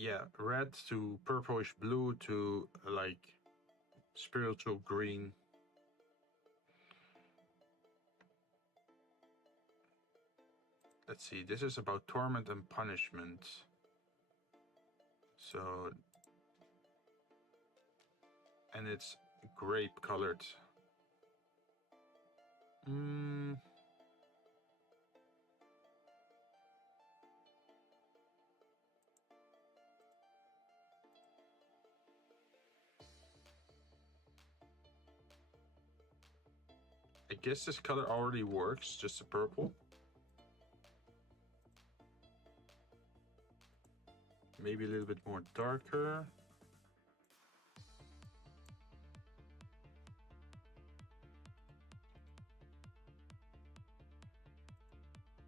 Yeah, red to purplish blue to like spiritual green. Let's see, this is about torment and punishment. So, and it's grape colored. I guess this color already works, just the purple. Maybe a little bit more darker.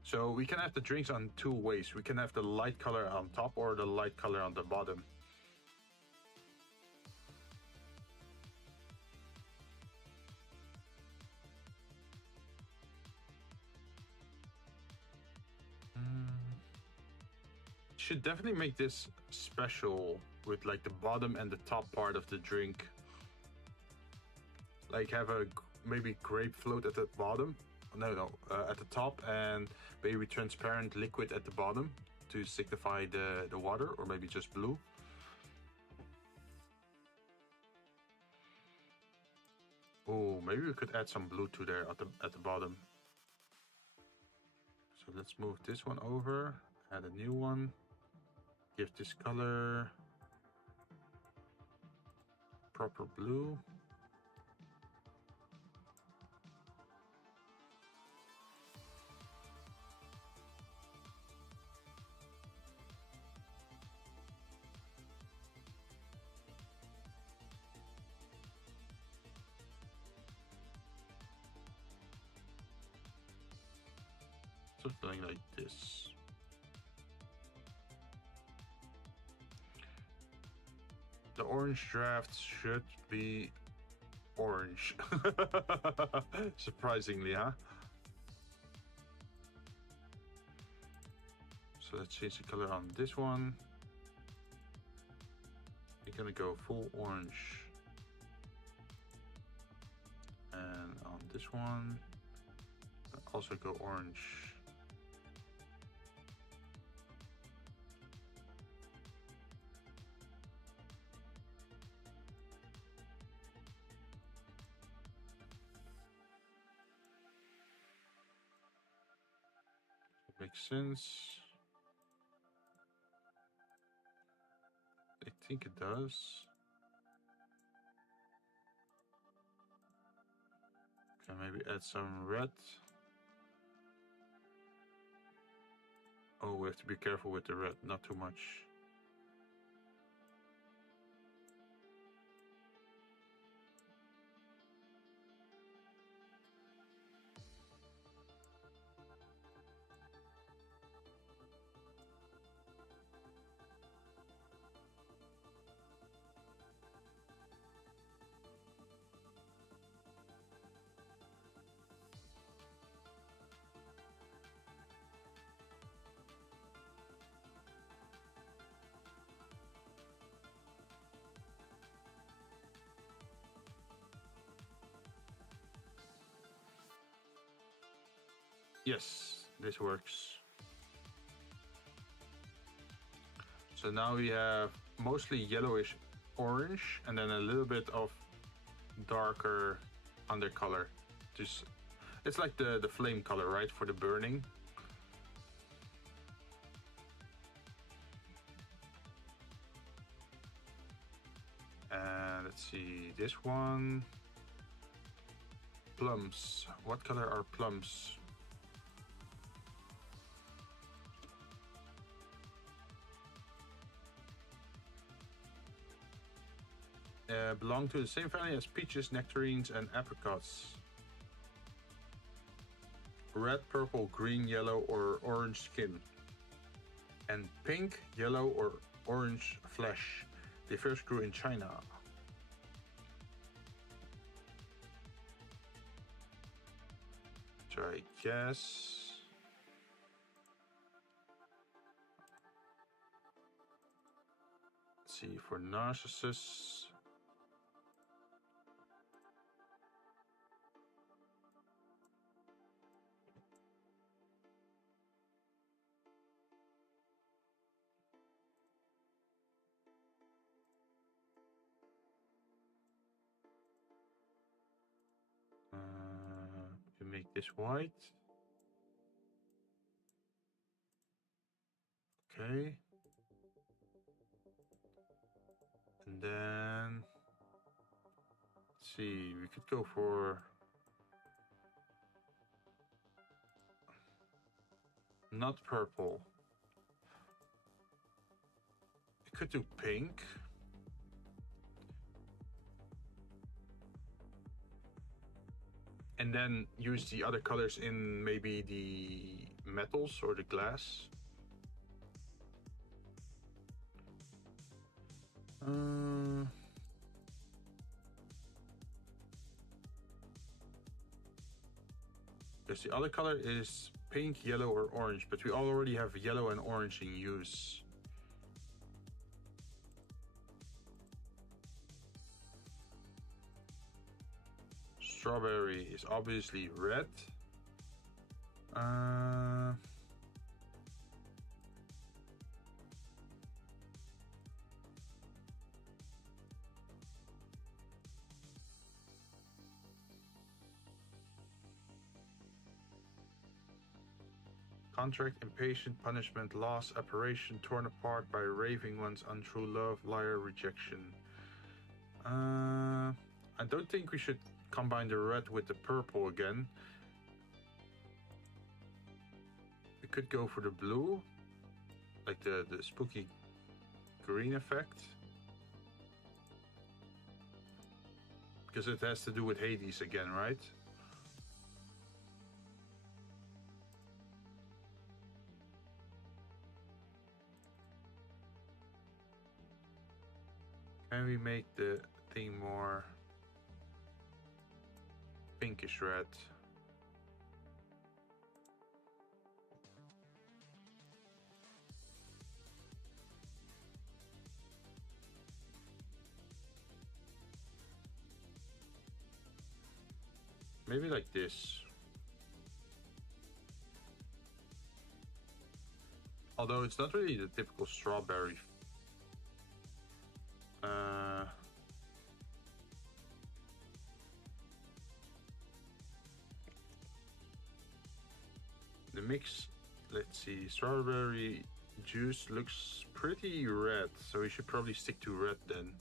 So we can have the drinks on two ways. We can have the light color on top or the light color on the bottom. Should definitely make this special with like the bottom and the top part of the drink. Like have a maybe grape float at the bottom. No, at the top, and maybe transparent liquid at the bottom to signify the water, or maybe just blue. Oh, maybe we could add some blue to there at the bottom. So let's move this one over, add a new one. Give this color proper blue. Something like this. The orange draft should be orange. Surprisingly, huh? So let's change the color on this one. We're gonna go full orange. And on this one, also go orange. Makes sense. I think it does. Okay, maybe add some red. Oh, we have to be careful with the red, not too much. Yes, this works. So now we have mostly yellowish orange and then a little bit of darker undercolor. Just, it's like the flame color, right, for the burning. And let's see, this one. Plums. What color are plums? Belong to the same family as peaches, nectarines, and apricots. Red, purple, green, yellow, or orange skin. And pink, yellow, or orange flesh. They first grew in China. So I guess... Let's see, for Narcissus... we make this white. Okay. And then, let's see, we could go for not purple. We could do pink. And then use the other colors in maybe the metals or the glass. Because the other color is pink, yellow, or orange, but we already have yellow and orange in use. Strawberry is obviously red. Contract, impatient, punishment, loss, apparition, torn apart by raving ones, untrue love, liar, rejection. I don't think we should combine the red with the purple again. We could go for the blue, like the spooky green effect. Because it has to do with Hades again, right? Can we make the thing more pinkish red? Maybe like this. Although it's not really the typical strawberry. The mix Let's see, strawberry juice looks pretty red, so we should probably stick to red then.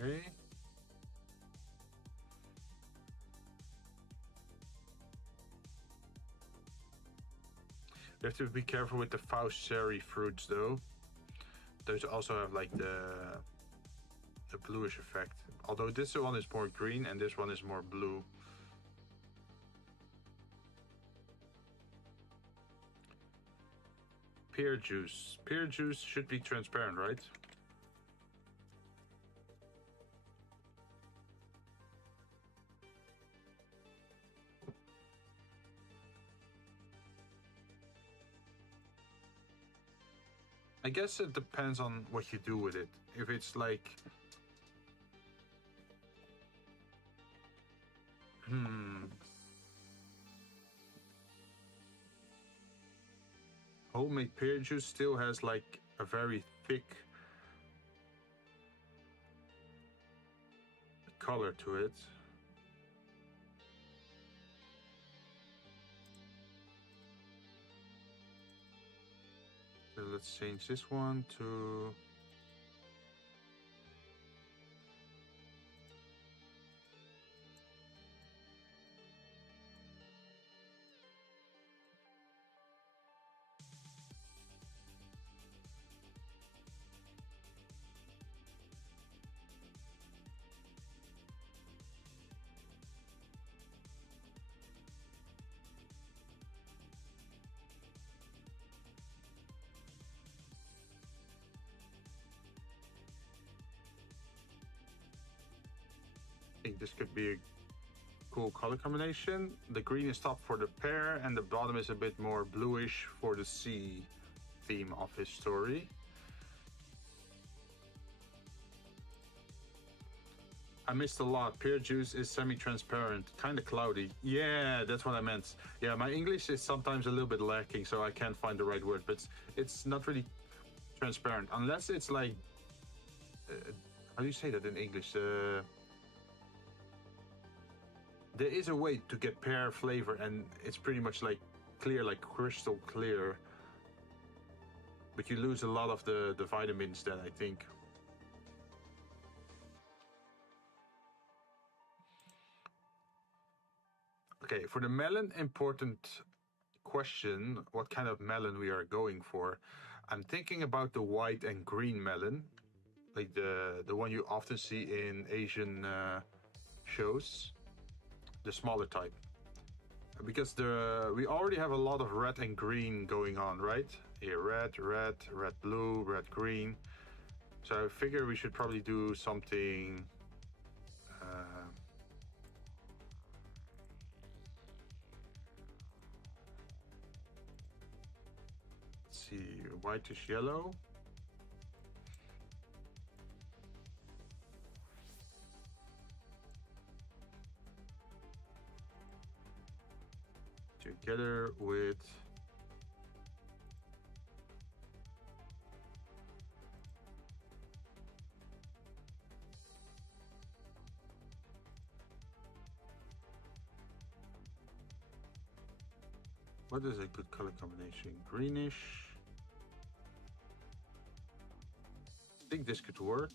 Okay. You have to be careful with the Faust-Cherry fruits though. Those also have like the bluish effect. Although this one is more green and this one is more blue. Pear juice. Pear juice should be transparent, right? I guess it depends on what you do with it. If it's like... Homemade pear juice still has like a very thick color to it. So let's change this one to... I think this could be a cool color combination. The green is top for the pear and the bottom is a bit more bluish for the sea theme of his story. I missed a lot. Pear juice is semi-transparent, kind of cloudy. Yeah, that's what I meant. Yeah, my English is sometimes a little bit lacking, so I can't find the right word, but it's not really transparent. Unless it's like... how do you say that in English? There is a way to get pear flavor and it's pretty much like clear, like crystal clear. But you lose a lot of the vitamins then, I think. Okay, for the melon, important question, what kind of melon we are going for. I'm thinking about the white and green melon, like the one you often see in Asian shows. The smaller type, because we already have a lot of red and green going on, right? Here, red, blue, red, green. So I figure we should probably do something let's see, whitish yellow. Together with what is a good color combination? Greenish. I think this could work.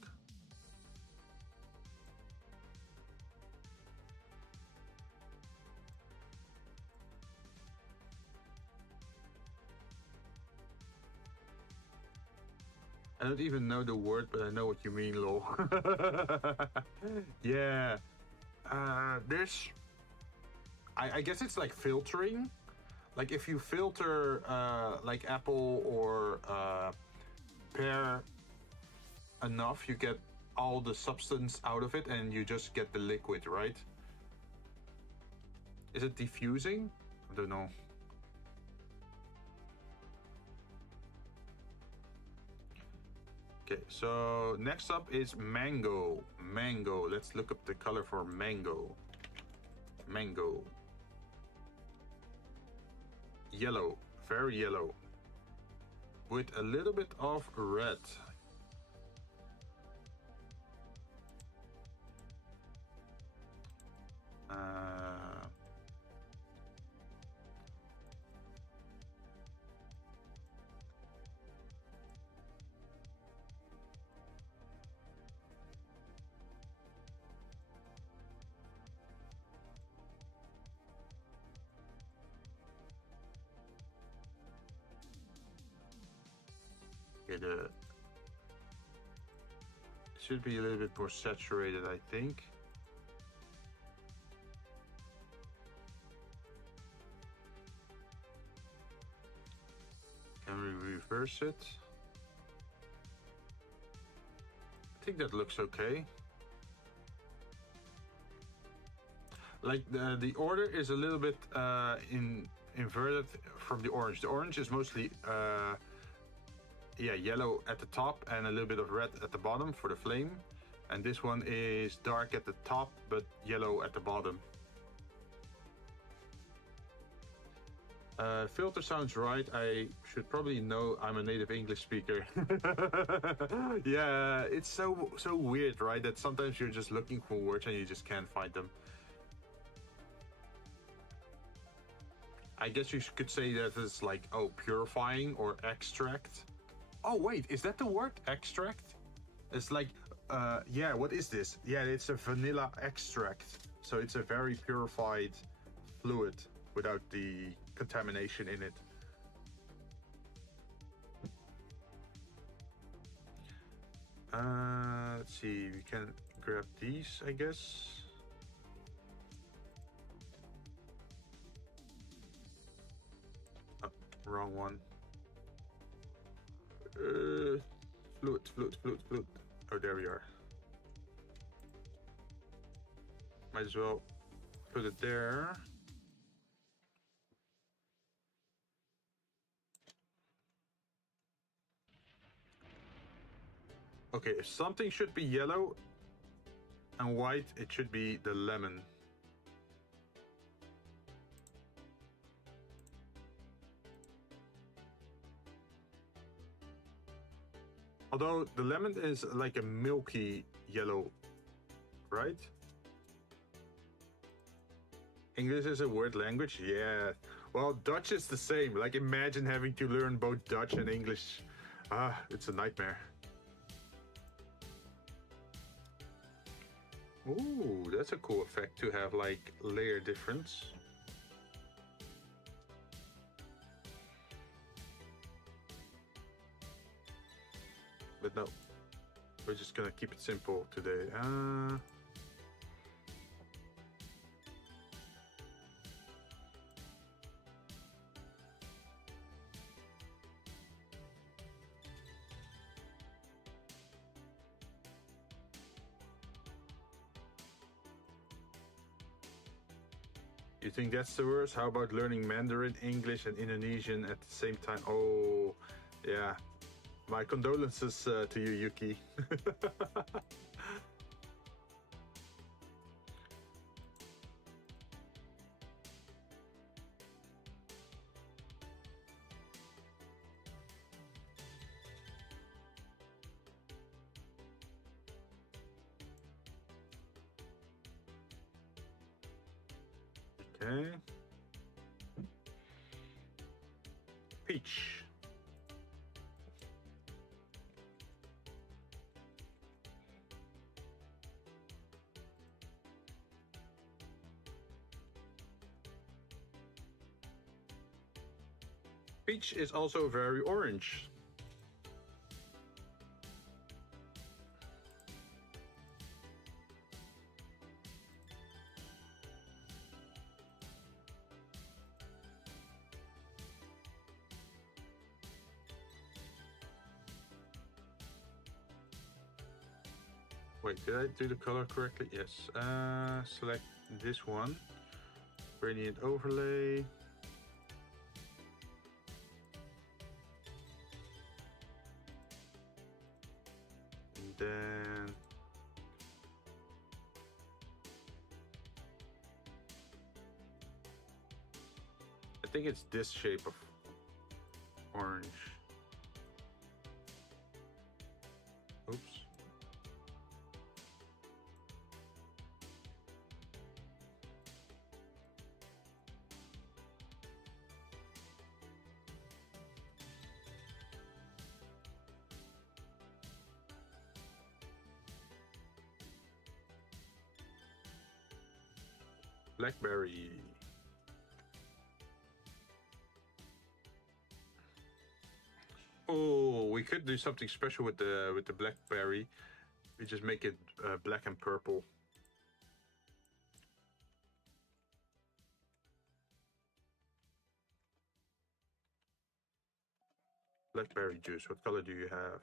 I don't even know the word, but I know what you mean, lol. Yeah. There's... I guess it's like filtering. Like if you filter like apple or pear enough, you get all the substance out of it and you just get the liquid, right? Is it diffusing? I don't know. Okay, so next up is mango. Mango. Let's look up the color for mango. Mango. Yellow. Very yellow. with a little bit of red. Okay, should be a little bit more saturated, I think. Can we reverse it? I think that looks okay. Like the order is a little bit inverted from the orange. The orange is mostly yellow at the top and a little bit of red at the bottom for the flame. And this one is dark at the top but yellow at the bottom. Filter sounds right. I should probably know I'm a native English speaker. Yeah, it's so weird, right? That sometimes you're just looking for words and you just can't find them. I guess you could say that it's like, oh, purifying or extract. Oh wait, is that the word? Extract? It's like, yeah, what is this? Yeah, it's a vanilla extract. So it's a very purified fluid without the contamination in it. Let's see, we can grab these, I guess. Oh, wrong one. Fluid. Oh, there we are. Might as well put it there. Okay, if something should be yellow and white, it should be the lemon. Although the lemon is like a milky yellow, right? English is a weird language, yeah. Well, Dutch is the same. Like, imagine having to learn both Dutch and English. It's a nightmare. Ooh, that's a cool effect to have, like, layer difference. But no, we're just gonna keep it simple today. You think that's the worst? How about learning Mandarin, English, and Indonesian at the same time? Oh, yeah. My condolences to you, Yuki. Okay. Peach. Peach is also very orange. Wait, did I do the color correctly? Yes. Select this one. Gradient overlay. And then I think it's this shape of orange. Blackberry. Oh, we could do something special with the blackberry. We just make it black and purple. Blackberry juice. What color do you have?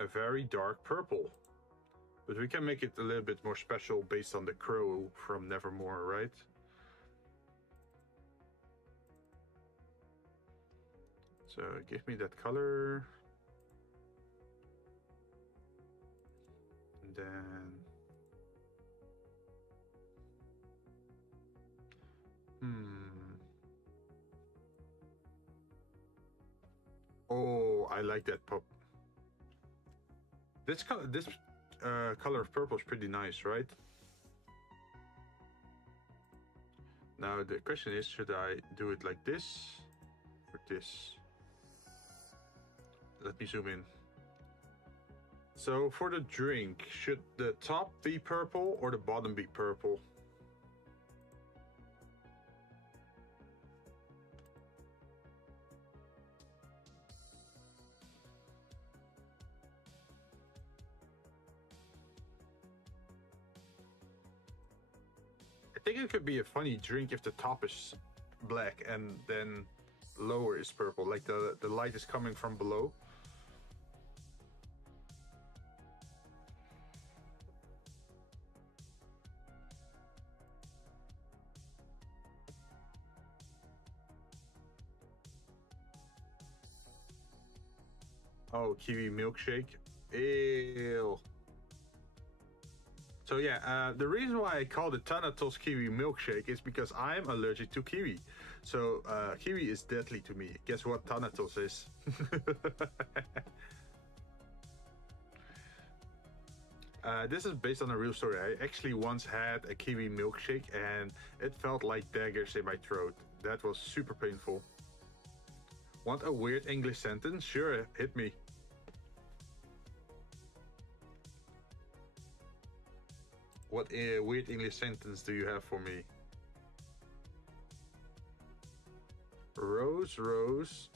A very dark purple. But we can make it a little bit more special based on the crow from Nevermore, right? So give me that color. And then... Oh, I like that pop. This color of purple is pretty nice, right? Now the question is, should I do it like this or this? Let me zoom in. So for the drink, should the top be purple or the bottom be purple? I think it could be a funny drink if the top is black and then lower is purple, like the light is coming from below. Oh, kiwi milkshake. Ew. So yeah, the reason why I call it Thanatos kiwi milkshake is because I'm allergic to kiwi. So kiwi is deadly to me. Guess what Thanatos is? This is based on a real story. I actually once had a kiwi milkshake and it felt like daggers in my throat. That was super painful. Want a weird English sentence? Sure, hit me. What weird English sentence do you have for me? Rose, rose.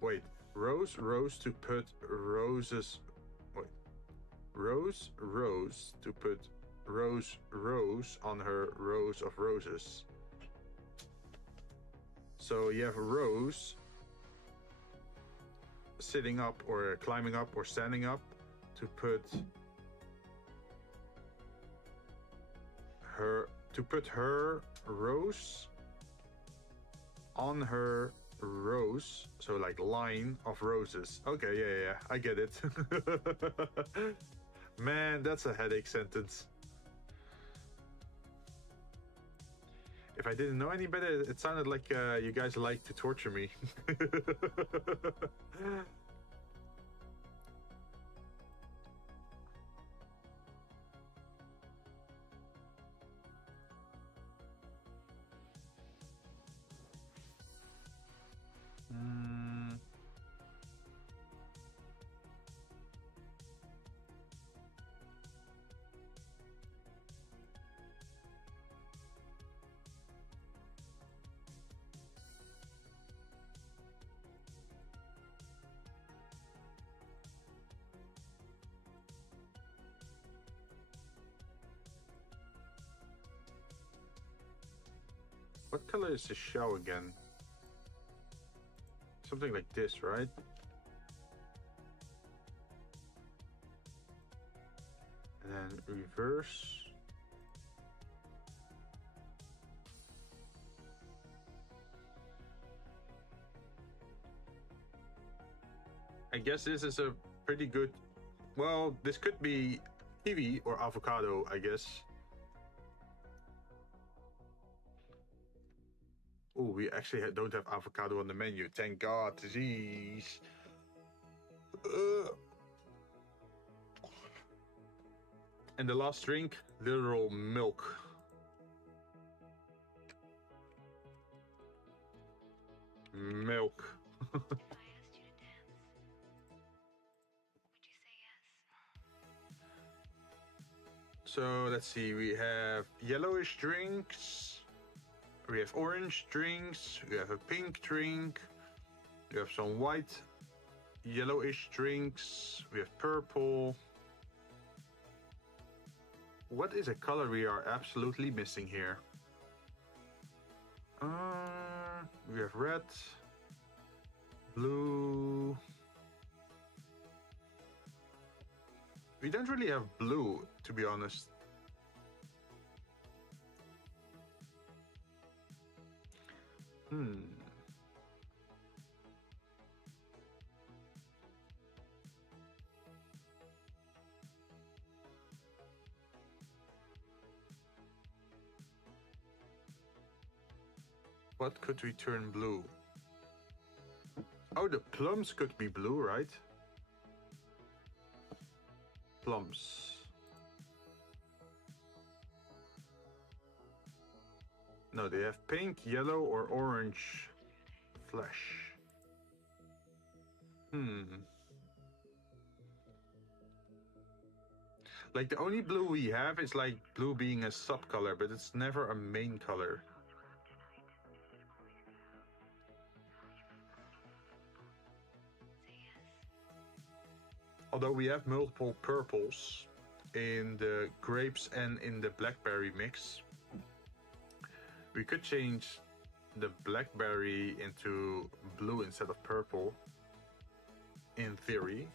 Wait, rose, rose to put roses. Wait, rose, rose to put rose, rose on her rows of roses. So you have a rose sitting up or climbing up or standing up to put her rose on her rose, so like line of roses. Okay, yeah, I get it. Man, that's a headache sentence. If I didn't know any better, it sounded like you guys like to torture me. What color is the shell again? Something like this, right? And then reverse. I guess this is a pretty good... Well, this could be kiwi or avocado, I guess. Oh, we actually don't have avocado on the menu. Thank God. Jeez. And the last drink, literal milk. Milk. If I asked you to dance, would you say yes? So let's see, we have yellowish drinks, we have orange drinks, we have a pink drink, we have some white, yellowish drinks, we have purple. What is a color we are absolutely missing here? We have red, blue. We don't really have blue, to be honest. What could we turn blue? Oh, the plums could be blue, right? Plums. No, they have pink, yellow, or orange flesh. Like the only blue we have is like blue being a subcolor, but it's never a main color. Although we have multiple purples in the grapes and in the blackberry mix, we could change the blackberry into blue instead of purple, in theory.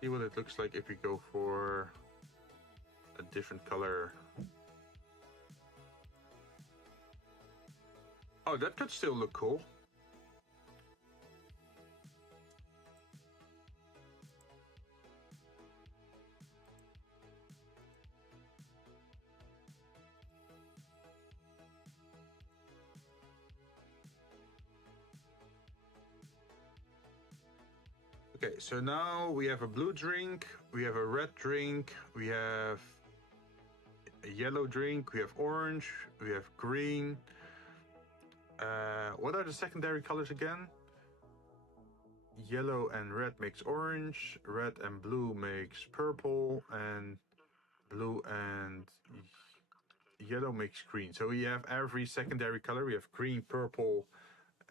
See what it looks like if we go for a different color. Oh, that could still look cool. Okay, so now we have a blue drink, we have a red drink, we have a yellow drink, we have orange, we have green. What are the secondary colors again? Yellow and red makes orange, red and blue makes purple, and blue and yellow makes green. So we have every secondary color. We have green, purple,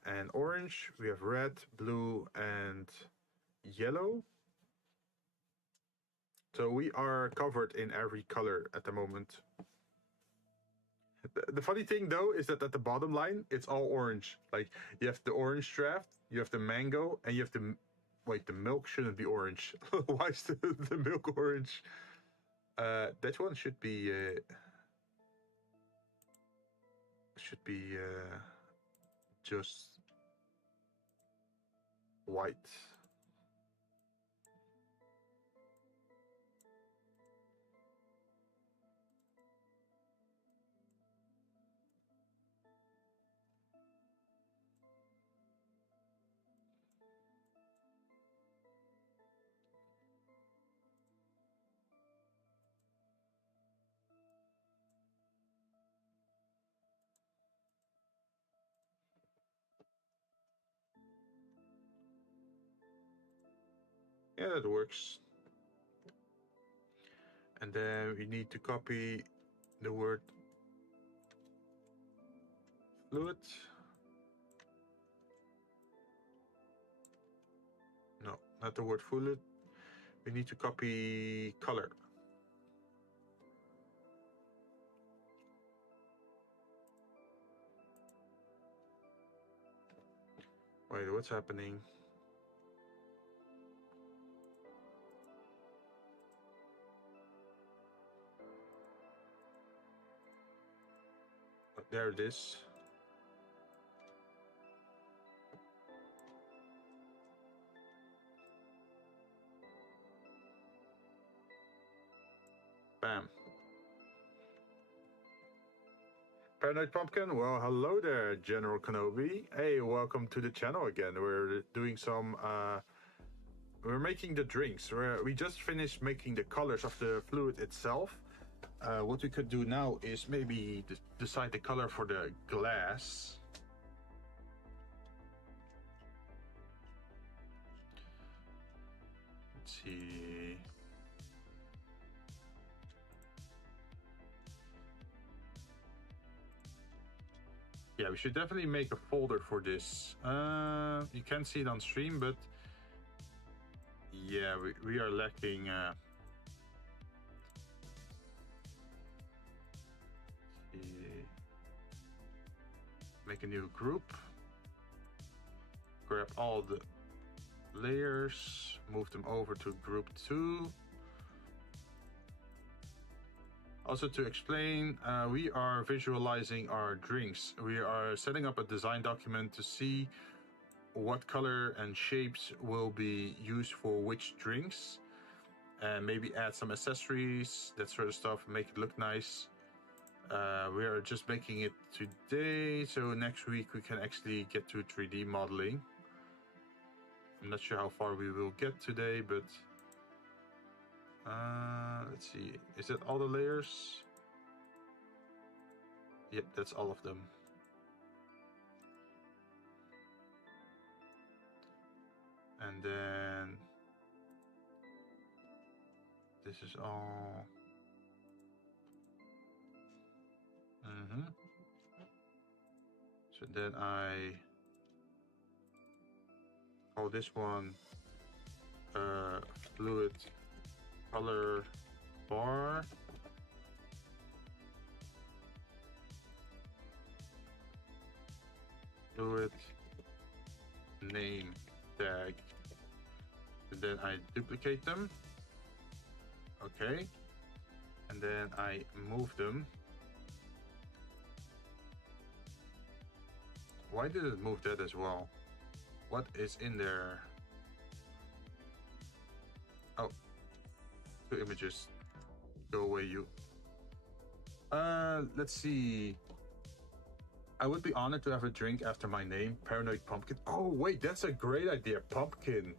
and orange. We have red, blue, and yellow. So we are covered in every color at the moment. The funny thing though is that at the bottom line, it's all orange. Like you have the orange draft, you have the mango, and you have the, wait, the milk shouldn't be orange. Why is the milk orange? That one should be just white. Yeah, that works. And then we need to copy the word fluid. No, not the word fluid. We need to copy color. Wait, what's happening? There it is. Bam. Paranoid Pumpkin, well, hello there, General Kenobi. Hey, welcome to the channel again. We're doing some, we're making the drinks. We just finished making the colors of the fluid itself. What we could do now is maybe decide the color for the glass. Let's see. Yeah, we should definitely make a folder for this. You can see it on stream, but yeah, we are lacking. Make a new group. Grab all the layers, move them over to group 2. Also to explain, we are visualizing our drinks. We are setting up a design document to see what color and shapes will be used for which drinks. And maybe add some accessories, that sort of stuff, make it look nice. We are just making it today, so next week we can actually get to 3D modeling. I'm not sure how far we will get today, but let's see. Is that all the layers? Yep, that's all of them. And then this is all. So then I call this one fluid color bar. Fluid name tag. And then I duplicate them. Okay. And then I move them. Why did it move that as well? What is in there? Oh, 2 images. Go away, you. Let's see. I would be honored to have a drink after my name, Paranoid Pumpkin. Oh, wait, that's a great idea, Pumpkin.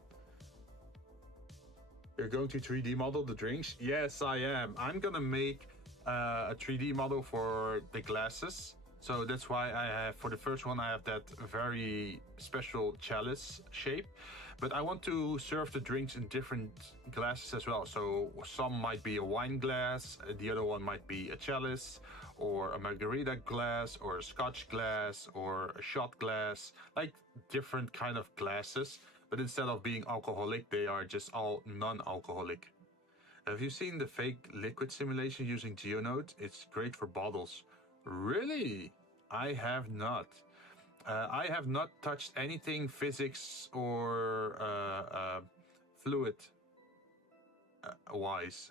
You're going to 3D model the drinks? Yes, I am. I'm gonna make a 3D model for the glasses. So that's why I have, for the first one, I have that very special chalice shape. But I want to serve the drinks in different glasses as well. So some might be a wine glass, the other one might be a chalice, or a margarita glass, or a scotch glass, or a shot glass, like different kind of glasses. But instead of being alcoholic, they are just all non-alcoholic. Have you seen the fake liquid simulation using GeoNode? It's great for bottles. Really? I have not. I have not touched anything physics or fluid wise.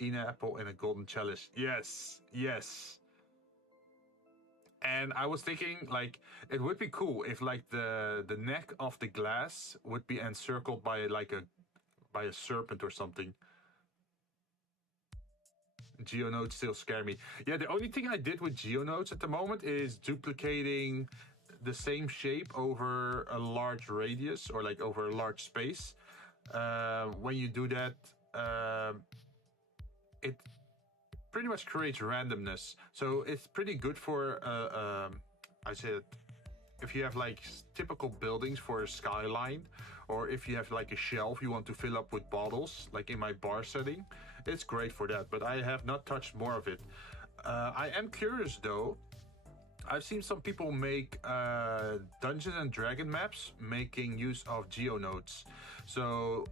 In an apple and a golden chalice. Yes, yes. And I was thinking, like, it would be cool if, like, the neck of the glass would be encircled by a serpent or something. GeoNodes still scare me. Yeah, the only thing I did with GeoNodes at the moment is duplicating the same shape over a large radius or like over a large space. When you do that, it pretty much creates randomness. So it's pretty good for, I said, if you have like typical buildings for a skyline, or if you have like a shelf you want to fill up with bottles, like in my bar setting, it's great for that. But I have not touched more of it. I am curious though. I've seen some people make Dungeons and Dragon maps making use of GeoNodes. So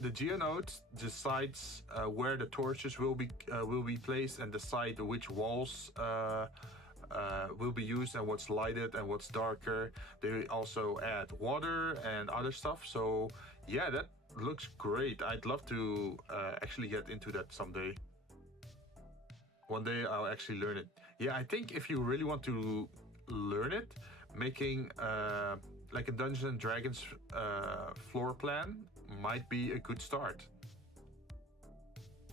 the GeoNode decides where the torches will be placed and decide which walls will be used and what's lighted and what's darker. They also add water and other stuff. So yeah, that looks great. I'd love to actually get into that someday. One day I'll actually learn it. Yeah, I think if you really want to learn it, making like a Dungeons and Dragons floor plan might be a good start.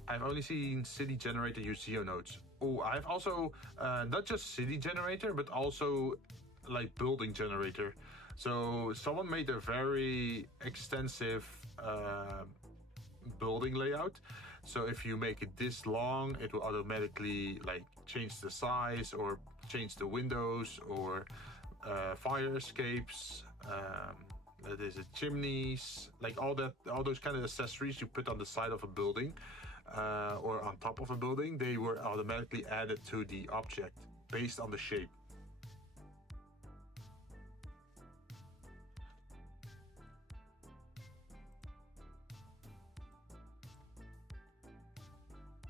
I've only seen City Generator use GeoNodes. Oh, I've also not just City Generator, but also like Building Generator. So someone made a very extensive building layout. So if you make it this long, it will automatically like change the size or change the windows or fire escapes. That is chimneys, like all those kind of accessories you put on the side of a building or on top of a building. They were automatically added to the object based on the shape.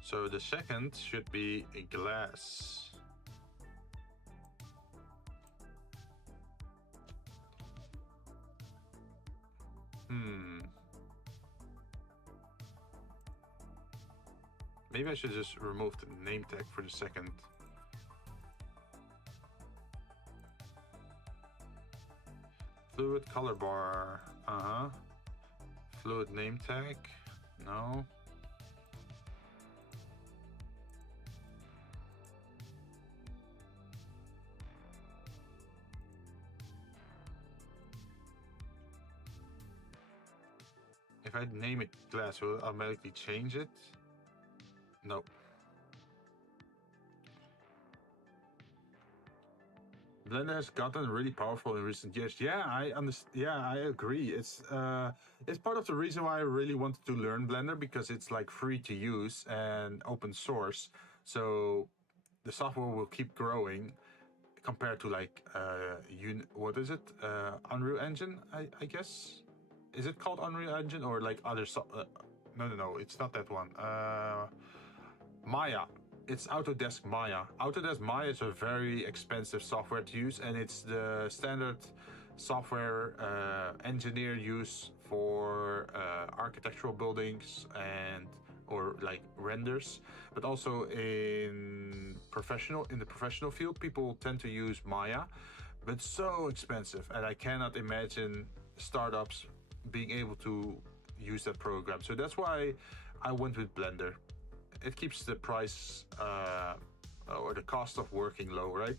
So the second should be a glass. Maybe I should just remove the name tag for the second. Fluid color bar. Fluid name tag. No. If I name it glass, will it automatically change it? No. Blender has gotten really powerful in recent years. Yeah, I understand. Yeah, I agree. It's part of the reason why I really wanted to learn Blender, because it's like free to use and open source. So the software will keep growing compared to like what is it? Unreal Engine, I guess. Is it called Unreal Engine or like other no, it's not that one. Maya. It's Autodesk Maya. Autodesk Maya is a very expensive software to use, and it's the standard software engineer use for architectural buildings and or like renders, but also in the professional field, people tend to use Maya, but it's so expensive, and I cannot imagine startups being able to use that program. So that's why I went with Blender. It keeps the price or the cost of working low, right?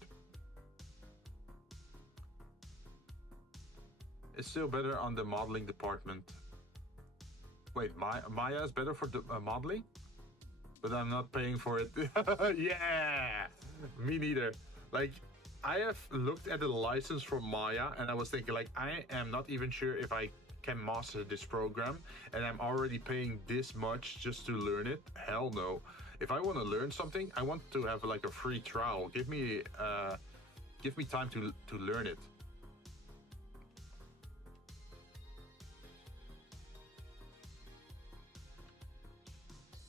It's still better on the modeling department. Wait, Maya is better for the modeling? But I'm not paying for it. Yeah! Me neither. Like, I have looked at the license for Maya and I was thinking like, I am not even sure if I can master this program, and I'm already paying this much just to learn it. Hell no. If I want to learn something, I want to have like a free trial. Give me time to learn it.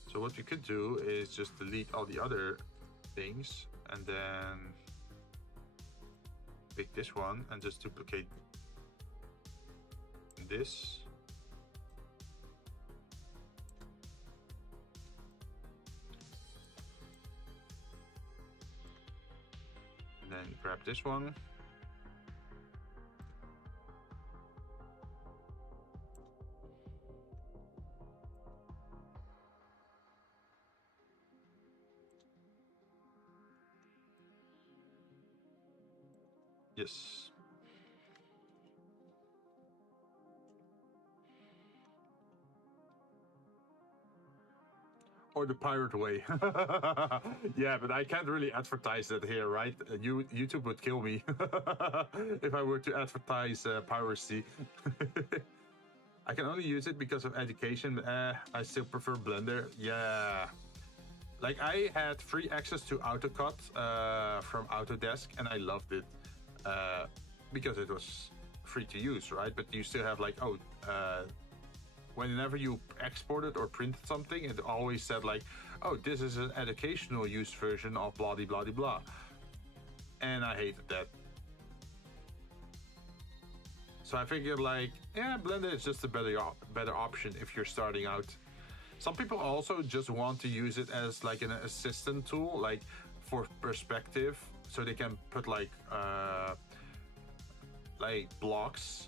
So what you could do is just delete all the other things and then pick this one and just duplicate this. And then grab this one. Yes. Or the pirate way. Yeah, but I can't really advertise that here, right? YouTube would kill me if I were to advertise piracy. I can only use it because of education. I still prefer Blender. Yeah. Like, I had free access to AutoCAD from Autodesk, and I loved it because it was free to use, right? But you still have like, whenever you exported or printed something, it always said like, oh, this is an educational use version of blah blah blah blah. And I hated that. So I figured like, yeah, Blender is just a better option if you're starting out. Some people also just want to use it as like an assistant tool, like for perspective, so they can put like blocks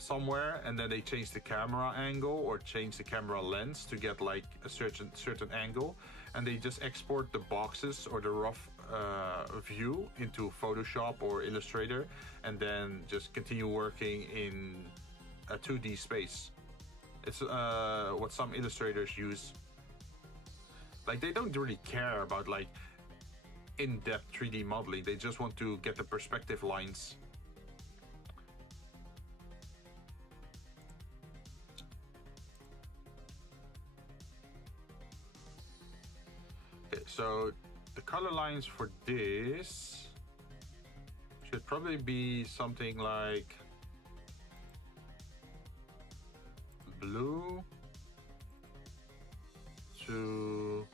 somewhere, and then they change the camera angle or change the camera lens to get like a certain angle, and they just export the boxes or the rough view into Photoshop or Illustrator, and then just continue working in a 2D space. It's what some illustrators use. Like, they don't really care about like in-depth 3D modeling. They just want to get the perspective lines. so the color lines for this should probably be something like blue to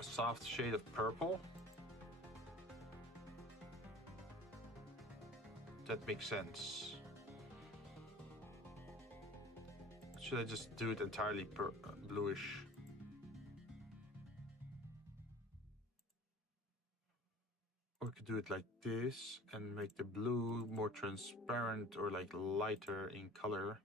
a soft shade of purple. That makes sense. Should I just do it entirely bluish? Or we could do it like this and make the blue more transparent or like lighter in color.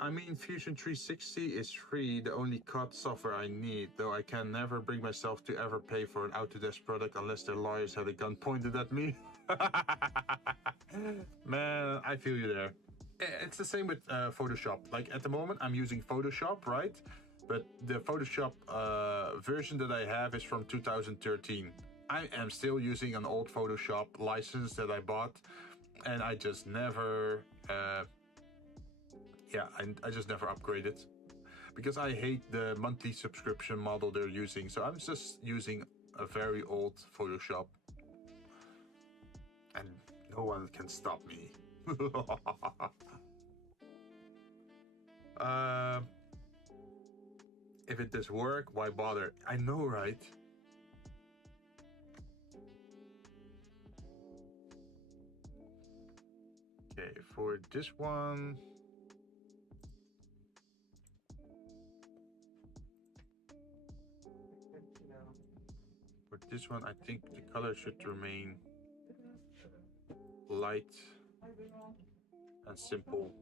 I mean, Fusion 360 is free, the only COD software I need, though I can never bring myself to ever pay for an Autodesk product unless their lawyers had a gun pointed at me. Man, I feel you there. It's the same with Photoshop. Like at the moment, I'm using Photoshop, right? But the Photoshop version that I have is from 2013. I am still using an old Photoshop license that I bought, and I just never... I just never upgraded because I hate the monthly subscription model they're using. So I'm just using a very old Photoshop and no one can stop me. If it does work, why bother? I know, right? Okay, for this one... For this one, I think the color should remain light and simple.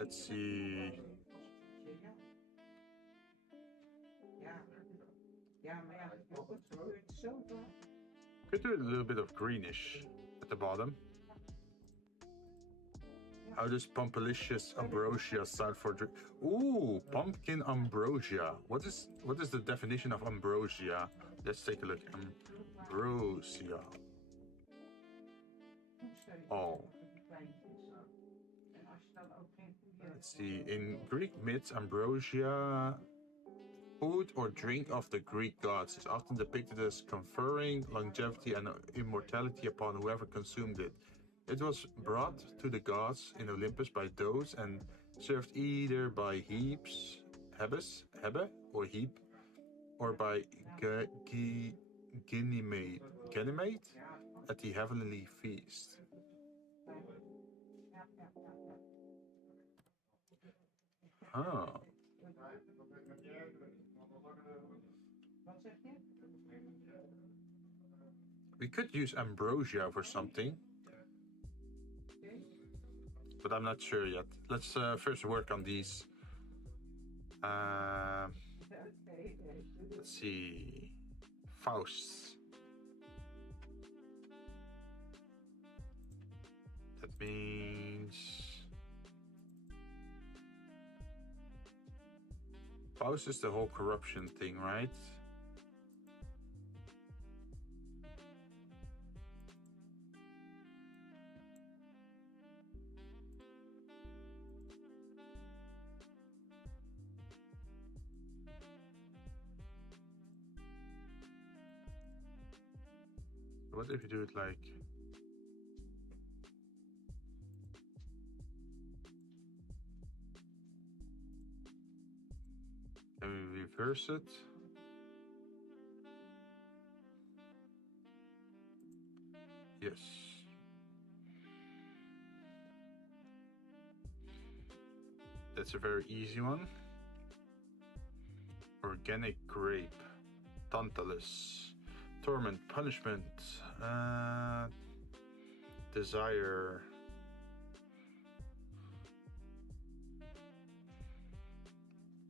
Let's see. Could do a little bit of greenish at the bottom. How does Pumpalicious Ambrosia sound for drink? Ooh, pumpkin ambrosia. What is the definition of ambrosia? Let's take a look. Ambrosia. Oh. Let's see. In Greek myths, ambrosia, food or drink of the Greek gods, is often depicted as conferring longevity and immortality upon whoever consumed it. It was brought to the gods in Olympus by doves and served either by Hebe, or Heap, or by Ganymede at the heavenly feast. Oh. We could use ambrosia for something, but I'm not sure yet. Let's first work on these. Let's see. Faust. That means... Faust is the whole corruption thing, right? What if you do it like... Can we reverse it? Yes. That's a very easy one. Organic grape. Tantalus. Torment. Punishment. Desire.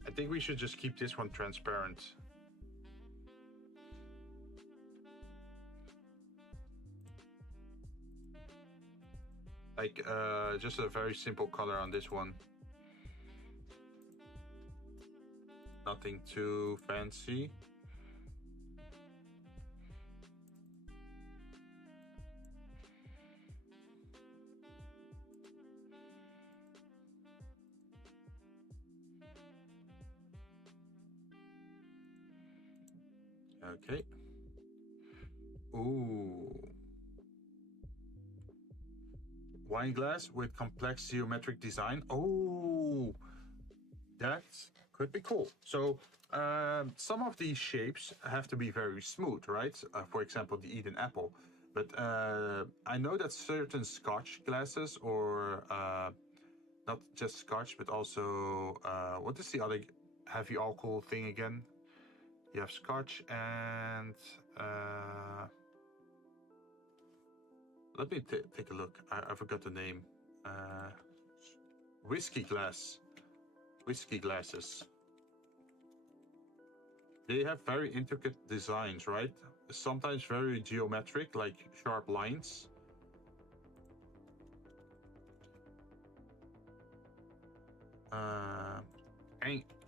I think we should just keep this one transparent. Like just a very simple color on this one. Nothing too fancy. Okay. Ooh. Wine glass with complex geometric design. Oh, that could be cool. So some of these shapes have to be very smooth, right? For example, the Eden apple. But I know that certain Scotch glasses, or not just Scotch, but also what is the other heavy alcohol thing again? You have Scotch and let me take a look. I forgot the name. Whiskey glass. Whiskey glasses. They have very intricate designs, right? Sometimes very geometric, like sharp lines.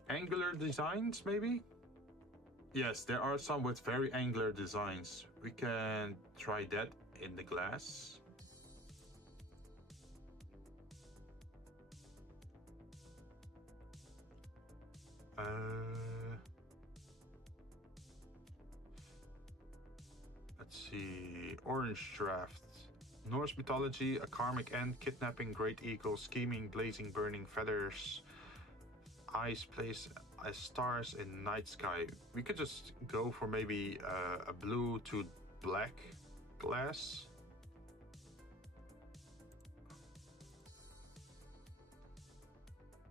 Angular designs, maybe? Yes, there are some with very angular designs. We can try that in the glass. Let's see. Orange draft. Norse mythology, a karmic end, kidnapping, great eagle, scheming, blazing, burning feathers, eyes placed as stars in night sky. We could just go for maybe a blue to black glass.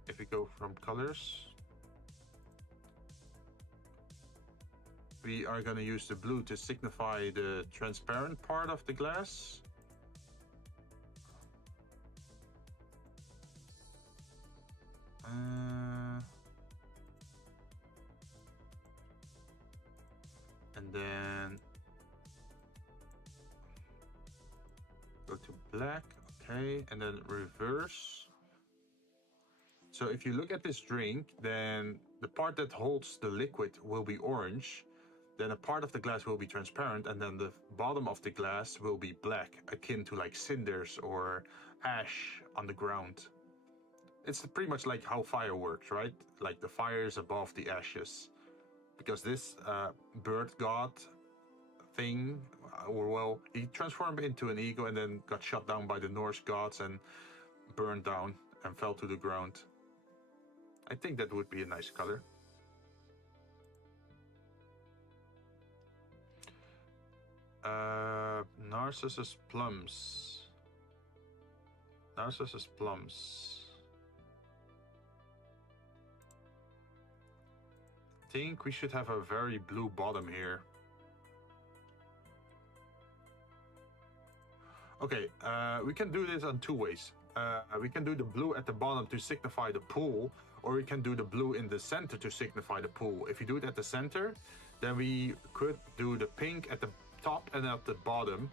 If we go from colors, we are going to use the blue to signify the transparent part of the glass. And then go to black, okay, and then reverse. So if you look at this drink, then the part that holds the liquid will be orange, then a part of the glass will be transparent, and then the bottom of the glass will be black, akin to like cinders or ash on the ground. It's pretty much like how fire works, right? Like the fire is above the ashes. Because this bird god thing, or well, he transformed into an eagle and then got shot down by the Norse gods and burned down and fell to the ground. I think that would be a nice color. Narcissus plums. Narcissus plums. I think we should have a very blue bottom here. Okay, we can do this on two ways. We can do the blue at the bottom to signify the pool, or we can do the blue in the center to signify the pool. If you do it at the center, then we could do the pink at the top and at the bottom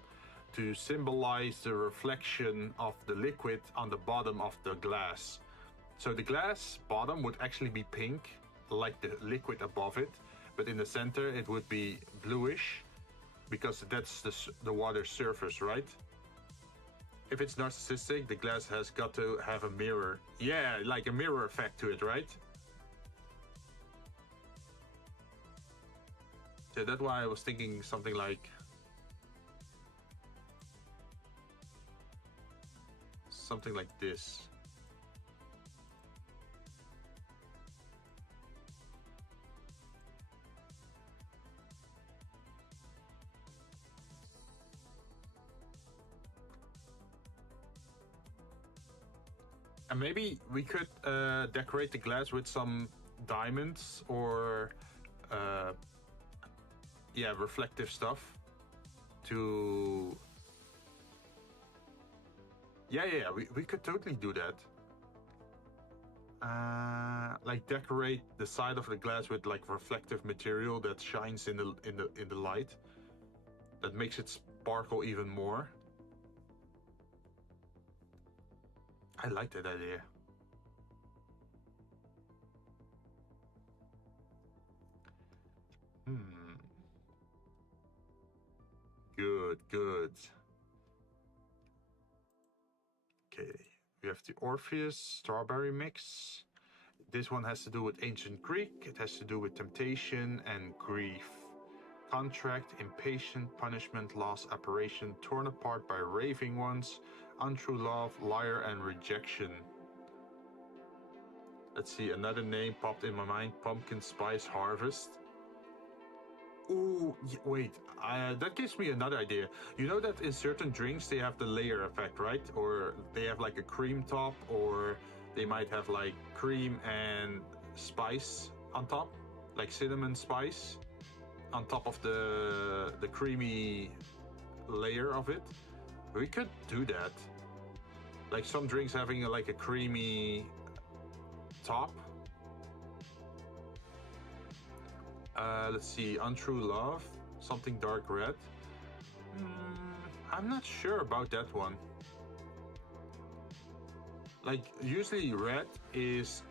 to symbolize the reflection of the liquid on the bottom of the glass. So the glass bottom would actually be pink, like the liquid above it, but in the center it would be bluish, because that's the water surface, right? If it's narcissistic, the glass has got to have a mirror. Yeah, like a mirror effect to it, right? So that's why I was thinking something like this. And maybe we could decorate the glass with some diamonds or yeah, reflective stuff to yeah, we could totally do that. Like decorate the side of the glass with like reflective material that shines in the light, that makes it sparkle even more. I like that idea. Good, good. Okay, we have the Orpheus strawberry mix. This one has to do with ancient Greek. It has to do with temptation and grief. Contract, impatient, punishment, loss, apparition, torn apart by raving ones, untrue love, liar, and rejection. Let's see, another name popped in my mind, pumpkin spice harvest. Ooh, wait, that gives me another idea. You know that in certain drinks they have the layer effect, right? Or they have like a cream top, or they might have like cream and spice on top, like cinnamon spice on top of the creamy layer of it. We could do that. Like some drinks having like a creamy top. Let's see, untrue love, something dark red. I'm not sure about that one. Like usually red is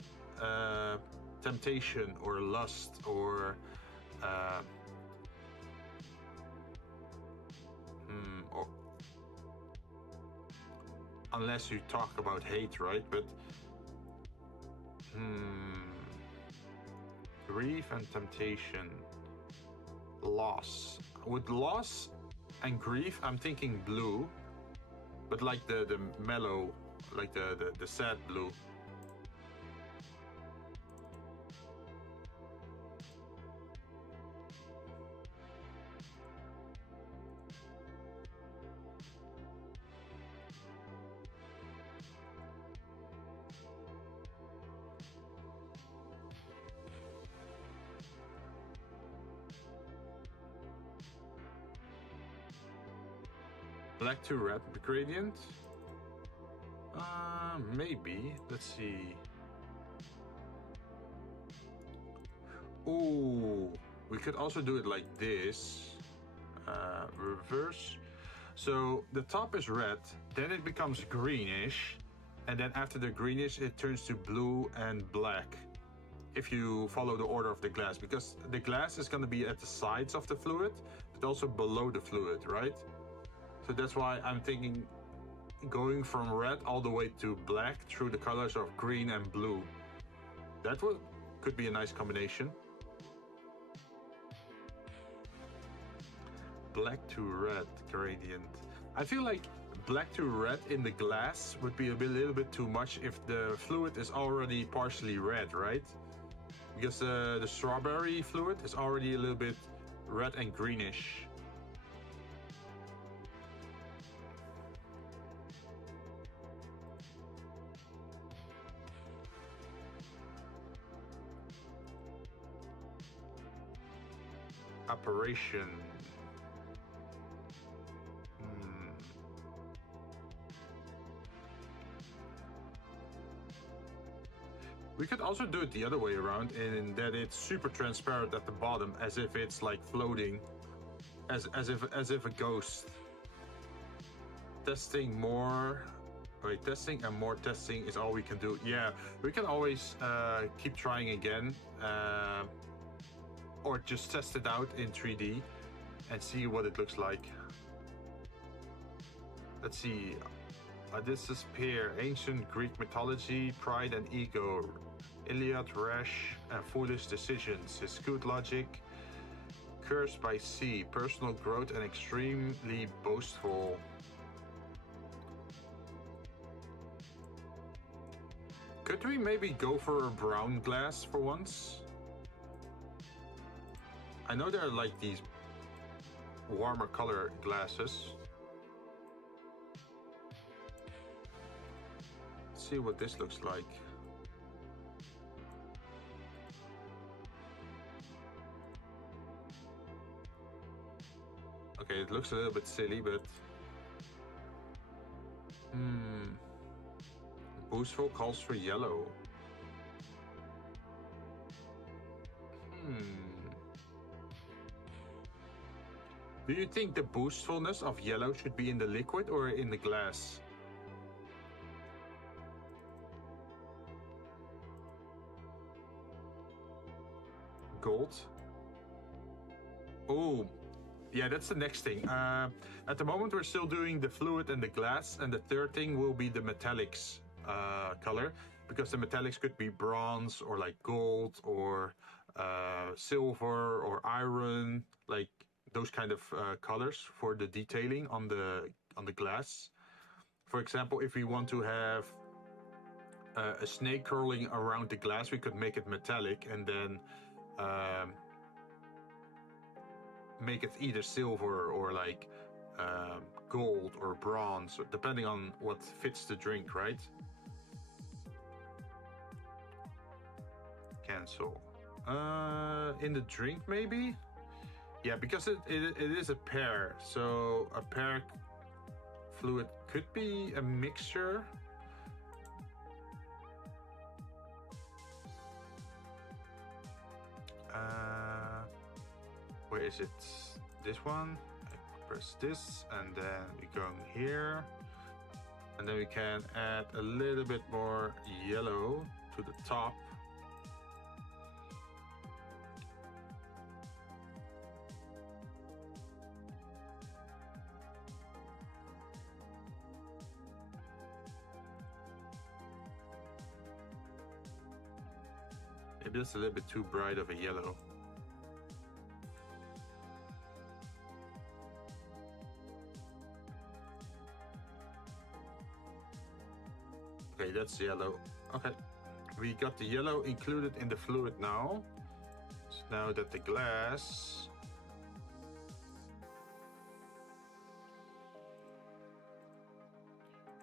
temptation or lust or unless you talk about hate, right? But grief and temptation, loss. With loss and grief, I'm thinking blue, but like the mellow, like the sad blue. Black to red gradient? Maybe. Let's see. Ooh, we could also do it like this. Reverse. So the top is red, then it becomes greenish, and then after the greenish it turns to blue and black. If you follow the order of the glass, because the glass is going to be at the sides of the fluid, but also below the fluid, right? So that's why I'm thinking going from red all the way to black through the colors of green and blue. That could be a nice combination. Black to red gradient. I feel like black to red in the glass would be a little bit too much if the fluid is already partially red, right? Because the strawberry fluid is already a little bit red and greenish. Apparition. We could also do it the other way around, in that it's super transparent at the bottom, as if it's like floating, as if a ghost. Testing more. Wait, testing and more testing is all we can do. Yeah, we can always keep trying again. Or just test it out in 3D and see what it looks like. Let's see. Odysseus pair, ancient Greek mythology, pride and ego, Iliad, rash and foolish decisions, his good logic, cursed by sea, personal growth and extremely boastful. Could we maybe go for a brown glass for once? I know there are like these warmer color glasses. Let's see what this looks like. Okay, it looks a little bit silly, but boostful calls for yellow. Do you think the boostfulness of yellow should be in the liquid or in the glass? gold. Oh, yeah, that's the next thing. At the moment, we're still doing the fluid and the glass, and the third thing will be the metallics color, because the metallics could be bronze or like gold or silver or iron, like those kind of colors for the detailing on the glass. For example, if we want to have a snake curling around the glass, we could make it metallic and then make it either silver or like gold or bronze, depending on what fits the drink, right? Cancel. In the drink, maybe? Yeah, because it is a pear, so a pear fluid could be a mixture. Where is it? This one. I press this, and then we go here, and then we can add a little bit more yellow to the top. Maybe that's a little bit too bright of a yellow. Okay, that's yellow. Okay, we got the yellow included in the fluid now. So now that the glass...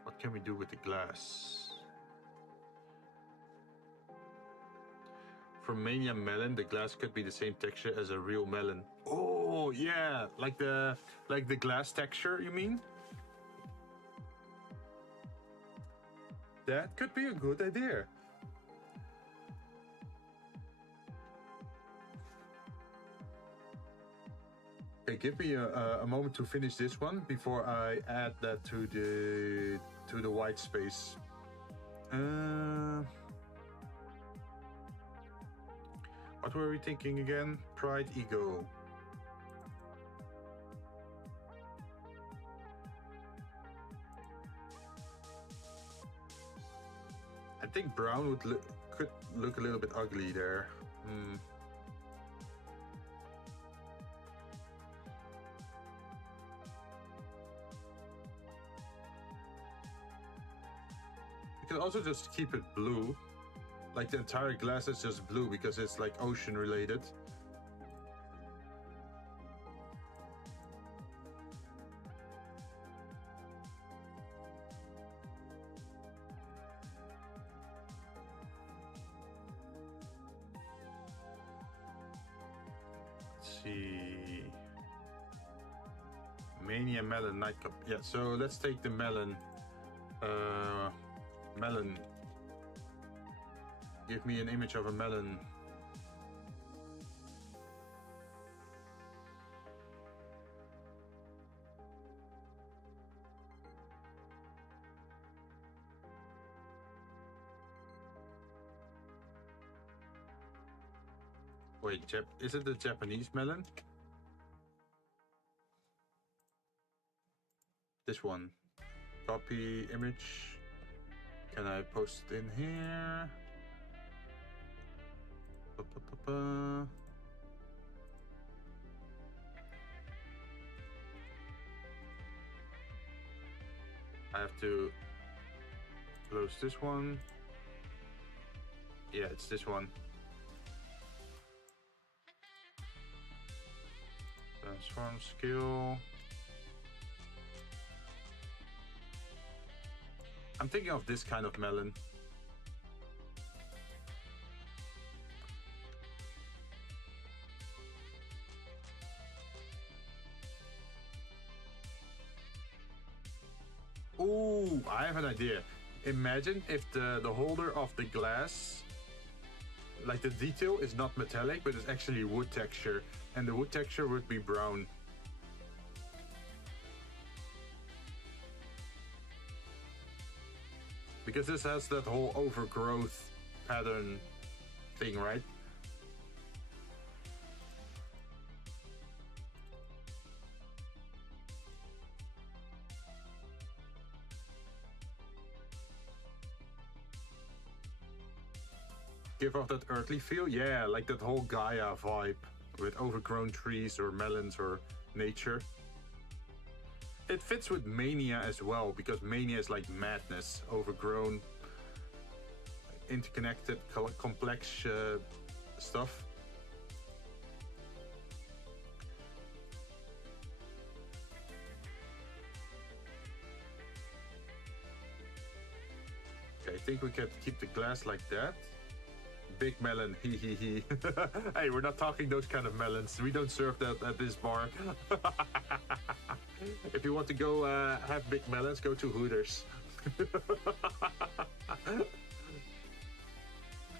What can we do with the glass? For Mania melon, the glass could be the same texture as a real melon. Oh yeah, like the glass texture, you mean? That could be a good idea. Okay, give me a moment to finish this one before I add that to the white space. What were we thinking again? Pride, ego. I think brown could look a little bit ugly there. You can also just keep it blue. Like the entire glass is just blue because it's like ocean related. Let's see. Mania melon nightclub. Yeah, so let's take the melon. Melon. Give me an image of a melon. Wait, is it the Japanese melon? This one. Copy image. Can I post it in here? I have to close this one. Yeah, it's this one. Transform skill. I'm thinking of this kind of melon. Ooh, I have an idea. Imagine if the holder of the glass, like the detail is not metallic, but it's actually wood texture, and the wood texture would be brown. Because this has that whole overgrowth pattern thing, right? give off that earthly feel. Yeah, like that whole Gaia vibe with overgrown trees or melons or nature. It fits with mania as well, because mania is like madness, overgrown, interconnected, complex stuff. Okay, I think we can keep the glass like that. Big melon, hee hee hee. Hey, we're not talking those kind of melons. We don't serve that at this bar. If you want to go have big melons, go to Hooters.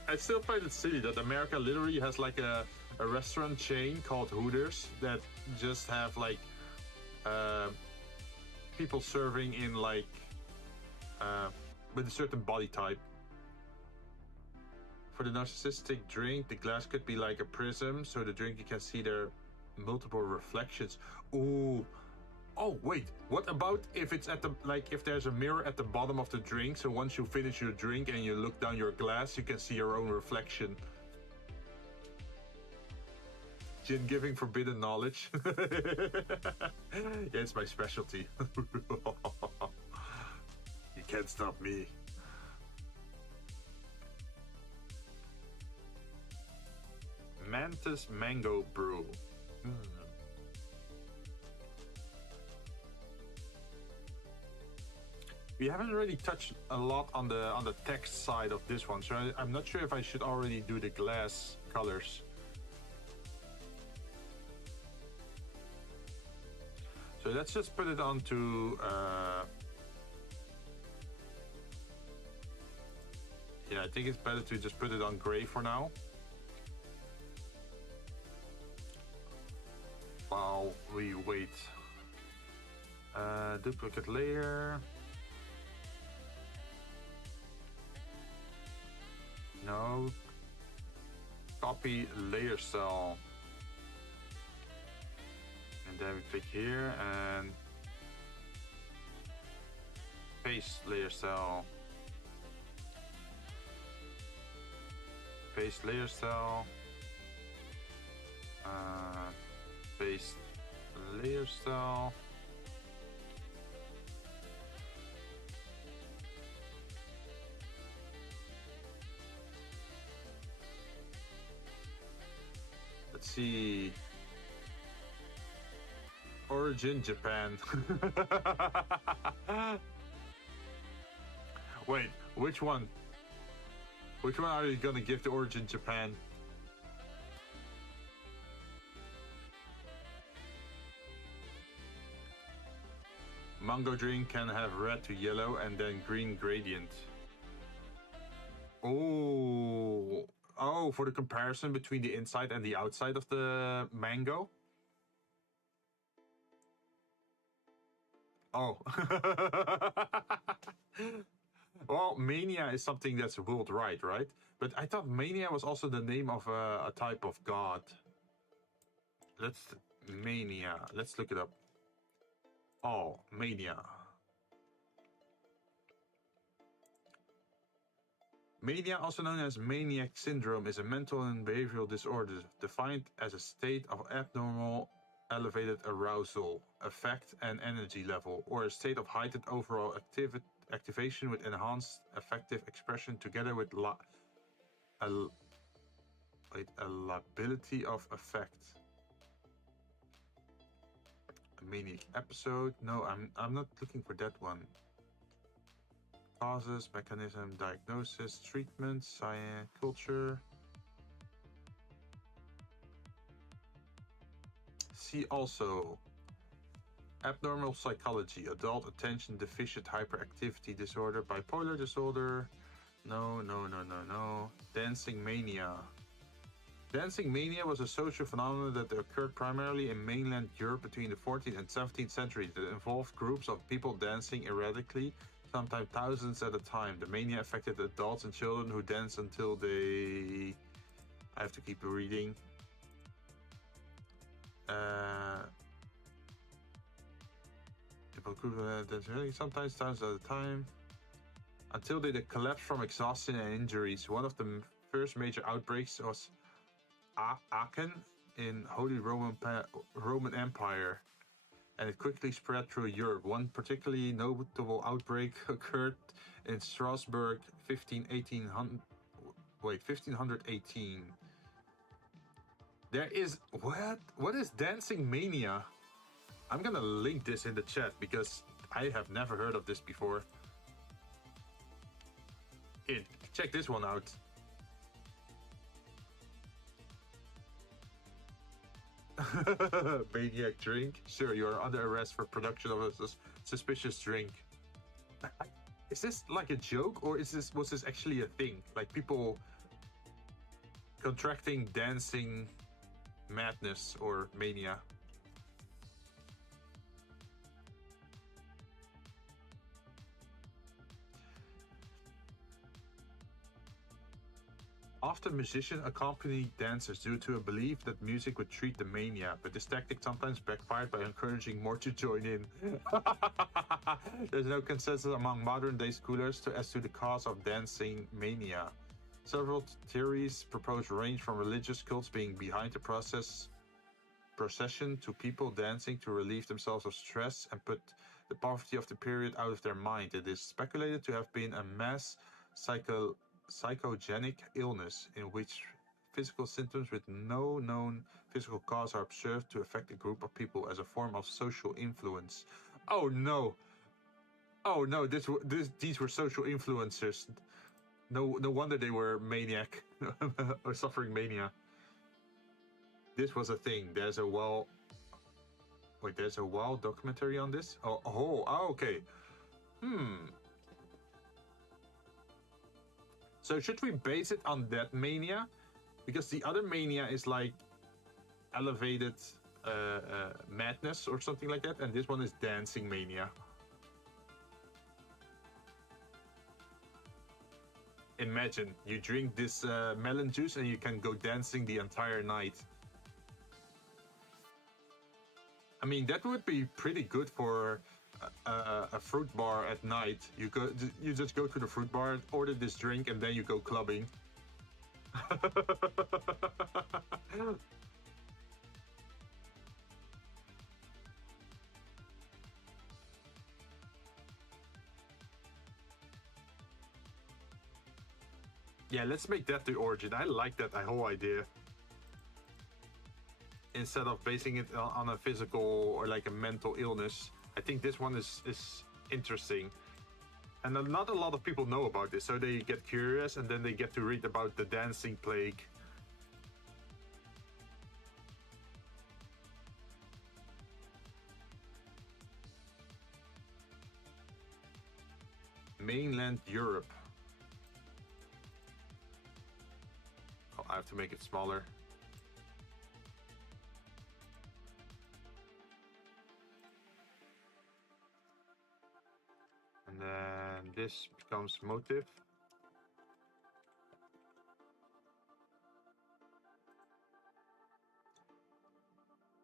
I still find it silly that America literally has like a restaurant chain called Hooters that just have like people serving in like with a certain body type. For the narcissistic drink, the glass could be like a prism, so the drinker can see their multiple reflections. Ooh. Oh wait, what about if it's at the, like, if there's a mirror at the bottom of the drink, so once you finish your drink and you look down your glass, you can see your own reflection. Jinn giving forbidden knowledge. Yeah, it's my specialty. You can't stop me. Mantis Mango Brew. We haven't really touched a lot on the text side of this one, so I'm not sure if I should already do the glass colors. So let's just put it onto yeah, I think it's better to just put it on gray for now. While we wait. Duplicate layer. No. Copy layer cell. And then we click here and paste layer cell. Paste layer cell. Paste layer cell. Let's see. Origin Japan. Wait, which one? Which one are you gonna give to Origin Japan? Mango drink can have red to yellow and then green gradient. Oh, oh, for the comparison between the inside and the outside of the mango. Oh. Well, mania is something that's worldwide, right? But I thought mania was also the name of a type of god. Mania. Let's look it up. Oh, mania. Mania, also known as maniac syndrome, is a mental and behavioral disorder defined as a state of abnormal elevated arousal, affect, and energy level, or a state of heightened overall activation with enhanced affective expression together with a lability of affect. A maniac episode? No, I'm not looking for that one. Causes, mechanism, diagnosis, treatment, science, culture. See also abnormal psychology, adult attention deficit hyperactivity disorder, bipolar disorder. No. Dancing mania. Dancing mania was a social phenomenon that occurred primarily in mainland Europe between the 14th and 17th centuries. It involved groups of people dancing erratically, sometimes thousands at a time. The mania affected adults and children who danced until they... I have to keep reading. People dancing sometimes thousands at a time. Until they collapsed from exhaustion and injuries. One of the first major outbreaks was Aachen in Holy Roman Empire, and it quickly spread through Europe. One particularly notable outbreak occurred in Strasbourg 1518. There is what is dancing mania? I'm gonna link this in the chat because I have never heard of this before. Here, check this one out. Maniac drink. Sir, you are under arrest for production of a suspicious drink. Is this like a joke, or was this actually a thing? Like people contracting dancing madness or mania? Often musicians accompany dancers due to a belief that music would treat the mania, but this tactic sometimes backfired by encouraging more to join in. There's no consensus among modern-day schoolers as to the cause of dancing mania. Several theories proposed range from religious cults being behind the procession to people dancing to relieve themselves of stress and put the poverty of the period out of their mind. It is speculated to have been a mass psychogenic illness in which physical symptoms with no known physical cause are observed to affect a group of people as a form of social influence. Oh no! Oh no! These were social influencers. No wonder they were maniac or suffering mania. This was a thing. There's a wild documentary on this. Oh, okay. So should we base it on that mania? Because the other mania is like elevated madness or something like that, and this one is dancing mania. Imagine you drink this melon juice and you can go dancing the entire night. I mean, that would be pretty good for a fruit bar at night. You just go to the fruit bar, order this drink, and then you go clubbing. Yeah, let's make that the origin. I like that whole idea. Instead of basing it on a physical or like a mental illness, I think this one is interesting. And not a lot of people know about this, so they get curious and then they get to read about the dancing plague. Mainland Europe. Oh, I have to make it smaller. And then this becomes motive.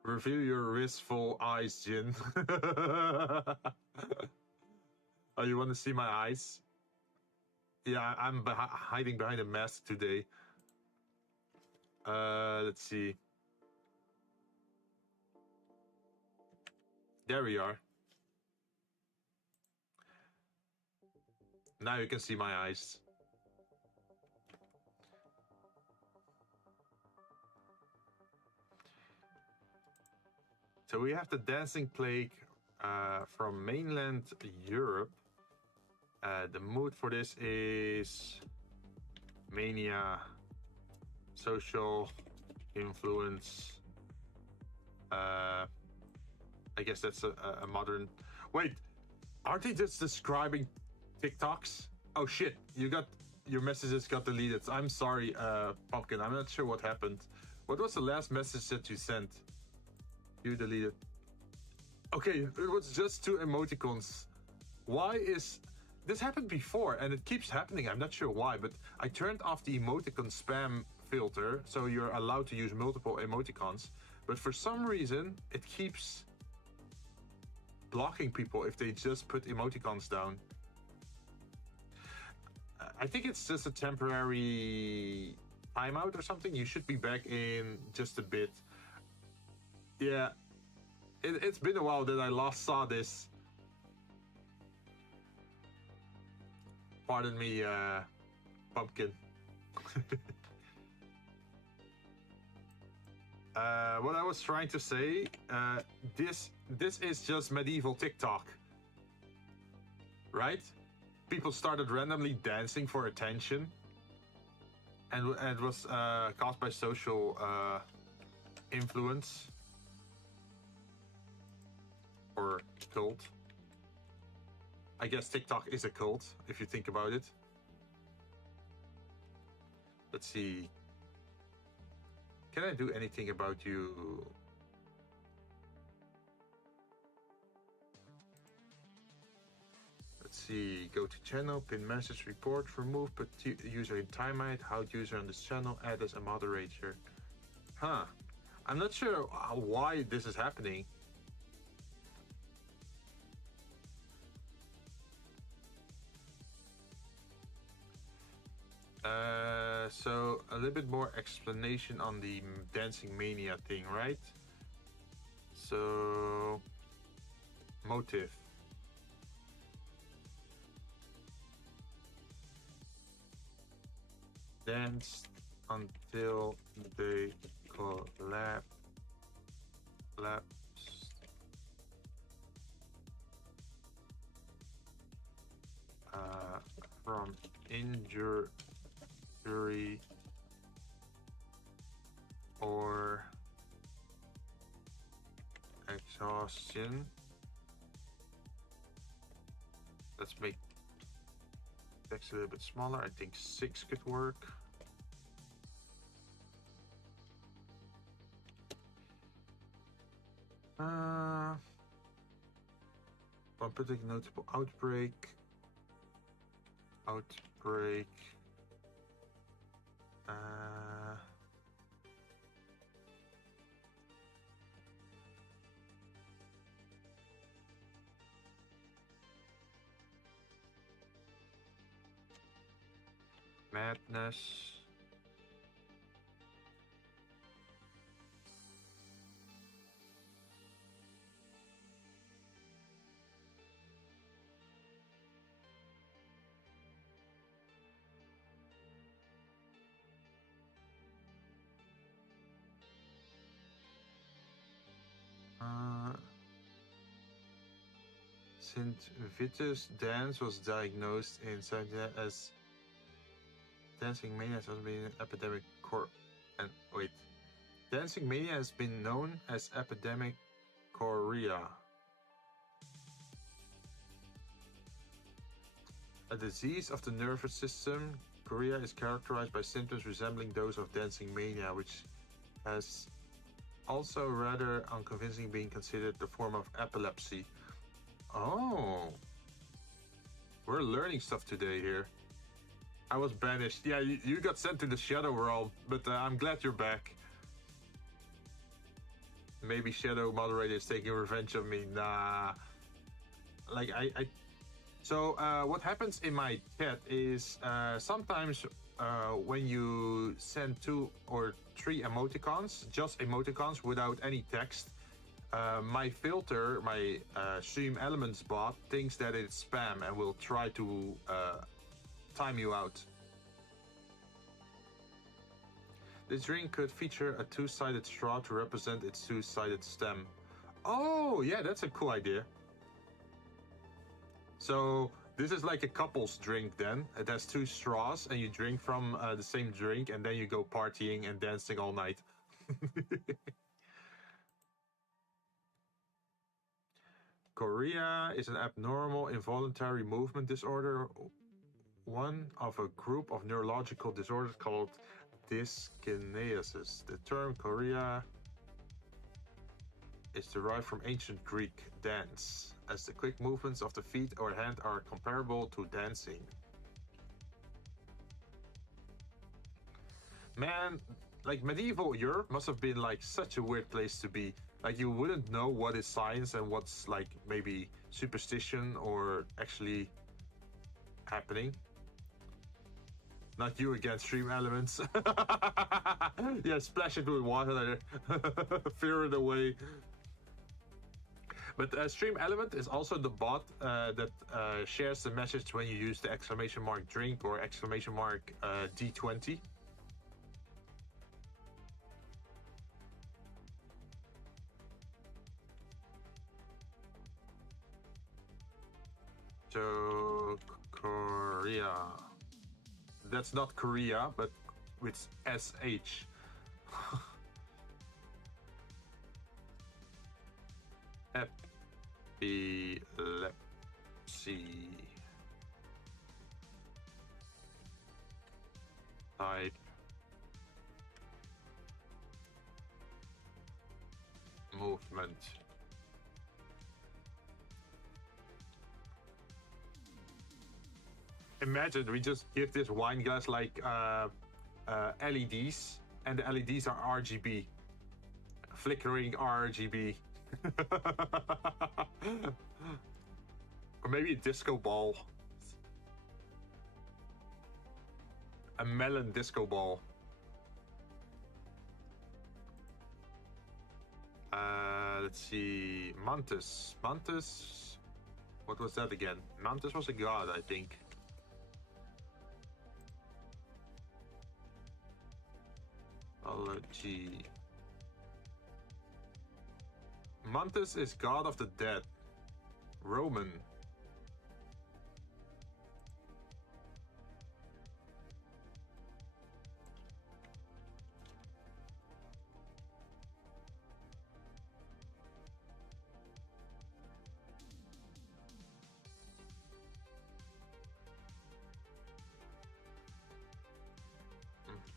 Reveal your wistful eyes, Jinn. Oh, you want to see my eyes? Yeah, I'm hiding behind a mask today. Let's see. There we are. Now you can see my eyes. So we have the dancing plague from mainland Europe. The mood for this is mania, social influence. I guess that's a modern. Wait, aren't they just describing TikToks? Oh shit, your messages got deleted. I'm sorry, Pumpkin. I'm not sure what happened. What was the last message that you sent? You deleted. Okay, it was just 2 emoticons. Why is this happened before and it keeps happening? I'm not sure why, but I turned off the emoticon spam filter, so you're allowed to use multiple emoticons. But for some reason, it keeps blocking people if they just put emoticons down. I think it's just a temporary timeout or something. You should be back in just a bit. Yeah, it's been a while that I last saw this. Pardon me, pumpkin. What I was trying to say, this is just medieval TikTok, right? People started randomly dancing for attention, and it was caused by social influence or cult. I guess TikTok is a cult if you think about it. Let's see. Can I do anything about you? Let's see. Go to channel, pin message, report, remove, put user in timeout, how user on this channel, add as a moderator. Huh. I'm not sure why this is happening. So a little bit more explanation on the dancing mania thing, right? So motive. Dance until they collapse. From injury or exhaustion. Let's make text a little bit smaller. I think 6 could work. One particular notable outbreak. Madness. St. Vitus dance was diagnosed in Saturday as dancing mania has been an epidemic dancing mania has been known as epidemic chorea, a disease of the nervous system. Chorea is characterized by symptoms resembling those of dancing mania, which has also rather unconvincingly been considered a form of epilepsy. Oh, we're learning stuff today here. I was banished. Yeah, you got sent to the Shadow Realm, but I'm glad you're back. Maybe Shadow Moderator is taking revenge on me. Nah. Like, So, what happens in my chat is sometimes when you send 2 or 3 emoticons, just emoticons without any text, my filter, my Stream Elements bot, thinks that it's spam and will try to time you out. This drink could feature a 2-sided straw to represent its 2-sided stem. Oh, yeah, that's a cool idea. So this is like a couple's drink then. It has 2 straws and you drink from the same drink and then you go partying and dancing all night. Chorea is an abnormal involuntary movement disorder, one of a group of neurological disorders called dyskinesis. The term chorea is derived from ancient Greek dance, as the quick movements of the feet or hand are comparable to dancing. Man, like medieval Europe must have been like such a weird place to be. Like you wouldn't know what is science and what's like maybe superstition or actually happening. Not you against stream elements. Yeah, splash it with water. Fear it away. But stream element is also the bot that shares the message when you use the exclamation mark drink or exclamation mark D20. So Korea. That's not Korea, but with SH. Epilepsy. Type. Movement. Imagine we just give this wine glass like LEDs, and the LEDs are RGB, flickering RGB. Or maybe a disco ball, a melon disco ball. Let's see, Mantis. What was that again? Mantis was a god, I think. Mythology. Mantis is god of the dead. Roman.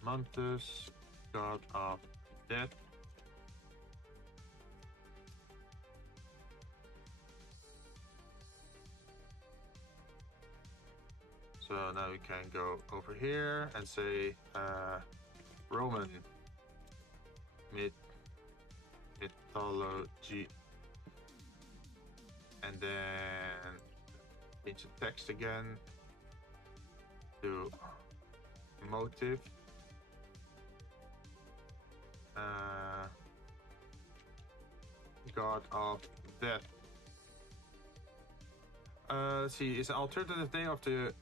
Mantis, god of death. So now we can go over here and say Roman mythology, and then change the text again to motive. God of Death. Let's see, it's an alternative name of the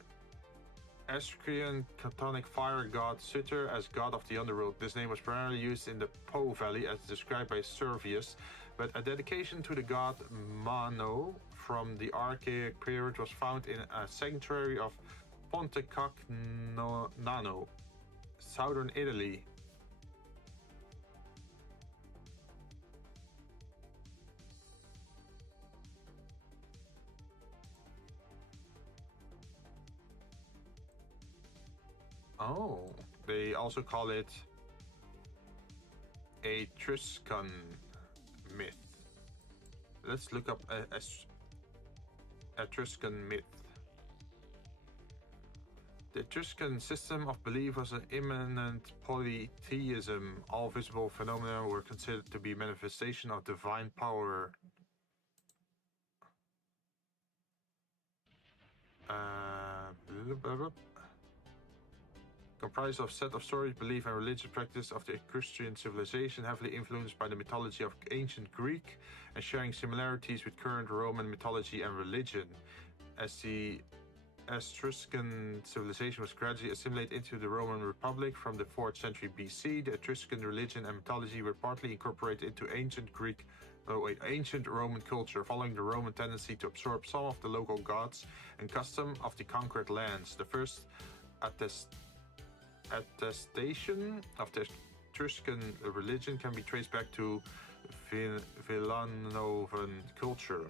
Assyrian Chthonic fire god Sutter as god of the underworld. This name was primarily used in the Po Valley as described by Servius, but a dedication to the god Mano from the Archaic period was found in a sanctuary of Pontecagnano, southern Italy. Oh, they also call it a Etruscan myth. Let's look up a Etruscan myth. The Etruscan system of belief was an immanent polytheism. All visible phenomena were considered to be manifestation of divine power. Comprised of set of stories, belief, and religious practice of the Etruscan civilization, heavily influenced by the mythology of ancient Greek and sharing similarities with current Roman mythology and religion. As the Etruscan civilization was gradually assimilated into the Roman Republic from the 4th century BC, the Etruscan religion and mythology were partly incorporated into ancient Roman culture, following the Roman tendency to absorb some of the local gods and custom of the conquered lands. The first attestation of the Etruscan religion can be traced back to Villanovan culture.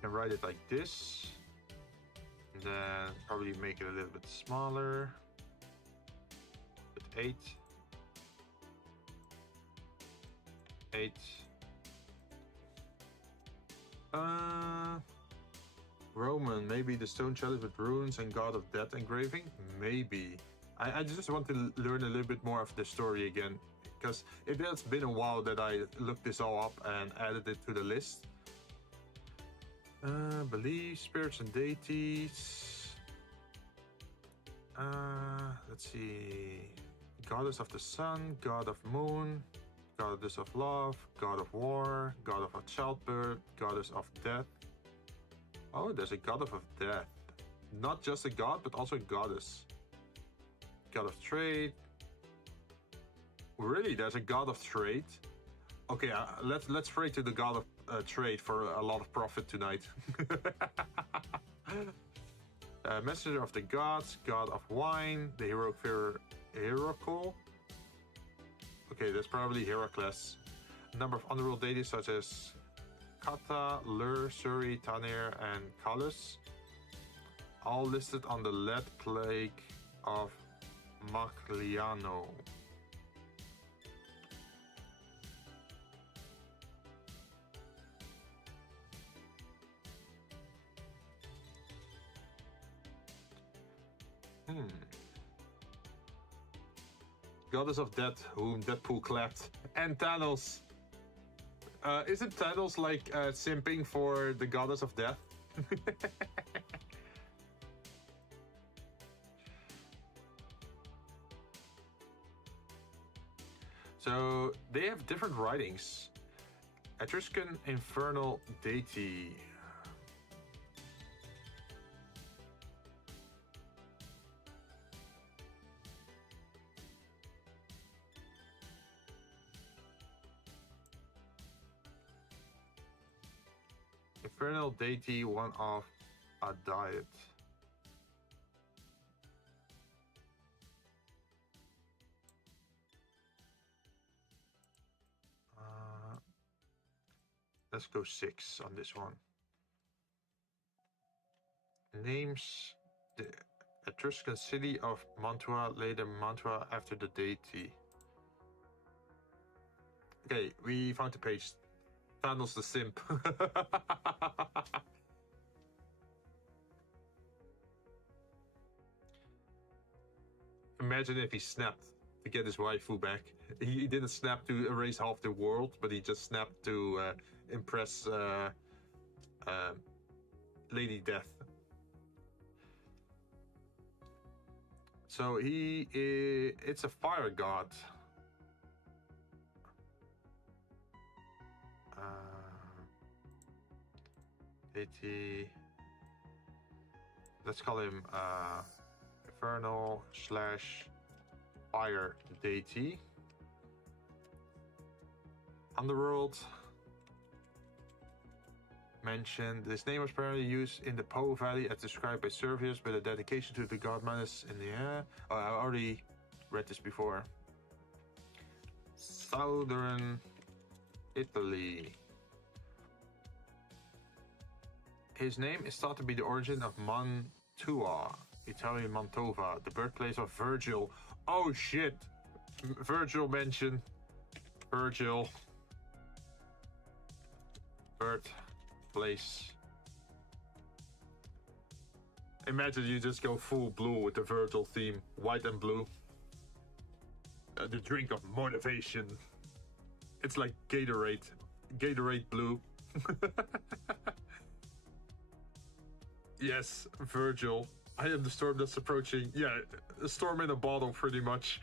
Can write it like this, and then probably make it a little bit smaller. 8. Roman, maybe the stone chalice with runes and god of death engraving? Maybe. I just want to learn a little bit more of the story again, because it has been a while that I looked this all up and added it to the list. Beliefs, spirits, and deities. Let's see. Goddess of the sun, god of moon, goddess of love, god of war, god of childbirth, goddess of death. Oh, there's a god of death. Not just a god, but also a goddess. God of trade. Really, there's a god of trade. Okay, let's pray to the god of trade for a lot of profit tonight. Messenger of the gods, god of wine, the Heracle. Okay, that's probably Heracles. A number of underworld deities such as Kata, Lur, Suri, Tanir, and Kalus, all listed on the lead plague of Magliano. Goddess of Death, whom Deadpool clapped, and Thanos. Isn't Thanos like simping for the Goddess of Death? So they have different writings. Etruscan Infernal Deity. Infernal Deity, one of a diet. Let's go 6 on this one. Names the Etruscan city of Mantua, later Mantua after the deity. Okay, we found the page. Thanos the simp. Imagine if he snapped to get his waifu back. He didn't snap to erase half the world, but he just snapped to impress Lady Death. So it's a fire god. Deity. Let's call him Infernal / Fire Deity. Underworld. Mentioned. This name was primarily used in the Po Valley as described by Servius, with a dedication to the god Manus in the air. Oh, I already read this before. Southern Italy. His name is thought to be the origin of Mantua, Italian Mantova, the birthplace of Virgil. Oh shit! Virgil mention. Virgil. Birthplace. Imagine you just go full blue with the Virgil theme, white and blue. The drink of motivation. It's like Gatorade. Gatorade blue. Yes, Virgil. I am the storm that's approaching. Yeah, a storm in a bottle, pretty much.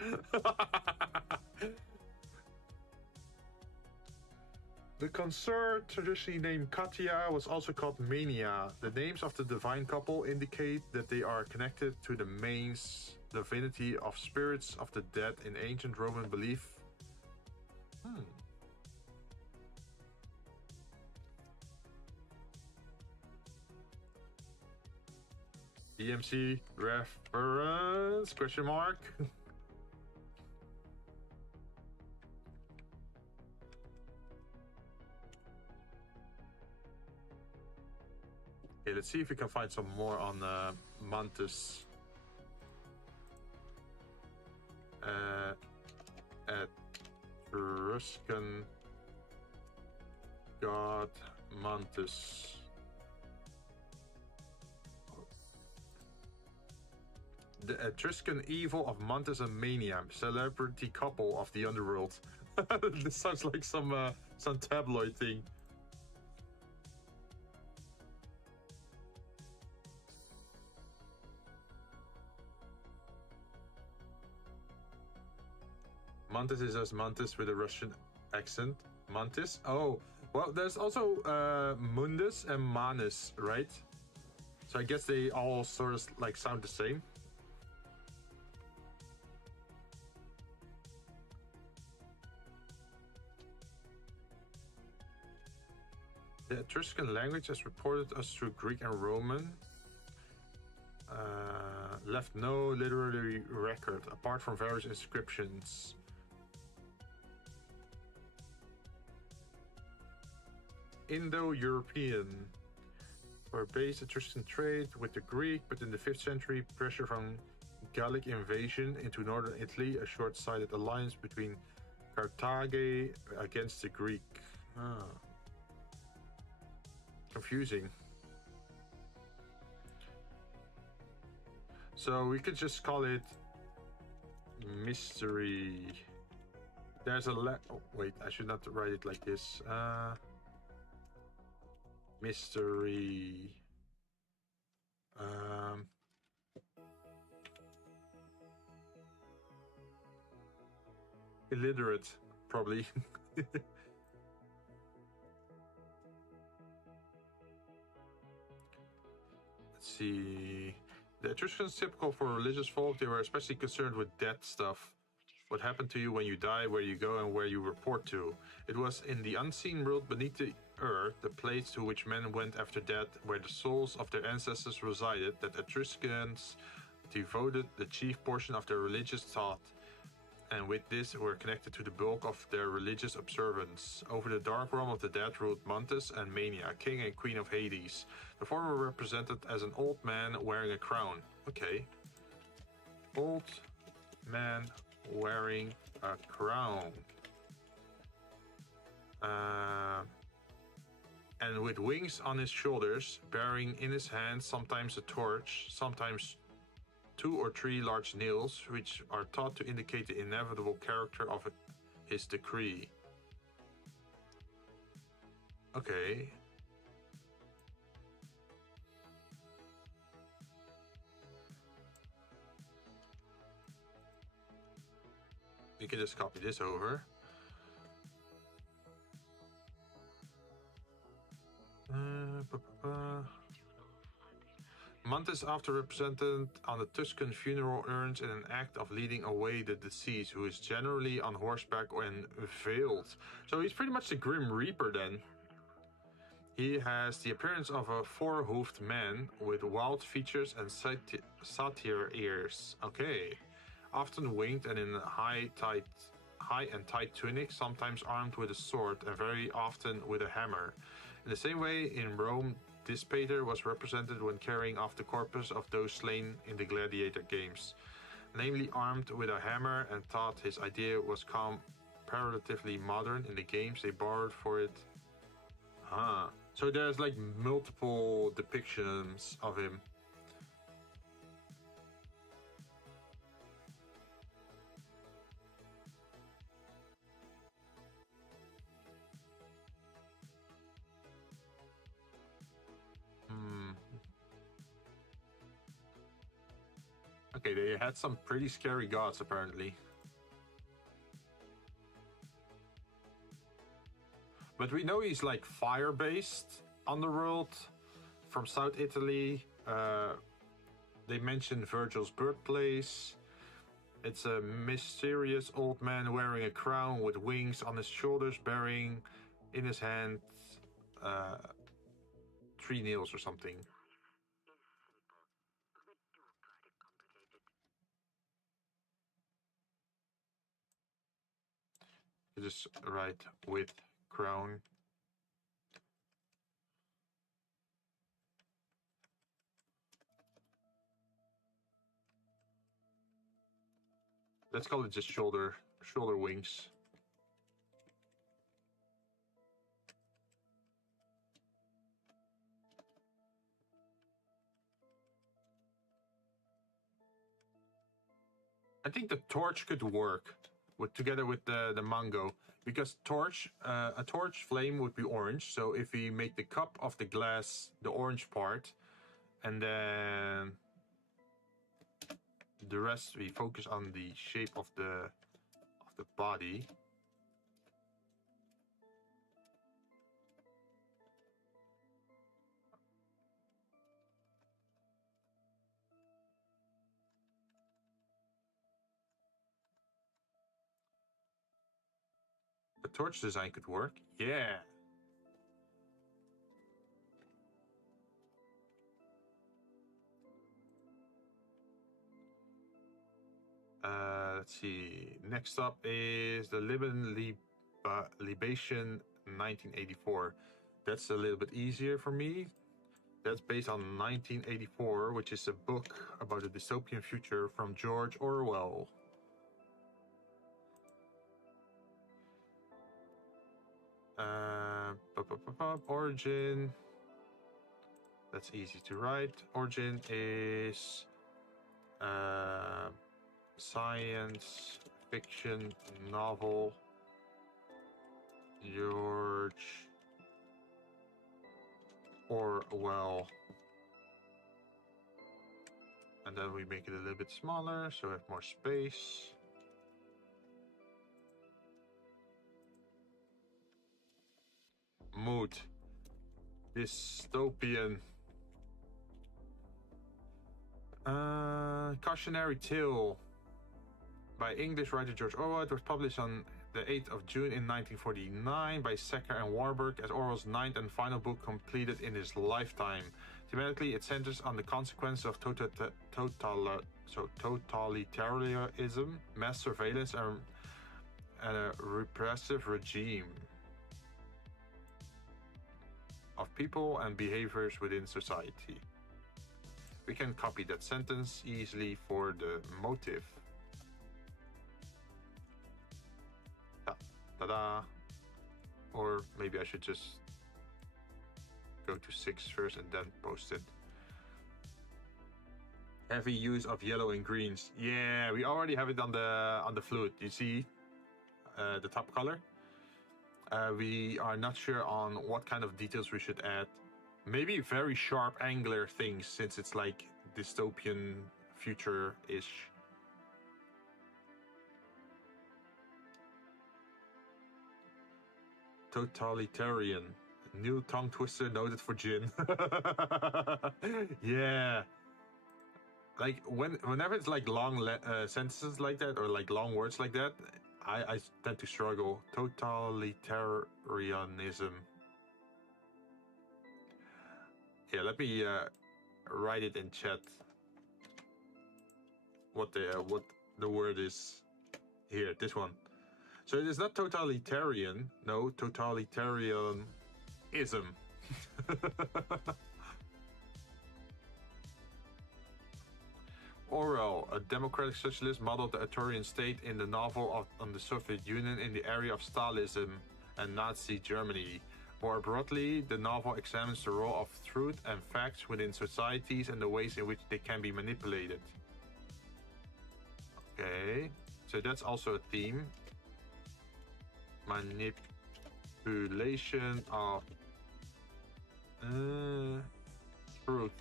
The consort, traditionally named Katia, was also called Mania. The names of the divine couple indicate that they are connected to the mains divinity of spirits of the dead in ancient Roman belief. EMC reference, question mark. Okay, let's see if we can find some more on Mantus. Etruscan god Mantus. The Etruscan evil of Mantis and Mania, celebrity couple of the underworld. This sounds like some tabloid thing. Mantis is as Mantis with a Russian accent. Mantis? Oh, well, there's also Mundus and Manus, right? So I guess they all sort of like sound the same. The Etruscan language, as reported us through Greek and Roman, left no literary record apart from various inscriptions. Indo-European were based Etruscan trade with the Greek, but in the 5th century, pressure from Gallic invasion into northern Italy, a short-sighted alliance between Carthage against the Greek. Confusing. So we could just call it mystery. There's a oh wait, I should not write it like this. Mystery. Illiterate, probably. Let's see. The Etruscans, typical for religious folk, they were especially concerned with death stuff. What happened to you when you die, where you go, and where you report to. It was in the unseen world beneath the earth, the place to which men went after death, where the souls of their ancestors resided, that Etruscans devoted the chief portion of their religious thought, and with this were connected to the bulk of their religious observance. Over the dark realm of the dead ruled Mantis and Mania, king and queen of Hades. The former were represented as an old man wearing a crown. Okay. Old man wearing a crown. And with wings on his shoulders, bearing in his hand sometimes a torch, sometimes 2 or 3 large nails, which are thought to indicate the inevitable character of his decree. Okay. We can just copy this over. Mantis, after represented on the Tuscan funeral urns in an act of leading away the deceased, who is generally on horseback and veiled. So he's pretty much the Grim Reaper then. He has the appearance of a 4-hoofed man with wild features and satyr ears. Okay. Often winged and in a high and tight tunic, sometimes armed with a sword and very often with a hammer. In the same way, in Rome, this pater was represented when carrying off the corpus of those slain in the gladiator games, namely armed with a hammer, and thought his idea was comparatively modern in the games they borrowed for it. So there's like multiple depictions of him. Okay, they had some pretty scary gods, apparently. But we know he's like fire-based underworld from South Italy. They mentioned Virgil's birthplace. It's a mysterious old man wearing a crown with wings on his shoulders, bearing in his hand 3 nails or something. You just write with crown. Let's call it just shoulder wings. I think the torch could work together with the mango, because a torch flame would be orange. So if we make the cup of the glass the orange part, and then the rest we focus on the shape of the body. The torch design could work. Yeah. Let's see. Next up is the Libation 1984. That's a little bit easier for me. That's based on 1984, which is a book about a dystopian future from George Orwell. Origin. That's easy to write. Origin is science fiction novel. George Orwell. And then we make it a little bit smaller so we have more space. Mood. Dystopian. Cautionary Tale by English writer George Orwell. It was published on the 8th of June in 1949 by Secker and Warburg as Orwell's ninth and final book completed in his lifetime. Thematically, it centers on the consequences of totalitarianism, mass surveillance, and a repressive regime of people and behaviors within society. We can copy that sentence easily for the motive. Ta-da! Or maybe I should just go to 6 first and then post it. Heavy use of yellow and greens. Yeah, we already have it on the flute. You see the top color? We are not sure on what kind of details we should add. Maybe very sharp angular things, since it's like dystopian future-ish. Totalitarian. New tongue twister noted for Jinn. Yeah. Like whenever it's like long sentences like that, or like long words like that, I tend to struggle. Totalitarianism. Yeah, let me write it in chat. What the word is here? This one. So it is not totalitarian. No, totalitarianism. Orwell, a democratic socialist, modeled the authoritarian state in the novel on the Soviet Union in the area of Stalinism and Nazi Germany. More broadly, the novel examines the role of truth and facts within societies and the ways in which they can be manipulated. Okay, so that's also a theme. Manipulation of truth.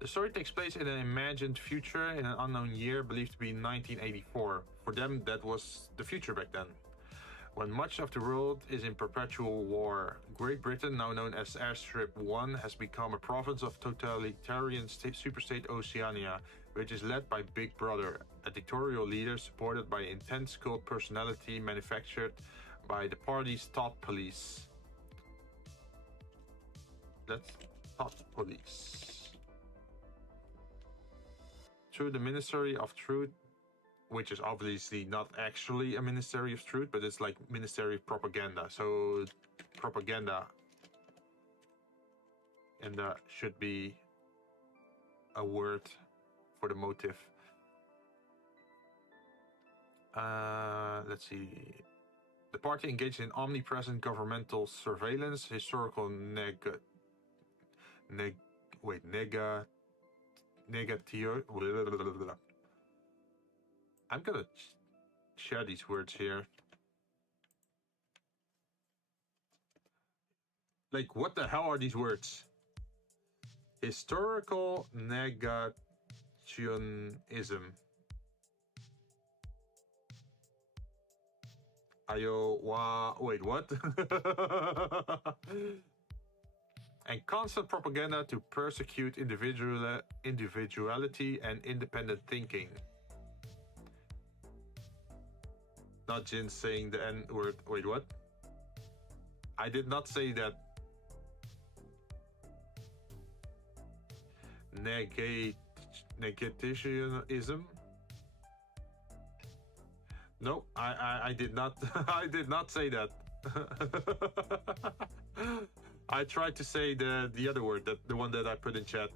The story takes place in an imagined future in an unknown year believed to be 1984. For them, that was the future back then, when much of the world is in perpetual war. Great Britain, now known as Airstrip 1, has become a province of totalitarian superstate Oceania, which is led by Big Brother, a dictatorial leader supported by intense cult personality manufactured by the party's thought police. That's thought police. Through the Ministry of Truth, which is obviously not actually a Ministry of Truth, but it's like Ministry of Propaganda. So propaganda, and that should be a word for the motive. Let's see. The party engaged in omnipresent governmental surveillance, historical negatio. I'm gonna share these words here. Like, what the hell are these words? Historical negationism. Wait, what? And constant propaganda to persecute individuality and independent thinking. Not Jinn saying the N word. Wait, what? I did not say that. Negativism. No, I did not. I did not say that. I tried to say the other word, the one that I put in chat.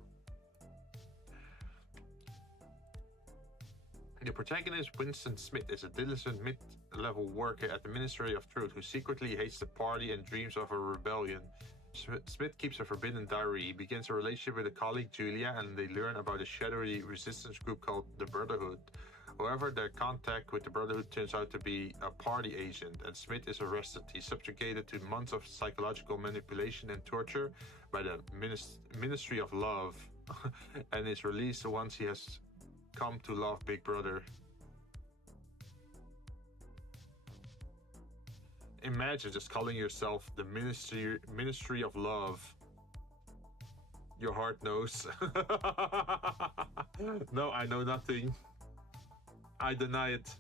The protagonist, Winston Smith, is a diligent mid-level worker at the Ministry of Truth who secretly hates the party and dreams of a rebellion. Smith keeps a forbidden diary. He begins a relationship with a colleague, Julia, and they learn about a shadowy resistance group called the Brotherhood. However, their contact with the Brotherhood turns out to be a party agent, and Smith is arrested. He's subjugated to months of psychological manipulation and torture by the Ministry of Love, and is released once he has come to love Big Brother. Imagine just calling yourself the Ministry of Love. Your heart knows. No, I know nothing. I deny it.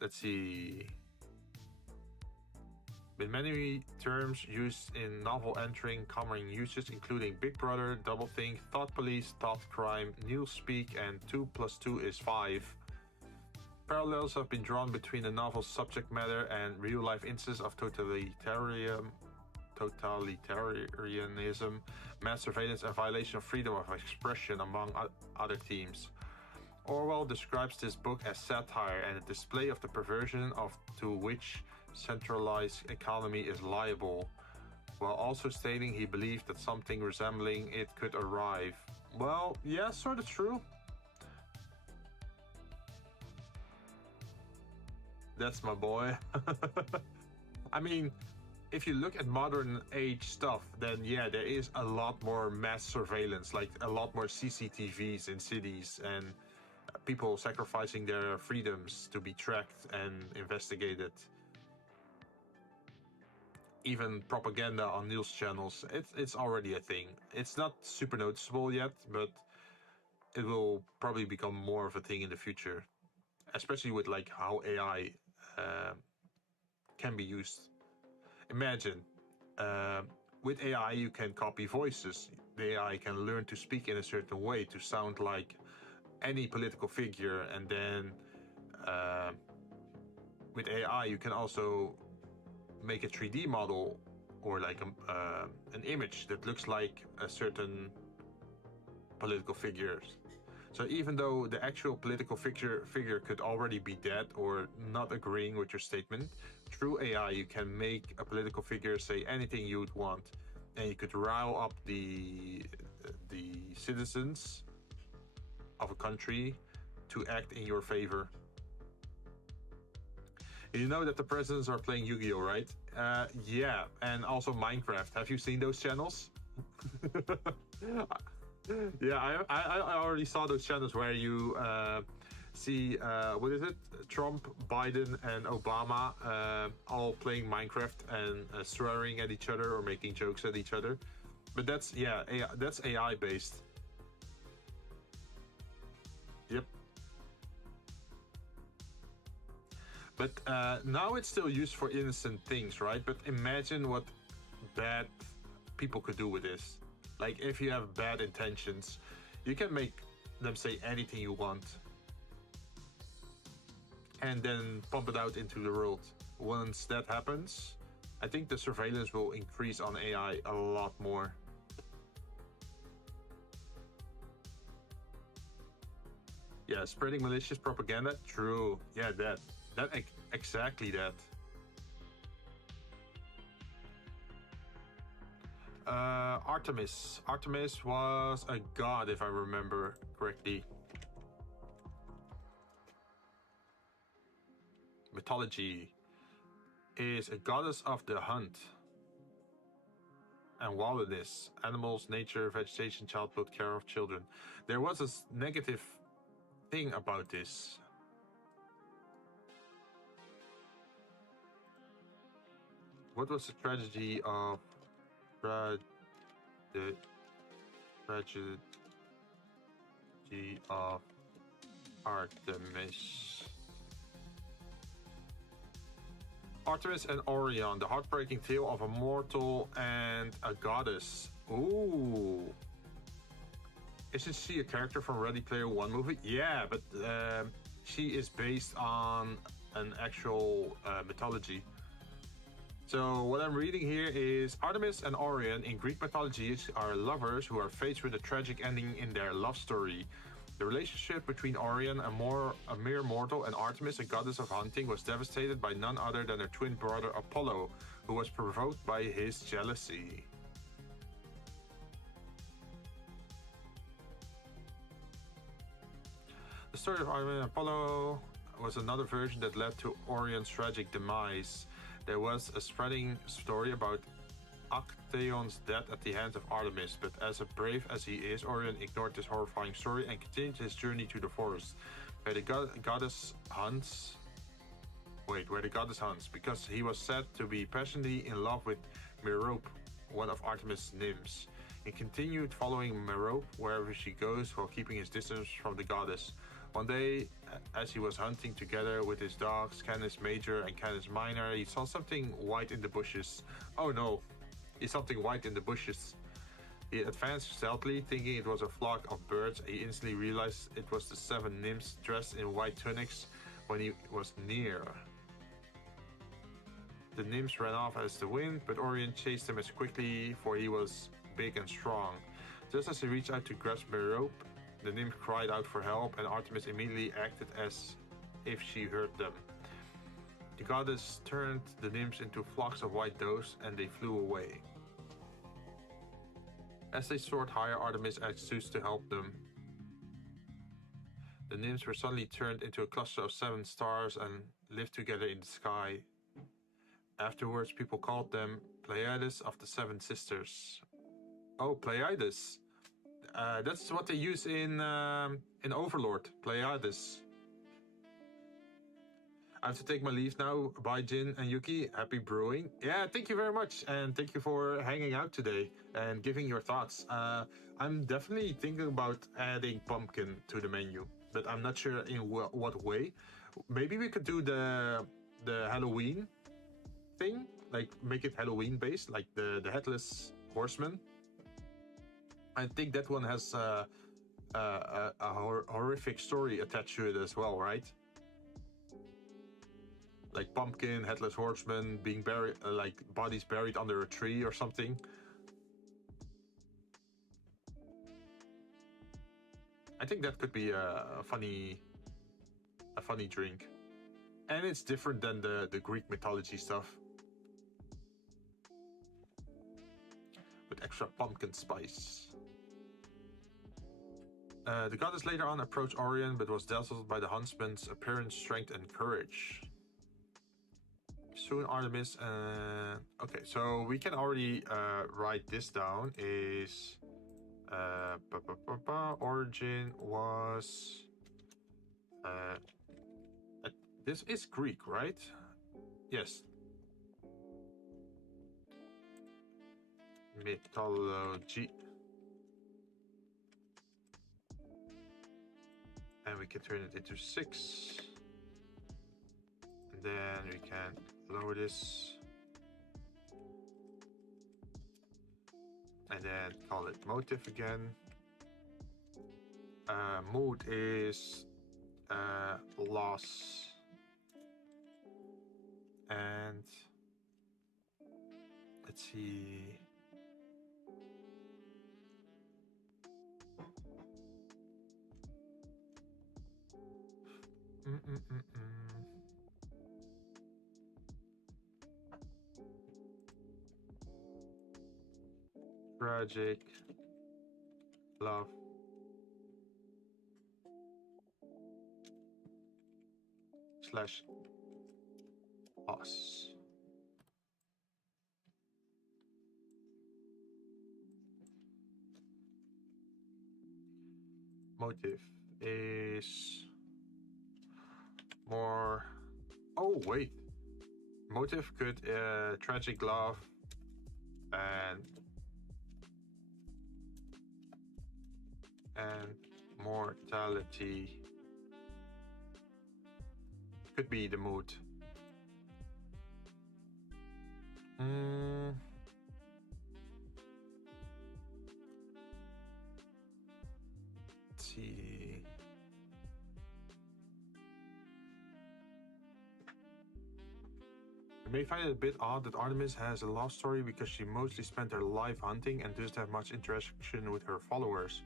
Let's see. With many terms used in novel entering common usage, including Big Brother, Doublethink, Thought Police, Thought Crime, Newspeak, and 2 + 2 is 5. Parallels have been drawn between the novel's subject matter and real-life instances of totalitarianism, mass surveillance, and violation of freedom of expression, among other themes. Orwell describes this book as satire and a display of the perversion to which centralized economy is liable, while also stating he believed that something resembling it could arrive. Well, yeah, sort of true. That's my boy. I mean, if you look at modern age stuff, then yeah, there is a lot more mass surveillance, like a lot more CCTVs in cities and people sacrificing their freedoms to be tracked and investigated. Even propaganda on news channels, it's already a thing. It's not super noticeable yet, but it will probably become more of a thing in the future, especially with like how AI can be used. Imagine with AI you can copy voices. The AI can learn to speak in a certain way to sound like any political figure, and then with AI you can also make a 3D model or like an image that looks like a certain political figure. So even though the actual political figure could already be dead or not agreeing with your statement, through AI you can make a political figure say anything you'd want, and you could rile up the citizens of a country to act in your favor. You know that the presidents are playing Yu-Gi-Oh, right? Yeah, and also Minecraft. Have you seen those channels? Yeah, I already saw those channels where you see, what is it? Trump, Biden, and Obama all playing Minecraft and swearing at each other or making jokes at each other. But that's, yeah, that's AI based. Yep. But now it's still used for innocent things, right? But imagine what bad people could do with this. Like, if you have bad intentions, you can make them say anything you want and then pump it out into the world. Once that happens, I think the surveillance will increase on AI a lot more. Yeah, spreading malicious propaganda. True. Yeah, exactly that. Artemis. Artemis was a god, if I remember correctly. Mythology is a goddess of the hunt and wilderness, animals, nature, vegetation, childhood, care of children. There was a negative thing about this. What was the tragedy of the tragedy of Artemis? Artemis and Orion, the heartbreaking tale of a mortal and a goddess. Ooh. Isn't she a character from Ready Player One movie? Yeah, but she is based on an actual mythology. So what I'm reading here is Artemis and Orion in Greek mythology are lovers who are faced with a tragic ending in their love story. The relationship between Orion, a mere mortal, and Artemis, a goddess of hunting, was devastated by none other than her twin brother Apollo, who was provoked by his jealousy. The story of Orion and Apollo was another version that led to Orion's tragic demise. There was a spreading story about Actaeon's death at the hands of Artemis, but as brave as he is, Orion ignored this horrifying story and continued his journey to the forest, where the goddess hunts. Where the goddess hunts, because he was said to be passionately in love with Merope, one of Artemis' nymphs. He continued following Merope wherever she goes while keeping his distance from the goddess. One day, as he was hunting together with his dogs, Canis Major and Canis Minor, he saw something white in the bushes. Oh no! Something white in the bushes. He advanced stealthily, thinking it was a flock of birds. He instantly realized it was the 7 nymphs dressed in white tunics when he was near. The nymphs ran off as the wind, but Orion chased them as quickly, for he was big and strong. Just as he reached out to grasp Merope, the nymph cried out for help, and Artemis immediately acted as if she heard them. The goddess turned the nymphs into flocks of white doves, and they flew away. As they soared higher, Artemis asked Zeus to help them. The nymphs were suddenly turned into a cluster of 7 stars and lived together in the sky. Afterwards, people called them Pleiades of the 7 sisters. Oh, Pleiades. That's what they use in Overlord, Pleiades. I have to take my leave now. Bye, Jinn and Yuki. Happy brewing. Yeah, thank you very much. And thank you for hanging out today and giving your thoughts. I'm definitely thinking about adding pumpkin to the menu, but I'm not sure in what way. Maybe we could do the Halloween thing, like make it Halloween based, like the Headless Horseman. I think that one has a horrific story attached to it as well, right? Like pumpkin, headless horseman being buried, like bodies buried under a tree or something. I think that could be a funny drink, and it's different than the Greek mythology stuff, with extra pumpkin spice. The goddess later on approached Orion, but was dazzled by the huntsman's appearance, strength, and courage. Soon Artemis, okay, so we can already write this down, is origin was, this is Greek, right? Yes. Mythology. And we can turn it into 6. And then we can lower this. And then call it motive again. Mood is loss. And let's see. tragic, love, slash loss. Motive is more. Oh wait, motive could tragic love and mortality could be the mood. Let's see. You may find it a bit odd that Artemis has a love story because she mostly spent her life hunting and doesn't have much interaction with her followers.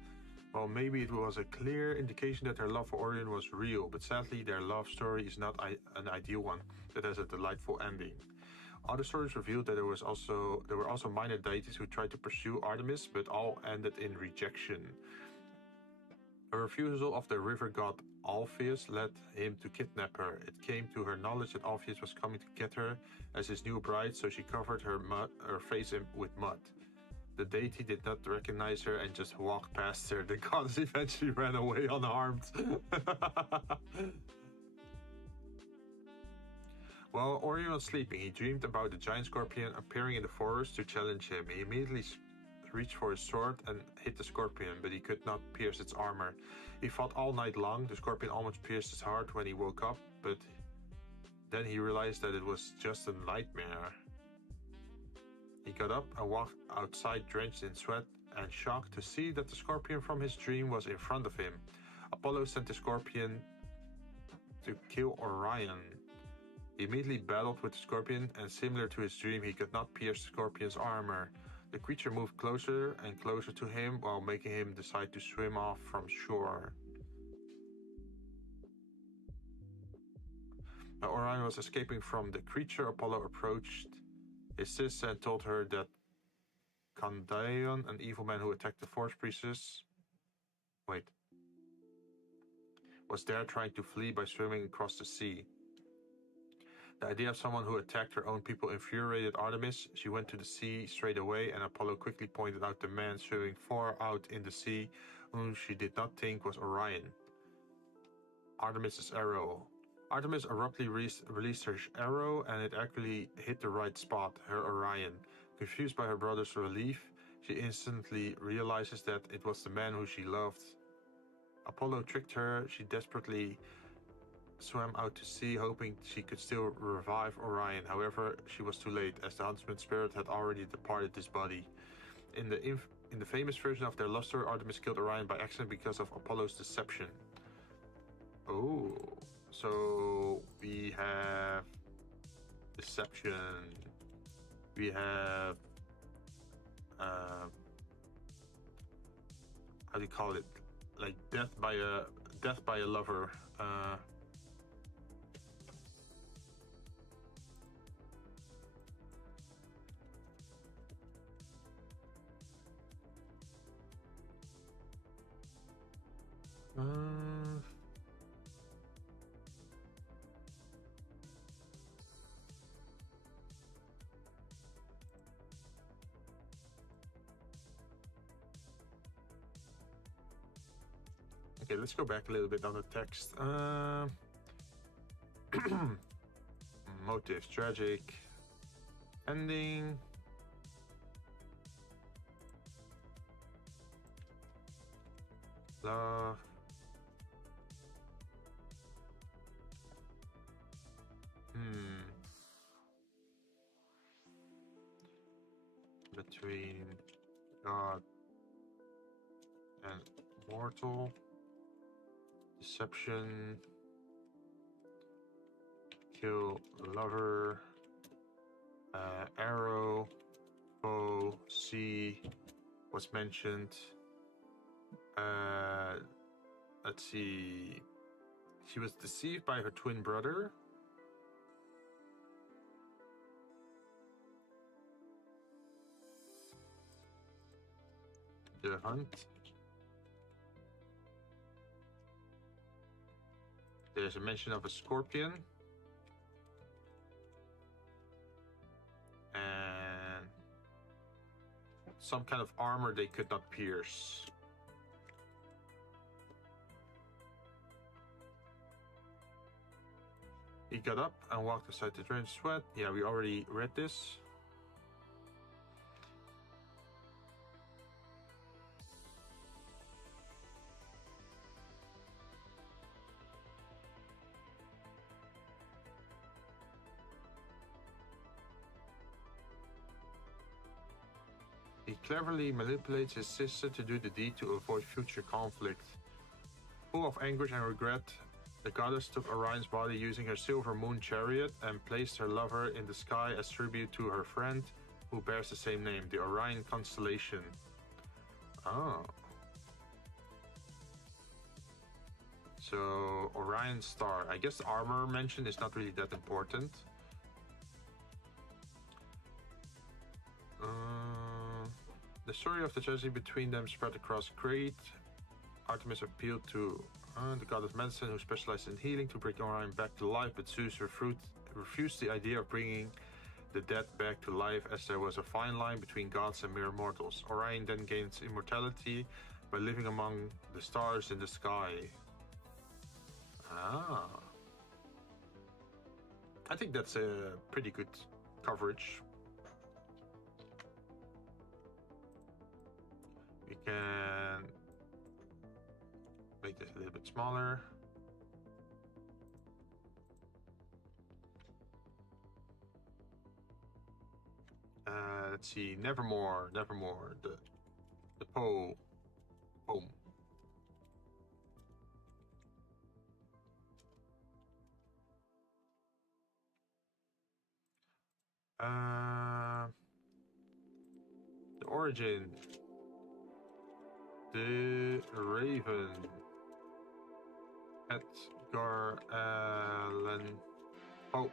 Well, maybe it was a clear indication that her love for Orion was real, but sadly their love story is not an ideal one that has a delightful ending. Other stories revealed that there were also minor deities who tried to pursue Artemis, but all ended in rejection. A refusal of the river god Alpheus led him to kidnap her. It came to her knowledge that Alpheus was coming to get her as his new bride, so she covered her face with mud. The deity did not recognize her and just walked past her. The goddess eventually ran away unharmed. While Orion was sleeping, he dreamed about the giant scorpion appearing in the forest to challenge him. He immediately reached for his sword and hit the scorpion, but he could not pierce its armor. He fought all night long. The scorpion almost pierced his heart when he woke up, but then he realized that it was just a nightmare. He got up and walked outside drenched in sweat and shocked to see that the scorpion from his dream was in front of him. Apollo sent the scorpion to kill Orion. He immediately battled with the scorpion, and similar to his dream, he could not pierce the scorpion's armor. The creature moved closer and closer to him while making him decide to swim off from shore. While Orion was escaping from the creature, Apollo approached his sister and told her that Condaeon, an evil man who attacked the Force Priestess, was there trying to flee by swimming across the sea. The idea of someone who attacked her own people infuriated Artemis. She went to the sea straight away, and Apollo quickly pointed out the man swimming far out in the sea, whom she did not think was Orion. Artemis's arrow. Artemis abruptly released her arrow, and it accurately hit the right spot, her Orion. Confused by her brother's relief, she instantly realizes that it was the man who she loved. Apollo tricked her. She desperately swam out to sea, hoping she could still revive Orion. However, she was too late, as the huntsman spirit had already departed his body. In the famous version of their love story, Artemis killed Orion by accident because of Apollo's deception. Oh, so we have deception. We have how do you call it? Like death by a lover. Okay, let's go back a little bit on the text. Motive, tragic, ending. Love. Between God and mortal. Deception. Kill lover. Arrow. Foe. Sea was mentioned. Let's see. She was deceived by her twin brother. the hunt. There's a mention of a scorpion. And some kind of armor they could not pierce. He got up and walked aside the drenched sweat. Yeah, we already read this. He cleverly manipulates his sister to do the deed to avoid future conflict. Full of anguish and regret, the goddess took Orion's body using her silver moon chariot and placed her lover in the sky as tribute to her friend, who bears the same name, the Orion constellation. Oh. So, Orion star. I guess the armor mention is not really that important. The story of the tragedy between them spread across Crete. Artemis appealed to the god of medicine, who specialized in healing, to bring Orion back to life, but Zeus refused the idea of bringing the dead back to life, as there was a fine line between gods and mere mortals. Orion then gains immortality by living among the stars in the sky. Ah. I think that's a pretty good coverage. We can make this a little bit smaller. Let's see, Nevermore, the poem. The origin. The Raven. Edgar Allan Poe.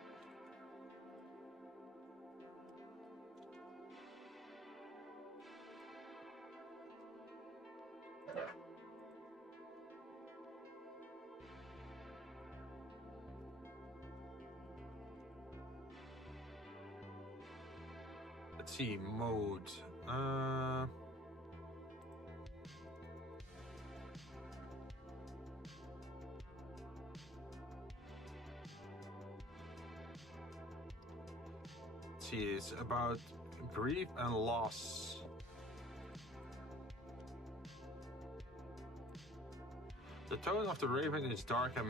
Let's see, mode. Let's see, it's about grief and loss. The tone of the Raven is dark and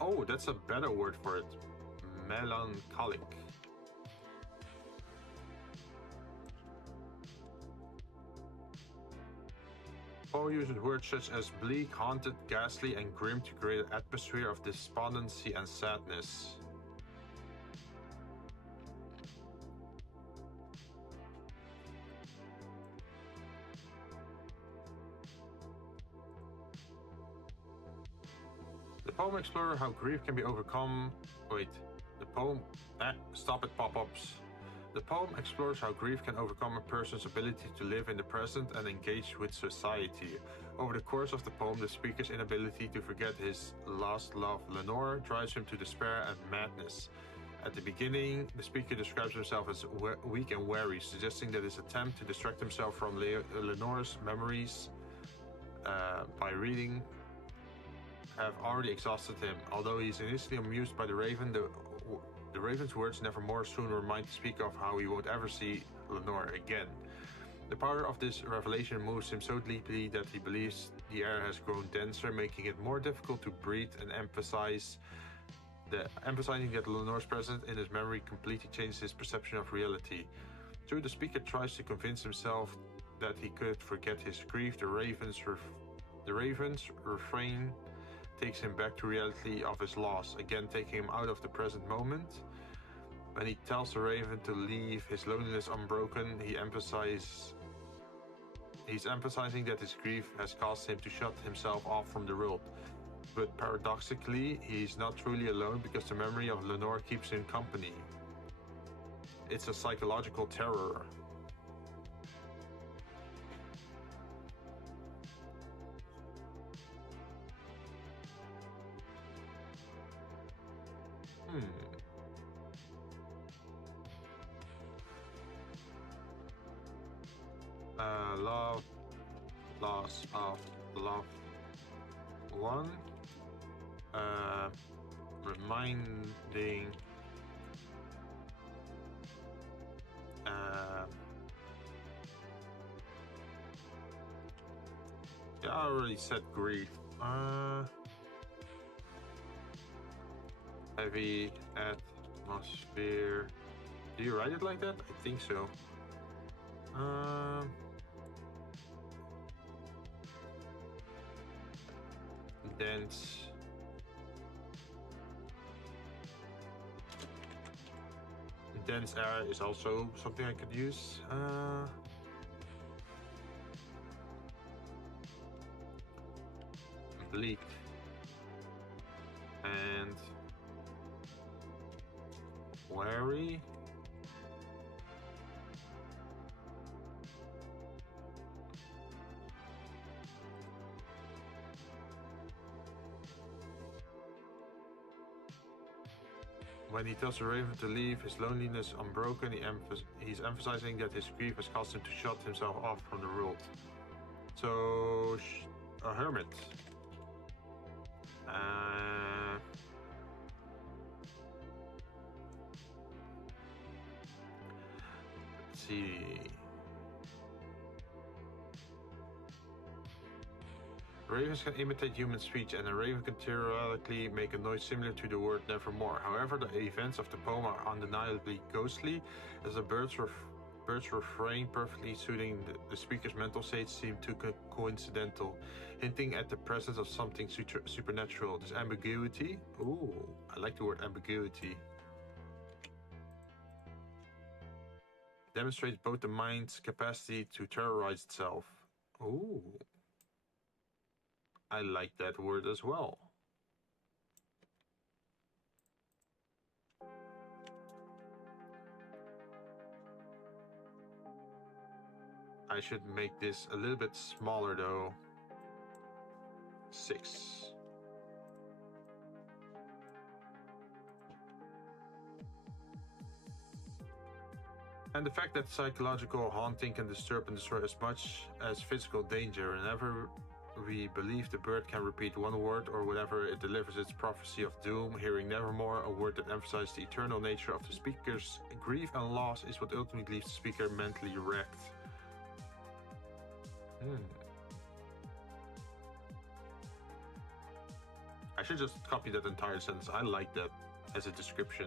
oh, that's a better word for it. Melancholic. Poe uses words such as bleak, haunted, ghastly, and grim to create an atmosphere of despondency and sadness. The poem explores how grief can be overcome. Wait, the poem. Stop it, pop-ups. The poem explores how grief can overcome a person's ability to live in the present and engage with society. Over the course of the poem, the speaker's inability to forget his lost love, Lenore, drives him to despair and madness. At the beginning, the speaker describes himself as weak and weary, suggesting that his attempt to distract himself from Lenore's memories by reading have already exhausted him. Although he is initially amused by the Raven, the Raven's words nevermore soon remind the speaker of how he won't ever see Lenore again. The power of this revelation moves him so deeply that he believes the air has grown denser, making it more difficult to breathe, and emphasizing that Lenore's presence in his memory completely changes his perception of reality. Though the speaker tries to convince himself that he could forget his grief, the Raven's refrain takes him back to reality of his loss, again taking him out of the present moment. When he tells the Raven to leave his loneliness unbroken, he's emphasizing that his grief has caused him to shut himself off from the world. But paradoxically, he's not truly alone because the memory of Lenore keeps him company. It's a psychological terror. Love, loss of loved one. Reminding. Yeah, I already said grief. Heavy atmosphere. Do you write it like that? I think so. Dense. Dense air is also something I could use. Bleak. And wary. When he tells the raven to leave his loneliness unbroken, he's emphasizing that his grief has caused him to shut himself off from the world. So, a hermit. Let's see. Ravens can imitate human speech, and a raven can theoretically make a noise similar to the word nevermore. However, the events of the poem are undeniably ghostly, as the bird's refrain perfectly suiting the speaker's mental state seem too coincidental, hinting at the presence of something supernatural. This ambiguity, ooh, I like the word ambiguity, demonstrates both the mind's capacity to terrorize itself. Ooh. I like that word as well. I should make this a little bit smaller though. 6. And the fact that psychological haunting can disturb and destroy as much as physical danger. Whenever we believe the bird can repeat one word or whatever it delivers its prophecy of doom, hearing nevermore, a word that emphasizes the eternal nature of the speaker's grief and loss, is what ultimately leaves the speaker mentally wrecked. I should just copy that entire sentence. I like that as a description.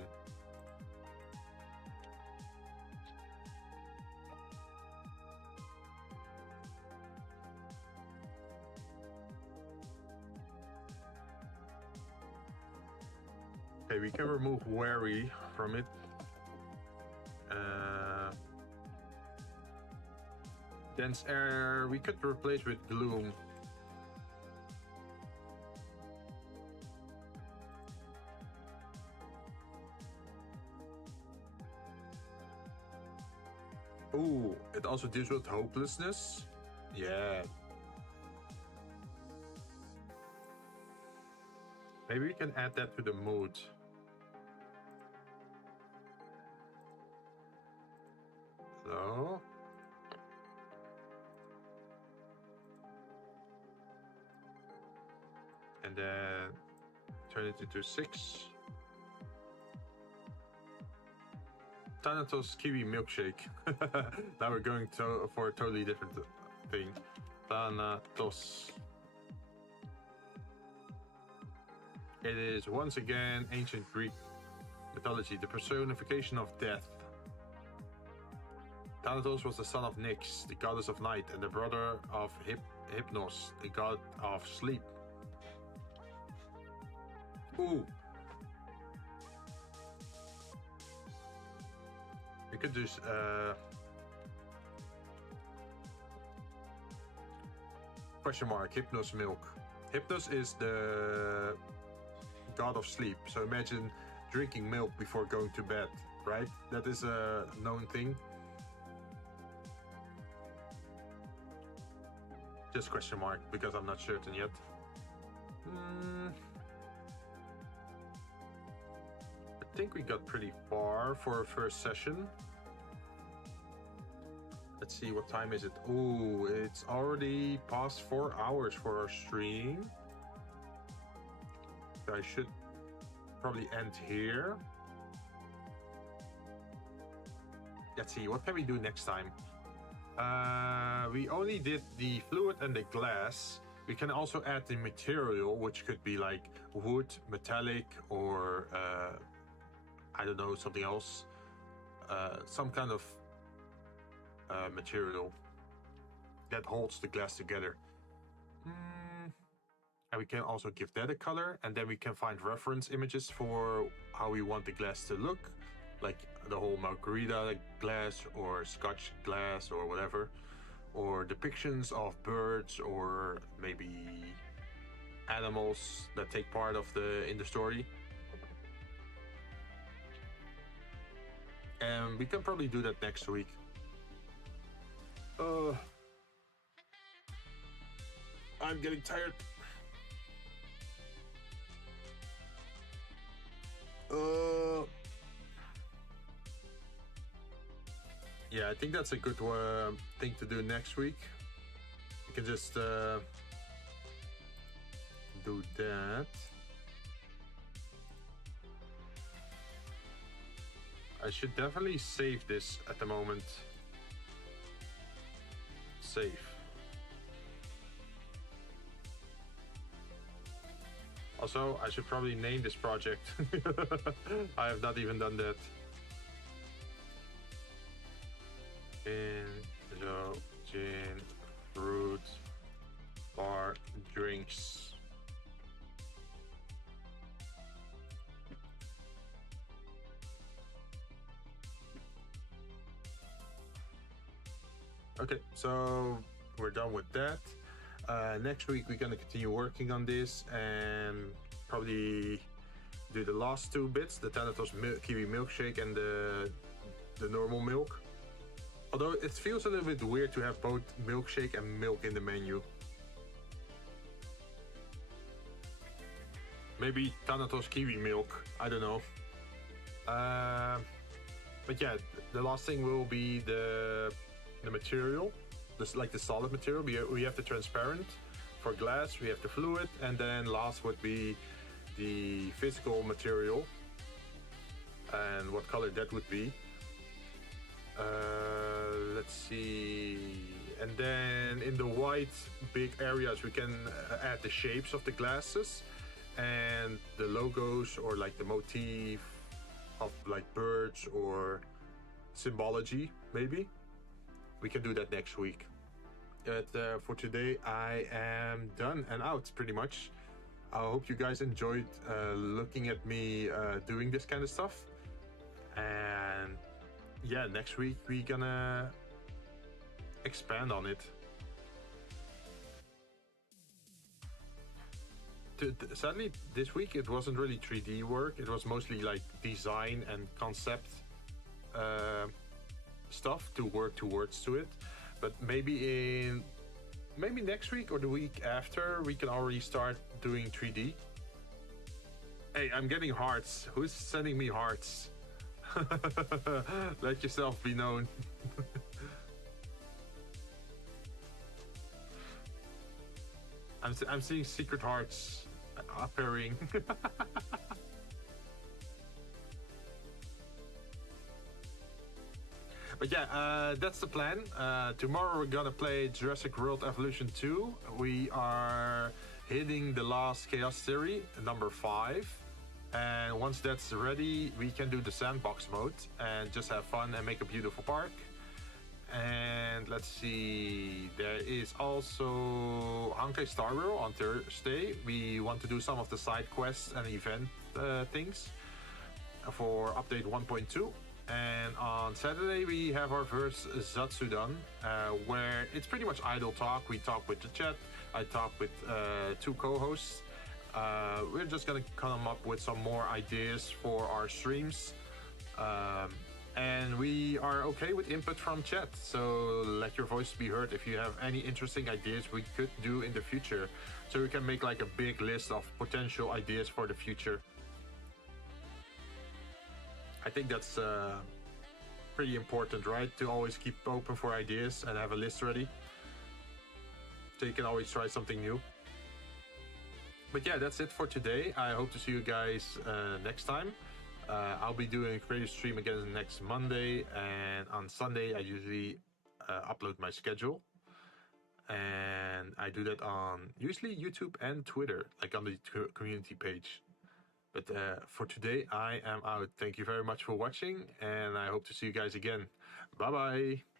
Okay, we can remove wary from it. Dense air, we could replace with gloom. Ooh, it also deals with hopelessness. Yeah. Maybe we can add that to the mood. So. And then turn it into 6. Thanatos kiwi milkshake. Now we're going for a totally different thing. Thanatos. It is once again ancient Greek mythology, the personification of death. Thanatos was the son of Nyx, the goddess of night, and the brother of Hypnos, the god of sleep. Ooh. We could do question mark, Hypnos milk. Hypnos is the god of sleep. So imagine drinking milk before going to bed, right? That is a known thing. Just question mark, because I'm not certain yet. I think we got pretty far for a first session. Let's see, what time is it? Ooh, it's already past 4 hours for our stream. I should probably end here. Let's see, what can we do next time? We only did the fluid and the glass. We can also add the material, which could be like wood, metallic, or I don't know, something else. Some kind of material that holds the glass together. And we can also give that a color, and then we can find reference images for how we want the glass to look, like the whole margarita glass or Scotch glass or whatever, or depictions of birds or maybe animals that take part in the story. And we can probably do that next week. I'm getting tired. Yeah, I think that's a good thing to do next week. You can just do that. I should definitely save this at the moment. Save. Also, I should probably name this project. I have not even done that. Jinzou, Jinn, fruit, bar, drinks. Okay, so we're done with that. Next week we're gonna continue working on this and probably do the last two bits, the Thanatos kiwi milkshake and the normal milk. Although it feels a little bit weird to have both milkshake and milk in the menu. Maybe Thanatos kiwi milk, I don't know. But yeah, the last thing will be the material. This, like the solid material. We have the transparent for glass, we have the fluid, and then last would be the physical material and what color that would be. Let's see, and then in the white big areas we can add the shapes of the glasses and the logos, or like the motif of like birds or symbology. Maybe we can do that next week. But for today I am done and out pretty much. I hope you guys enjoyed looking at me doing this kind of stuff. And yeah, next week we're gonna expand on it. Sadly, this week it wasn't really 3D work. It was mostly like design and concept stuff to work towards to it. But maybe next week or the week after we can already start doing 3D. Hey, I'm getting hearts. Who's sending me hearts? Let yourself be known. I'm seeing secret hearts appearing. But yeah, that's the plan. Tomorrow we're gonna play Jurassic World Evolution 2. We are hitting the last Chaos Theory, number 5. And once that's ready, we can do the sandbox mode and just have fun and make a beautiful park. And let's see, there is also Hankai Star Rail on Thursday. We want to do some of the side quests and event things for update 1.2. And on Saturday we have our first Zatsudan, where it's pretty much idle talk. We talk with the chat, I talk with 2 co-hosts. We're just gonna come up with some more ideas for our streams. And we are okay with input from chat, so let your voice be heard if you have any interesting ideas we could do in the future. So we can make like a big list of potential ideas for the future. I think that's pretty important, right? To always keep open for ideas and have a list ready. So you can always try something new. But yeah, that's it for today. I hope to see you guys next time. I'll be doing a creative stream again next Monday, and on Sunday I usually upload my schedule. And I do that on usually YouTube and Twitter, like on the community page. But for today, I am out. Thank you very much for watching, and I hope to see you guys again. Bye bye.